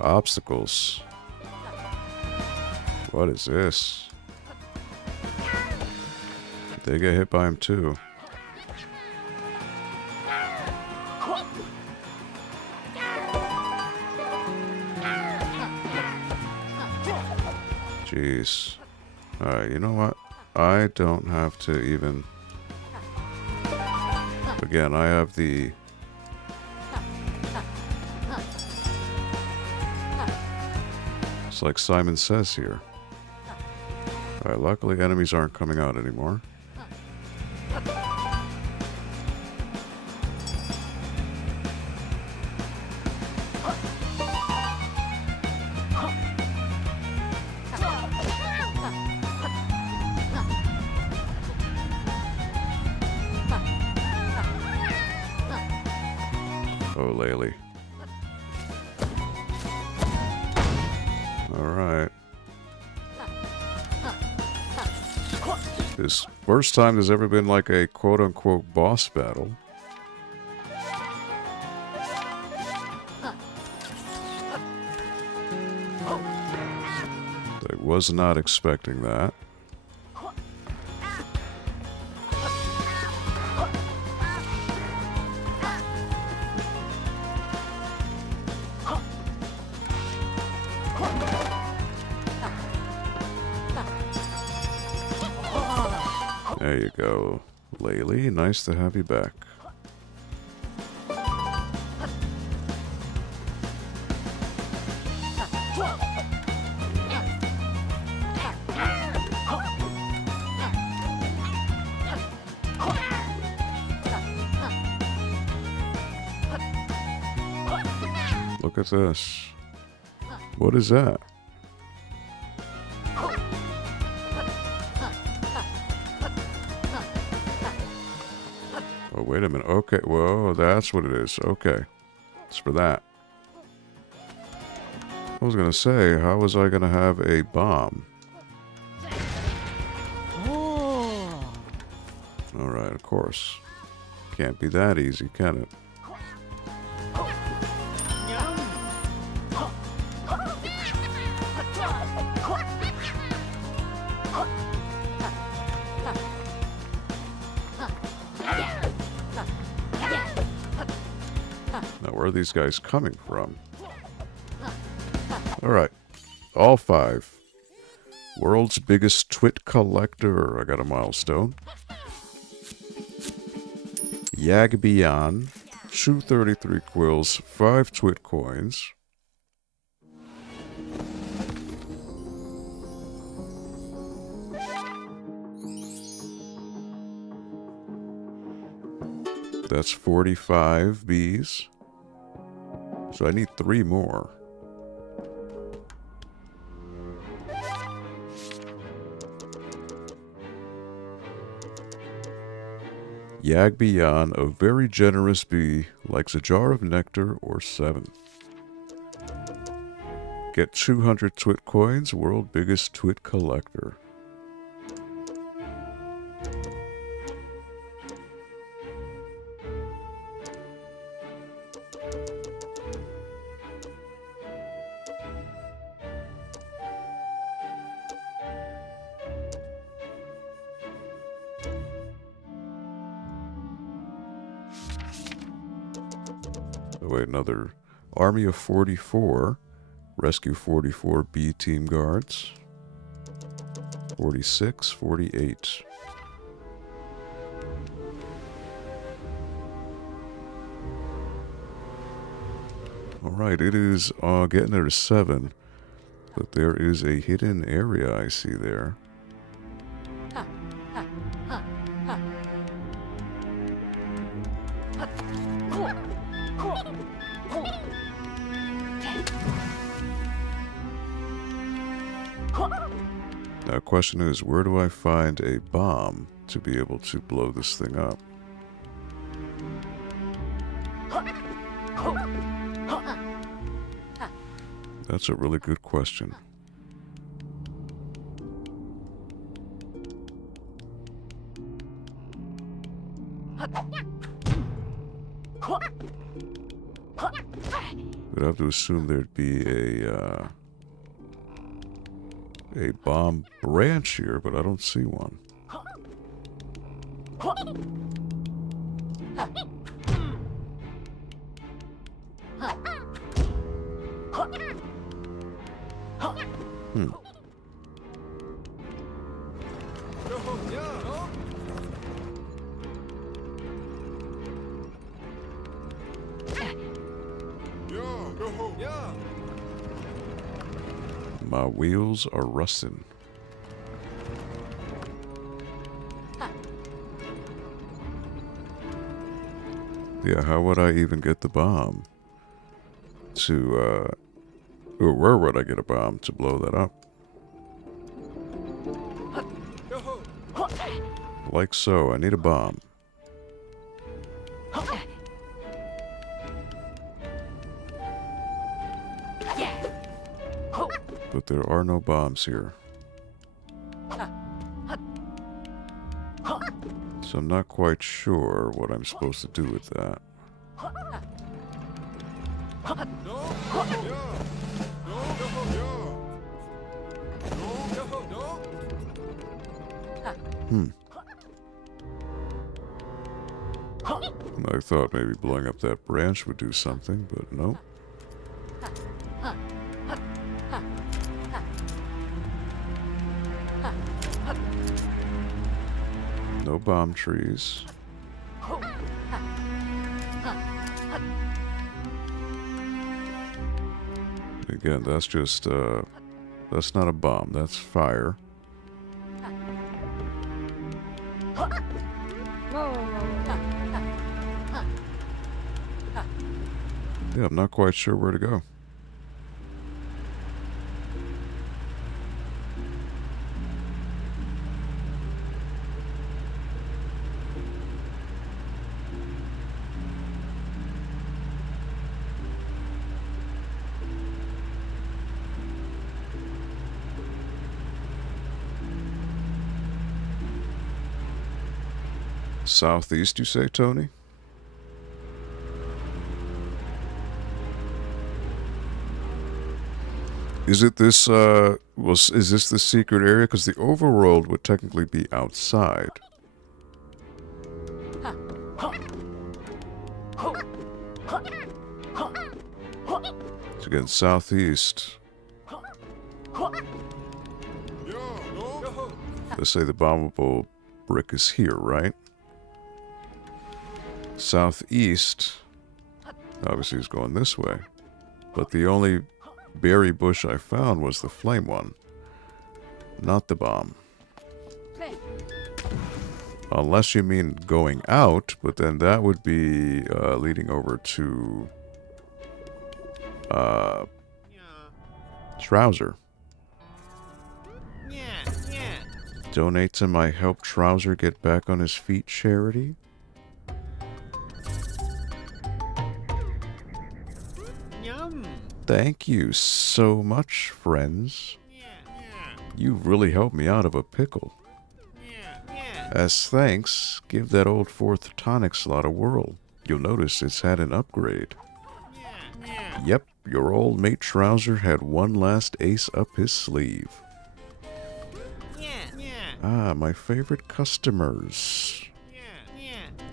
Obstacles. What is this? They get hit by him too. Jeez. Alright, you know what? I don't have to even... Again, I have the... It's like Simon says here. Alright, luckily enemies aren't coming out anymore. Oh, Laylee. Alright. This first time there's ever been like a quote-unquote boss battle. I was not expecting that. There you go, Laylee. Nice to have you back. look at this. What is that? Oh, wait a minute. Okay, whoa, that's what it is. Okay. It's for that. I was gonna say, how was I gonna have a bomb? Alright, of course. Can't be that easy, can it? Now, where are these guys coming from? Alright. All 5. World's biggest T.W.I.T collector. I got a milestone. Yagbian. 233 quills. 5 T.W.I.T coins. That's 45 bees. So I need 3 more. Yagbian, a very generous bee, likes a jar of nectar or 7. Get 200 T.W.I.T coins, world biggest T.W.I.T collector. Oh, wait, another army of 44. Rescue 44 B team guards. 46, 48. Alright, it is getting there to 7. But there is a hidden area I see there. Now, question is, where do I find a bomb to be able to blow this thing up? That's a really good question. We'd have to assume there'd be a bomb branch here, but I don't see one. My wheels are rusting. Yeah, how would I even get the bomb to, or where would I get a bomb to blow that up? Like so, I need a bomb. But there are no bombs here. So I'm not quite sure what I'm supposed to do with that. I thought maybe blowing up that branch would do something, but no. No bomb trees. Again, that's just, that's not a bomb, that's fire. Yeah, I'm not quite sure where to go. Southeast, you say, Tony? Is it this, is this the secret area? Because the overworld would technically be outside. So again, southeast. Let's say the bombable brick is here, right? Southeast, obviously, is going this way. But the only berry bush I found was the flame one, not the bomb. Unless you mean going out, but then that would be leading over to Trouser. Donate to my Help Trouser Get Back on His Feet charity. Thank you so much, friends. You really helped me out of a pickle. As thanks, give that old fourth tonic slot a whirl. You'll notice it's had an upgrade. Yep, your old mate Trouser had one last ace up his sleeve. Ah, my favorite customers.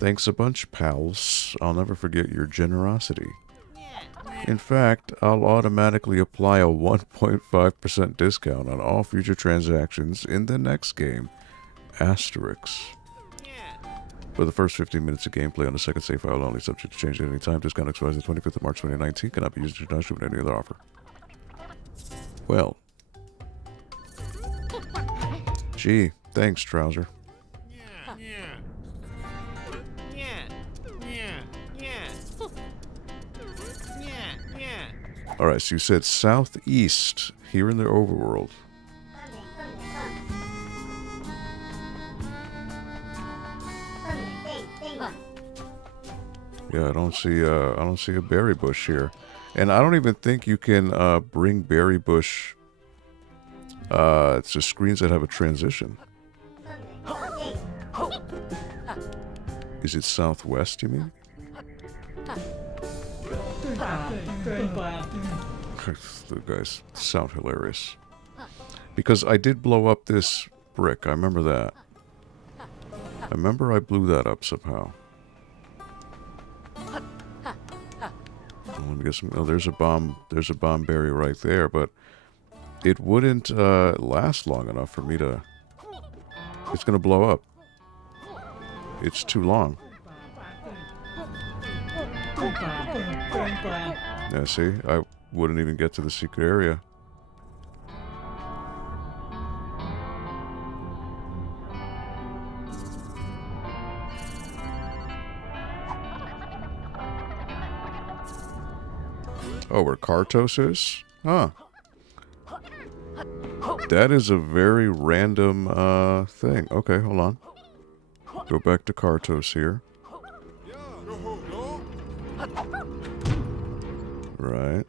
Thanks a bunch, pals. I'll never forget your generosity. In fact, I'll automatically apply a 1.5% discount on all future transactions in the next game. Asterix. For the first 15 minutes of gameplay on the second save file only, subject to change at any time. Discount expires the 25th of March 2019. Cannot be used in conjunction with any other offer. Well. Gee, thanks, Trouser. Alright, so you said southeast, here in the overworld. Yeah, I don't see a berry bush here. And I don't even think you can bring berry bush to screens that have a transition. Is it southwest, you mean? The guys sound hilarious. Because I did blow up this brick. I remember that. I remember I blew that up somehow. Let me get some. Oh, there's a bomb. There's a bomb berry right there, but it wouldn't last long enough for me to. It's gonna blow up. It's too long. Yeah, see, I wouldn't even get to the secret area. Oh, where Kartos is? Huh. That is a very random thing. Okay, hold on. Go back to Kartos here. Right.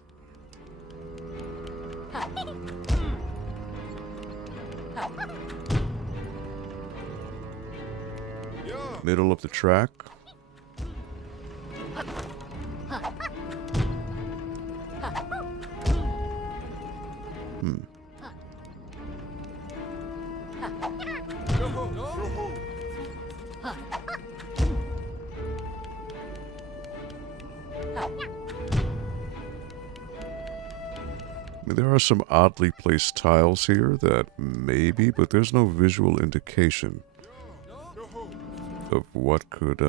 Middle of the track. There are some oddly placed tiles here that maybe, but there's no visual indication of what could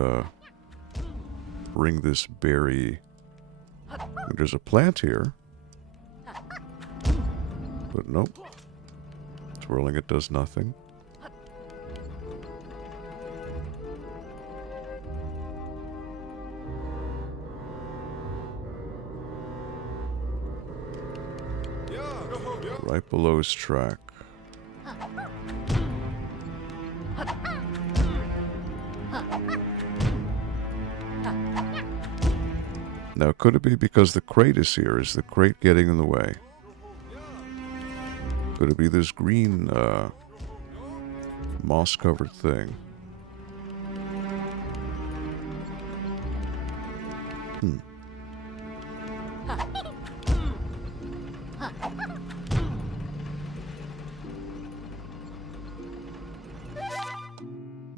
bring this berry. There's a plant here, but nope. Twirling it does nothing. Right below his track. Now, could it be because the crate is here? Is the crate getting in the way? Could it be this green, moss-covered thing?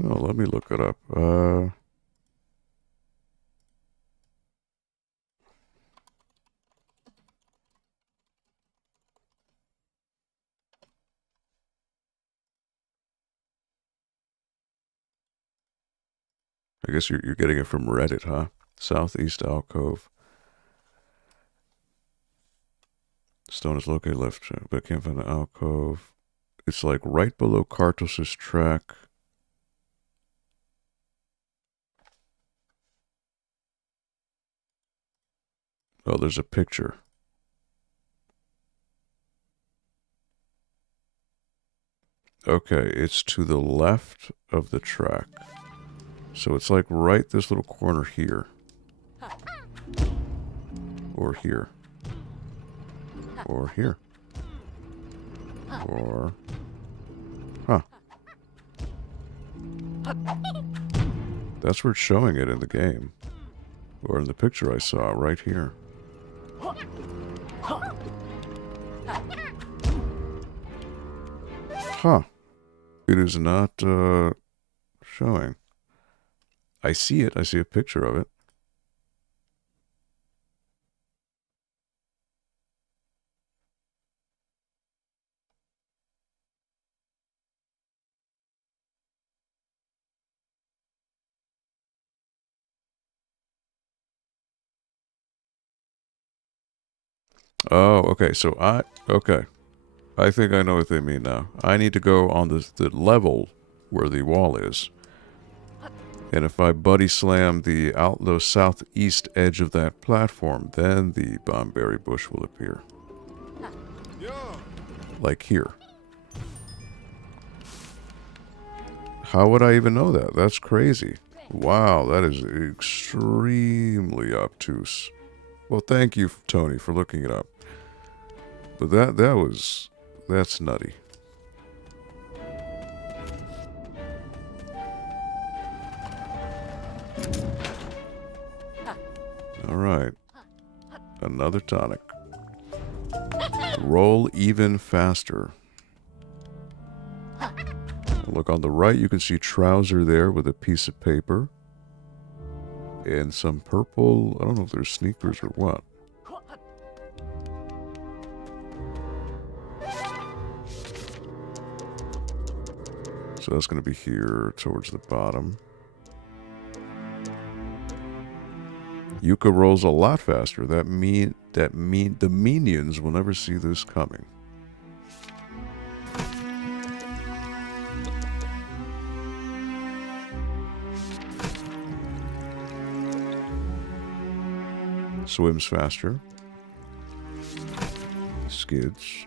Oh, let me look it up. I guess you're getting it from Reddit, huh? Southeast alcove. Stone is located left, but can't find the alcove. It's like right below Kartos' track. Oh, there's a picture. Okay, it's to the left of the track. So it's like right this little corner here. Or here. Or here. Or... Huh. That's where it's showing it in the game. Or in the picture I saw, right here. Huh. It is not, showing. I see it. I see a picture of it. Oh, okay. So okay. I think I know what they mean now. I need to go on the level where the wall is. And if I buddy slam the southeast edge of that platform, then the bombberry bush will appear. Like here. How would I even know that? That's crazy. Wow, that is extremely obtuse. Well, thank you, Tony, for looking it up. But that's nutty. All right. Another tonic. Roll even faster. Look on the right, you can see Trouser there with a piece of paper. And some purple, I don't know if they're sneakers or what. So that's going to be here towards the bottom. Yooka rolls a lot faster. The minions will never see this coming. Swims faster. Skids.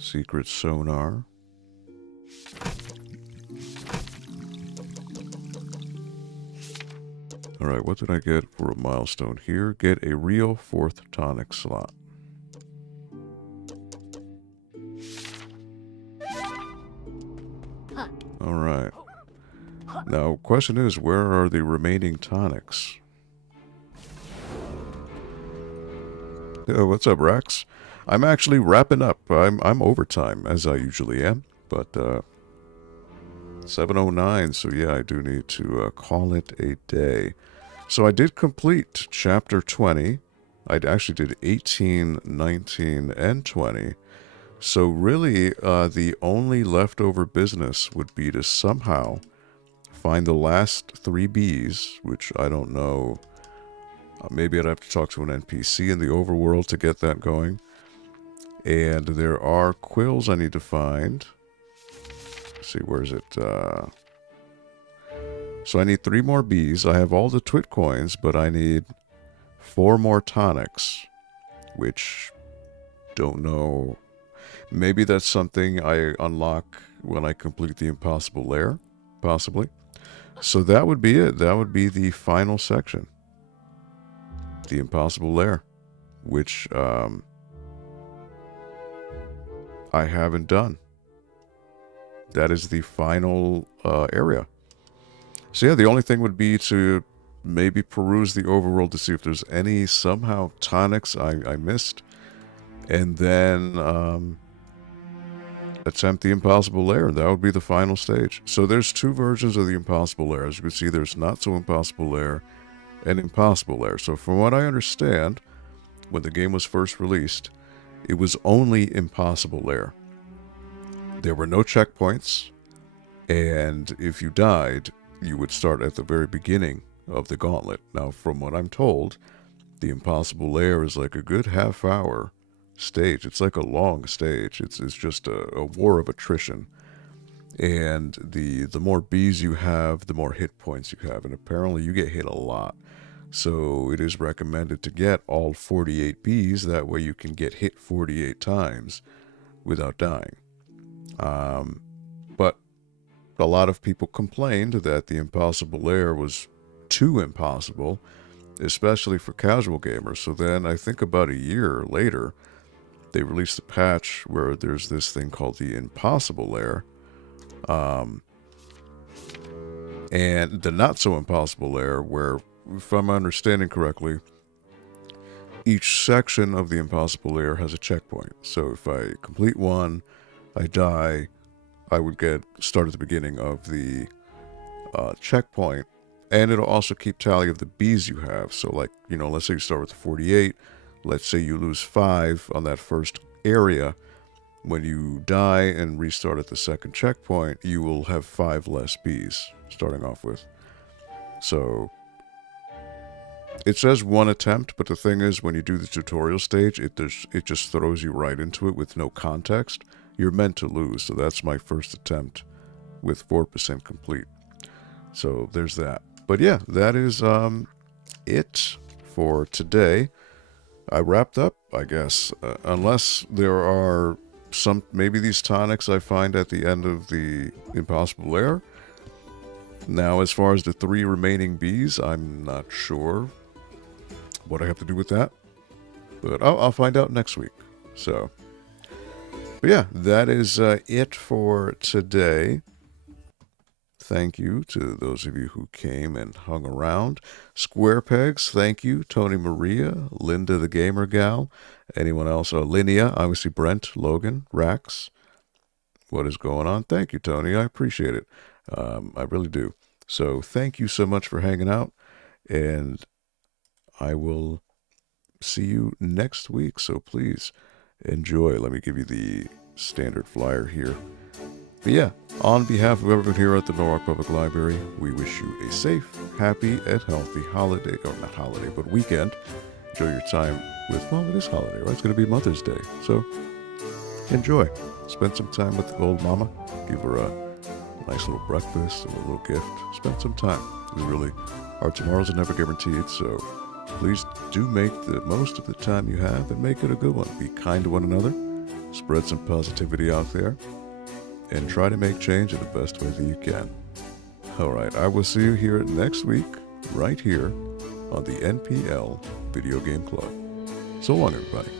Secret sonar. Alright, what did I get for a milestone here? Get a real 4th tonic slot. Alright. Now, question is, where are the remaining tonics? What's up, Rex? I'm actually wrapping up. I'm overtime, as I usually am. But, 7:09, so yeah, I do need to call it a day. So I did complete Chapter 20. I actually did 18, 19, and 20. So really, the only leftover business would be to somehow find the last 3 bees, which I don't know. Maybe I'd have to talk to an NPC in the overworld to get that going. And there are quills I need to find. Let's see, where is it? So I need 3 more bees. I have all the T.W.I.T coins, but I need 4 more tonics, which don't know. Maybe that's something I unlock when I complete the Impossible Lair, possibly. So that would be it. That would be the final section. The Impossible Lair, which I haven't done. That is the final area. So yeah, the only thing would be to maybe peruse the overworld to see if there's any somehow tonics I missed. And then attempt the Impossible Lair. That would be the final stage. So there's 2 versions of the Impossible Lair. As you can see, there's Not So Impossible Lair and Impossible Lair. So from what I understand, when the game was first released, it was only Impossible Lair. There were no checkpoints, and if you died, you would start at the very beginning of the gauntlet. Now, from what I'm told, the Impossible Lair is like a good half-hour stage. It's like a long stage. It's just a war of attrition. And the more bees you have, the more hit points you have. And apparently you get hit a lot. So it is recommended to get all 48 bees. That way you can get hit 48 times without dying. But a lot of people complained that the Impossible Lair was too impossible, especially for casual gamers. So then I think about a year later, they released a patch where there's this thing called the Impossible Lair, and the Not So Impossible Lair, where, if I'm understanding correctly, each section of the Impossible Lair has a checkpoint. So if I complete one, I die, I would get start at the beginning of the checkpoint, and it'll also keep tally of the bees you have. So like, you know, let's say you start with 48, let's say you lose 5 on that first area. When you die and restart at the second checkpoint, you will have 5 less bees starting off with. So it says 1 attempt, but the thing is, when you do the tutorial stage, it just throws you right into it with no context. You're meant to lose, so that's my first attempt with 4% complete. So there's that. But yeah, that is it for today. I wrapped up, I guess, unless there are maybe these tonics I find at the end of the Impossible Lair. Now, as far as the 3 remaining bees, I'm not sure what I have to do with that, but I'll find out next week. So, but yeah, that is it for today. Thank you to those of you who came and hung around. Square Pegs, thank you. Tony Maria, Linda the Gamer Gal, anyone else? Linnea, obviously Brent, Logan, Rax. What is going on? Thank you, Tony. I appreciate it. I really do. So thank you so much for hanging out, and I will see you next week. So please enjoy. Let me give you the standard flyer here. But yeah, on behalf of everyone here at the Norwalk Public Library, we wish you a safe, happy, and healthy holiday, or not holiday, but weekend. Enjoy your time with, well, it is holiday, right? It's going to be Mother's Day. So enjoy. Spend some time with the old mama. Give her a nice little breakfast and a little gift. Spend some time. Really, our tomorrows are never guaranteed, so please do make the most of the time you have and make it a good one. Be kind to one another. Spread some positivity out there. And try to make change in the best way that you can. Alright, I will see you here next week, right here, on the NPL Video Game Club. So long, everybody.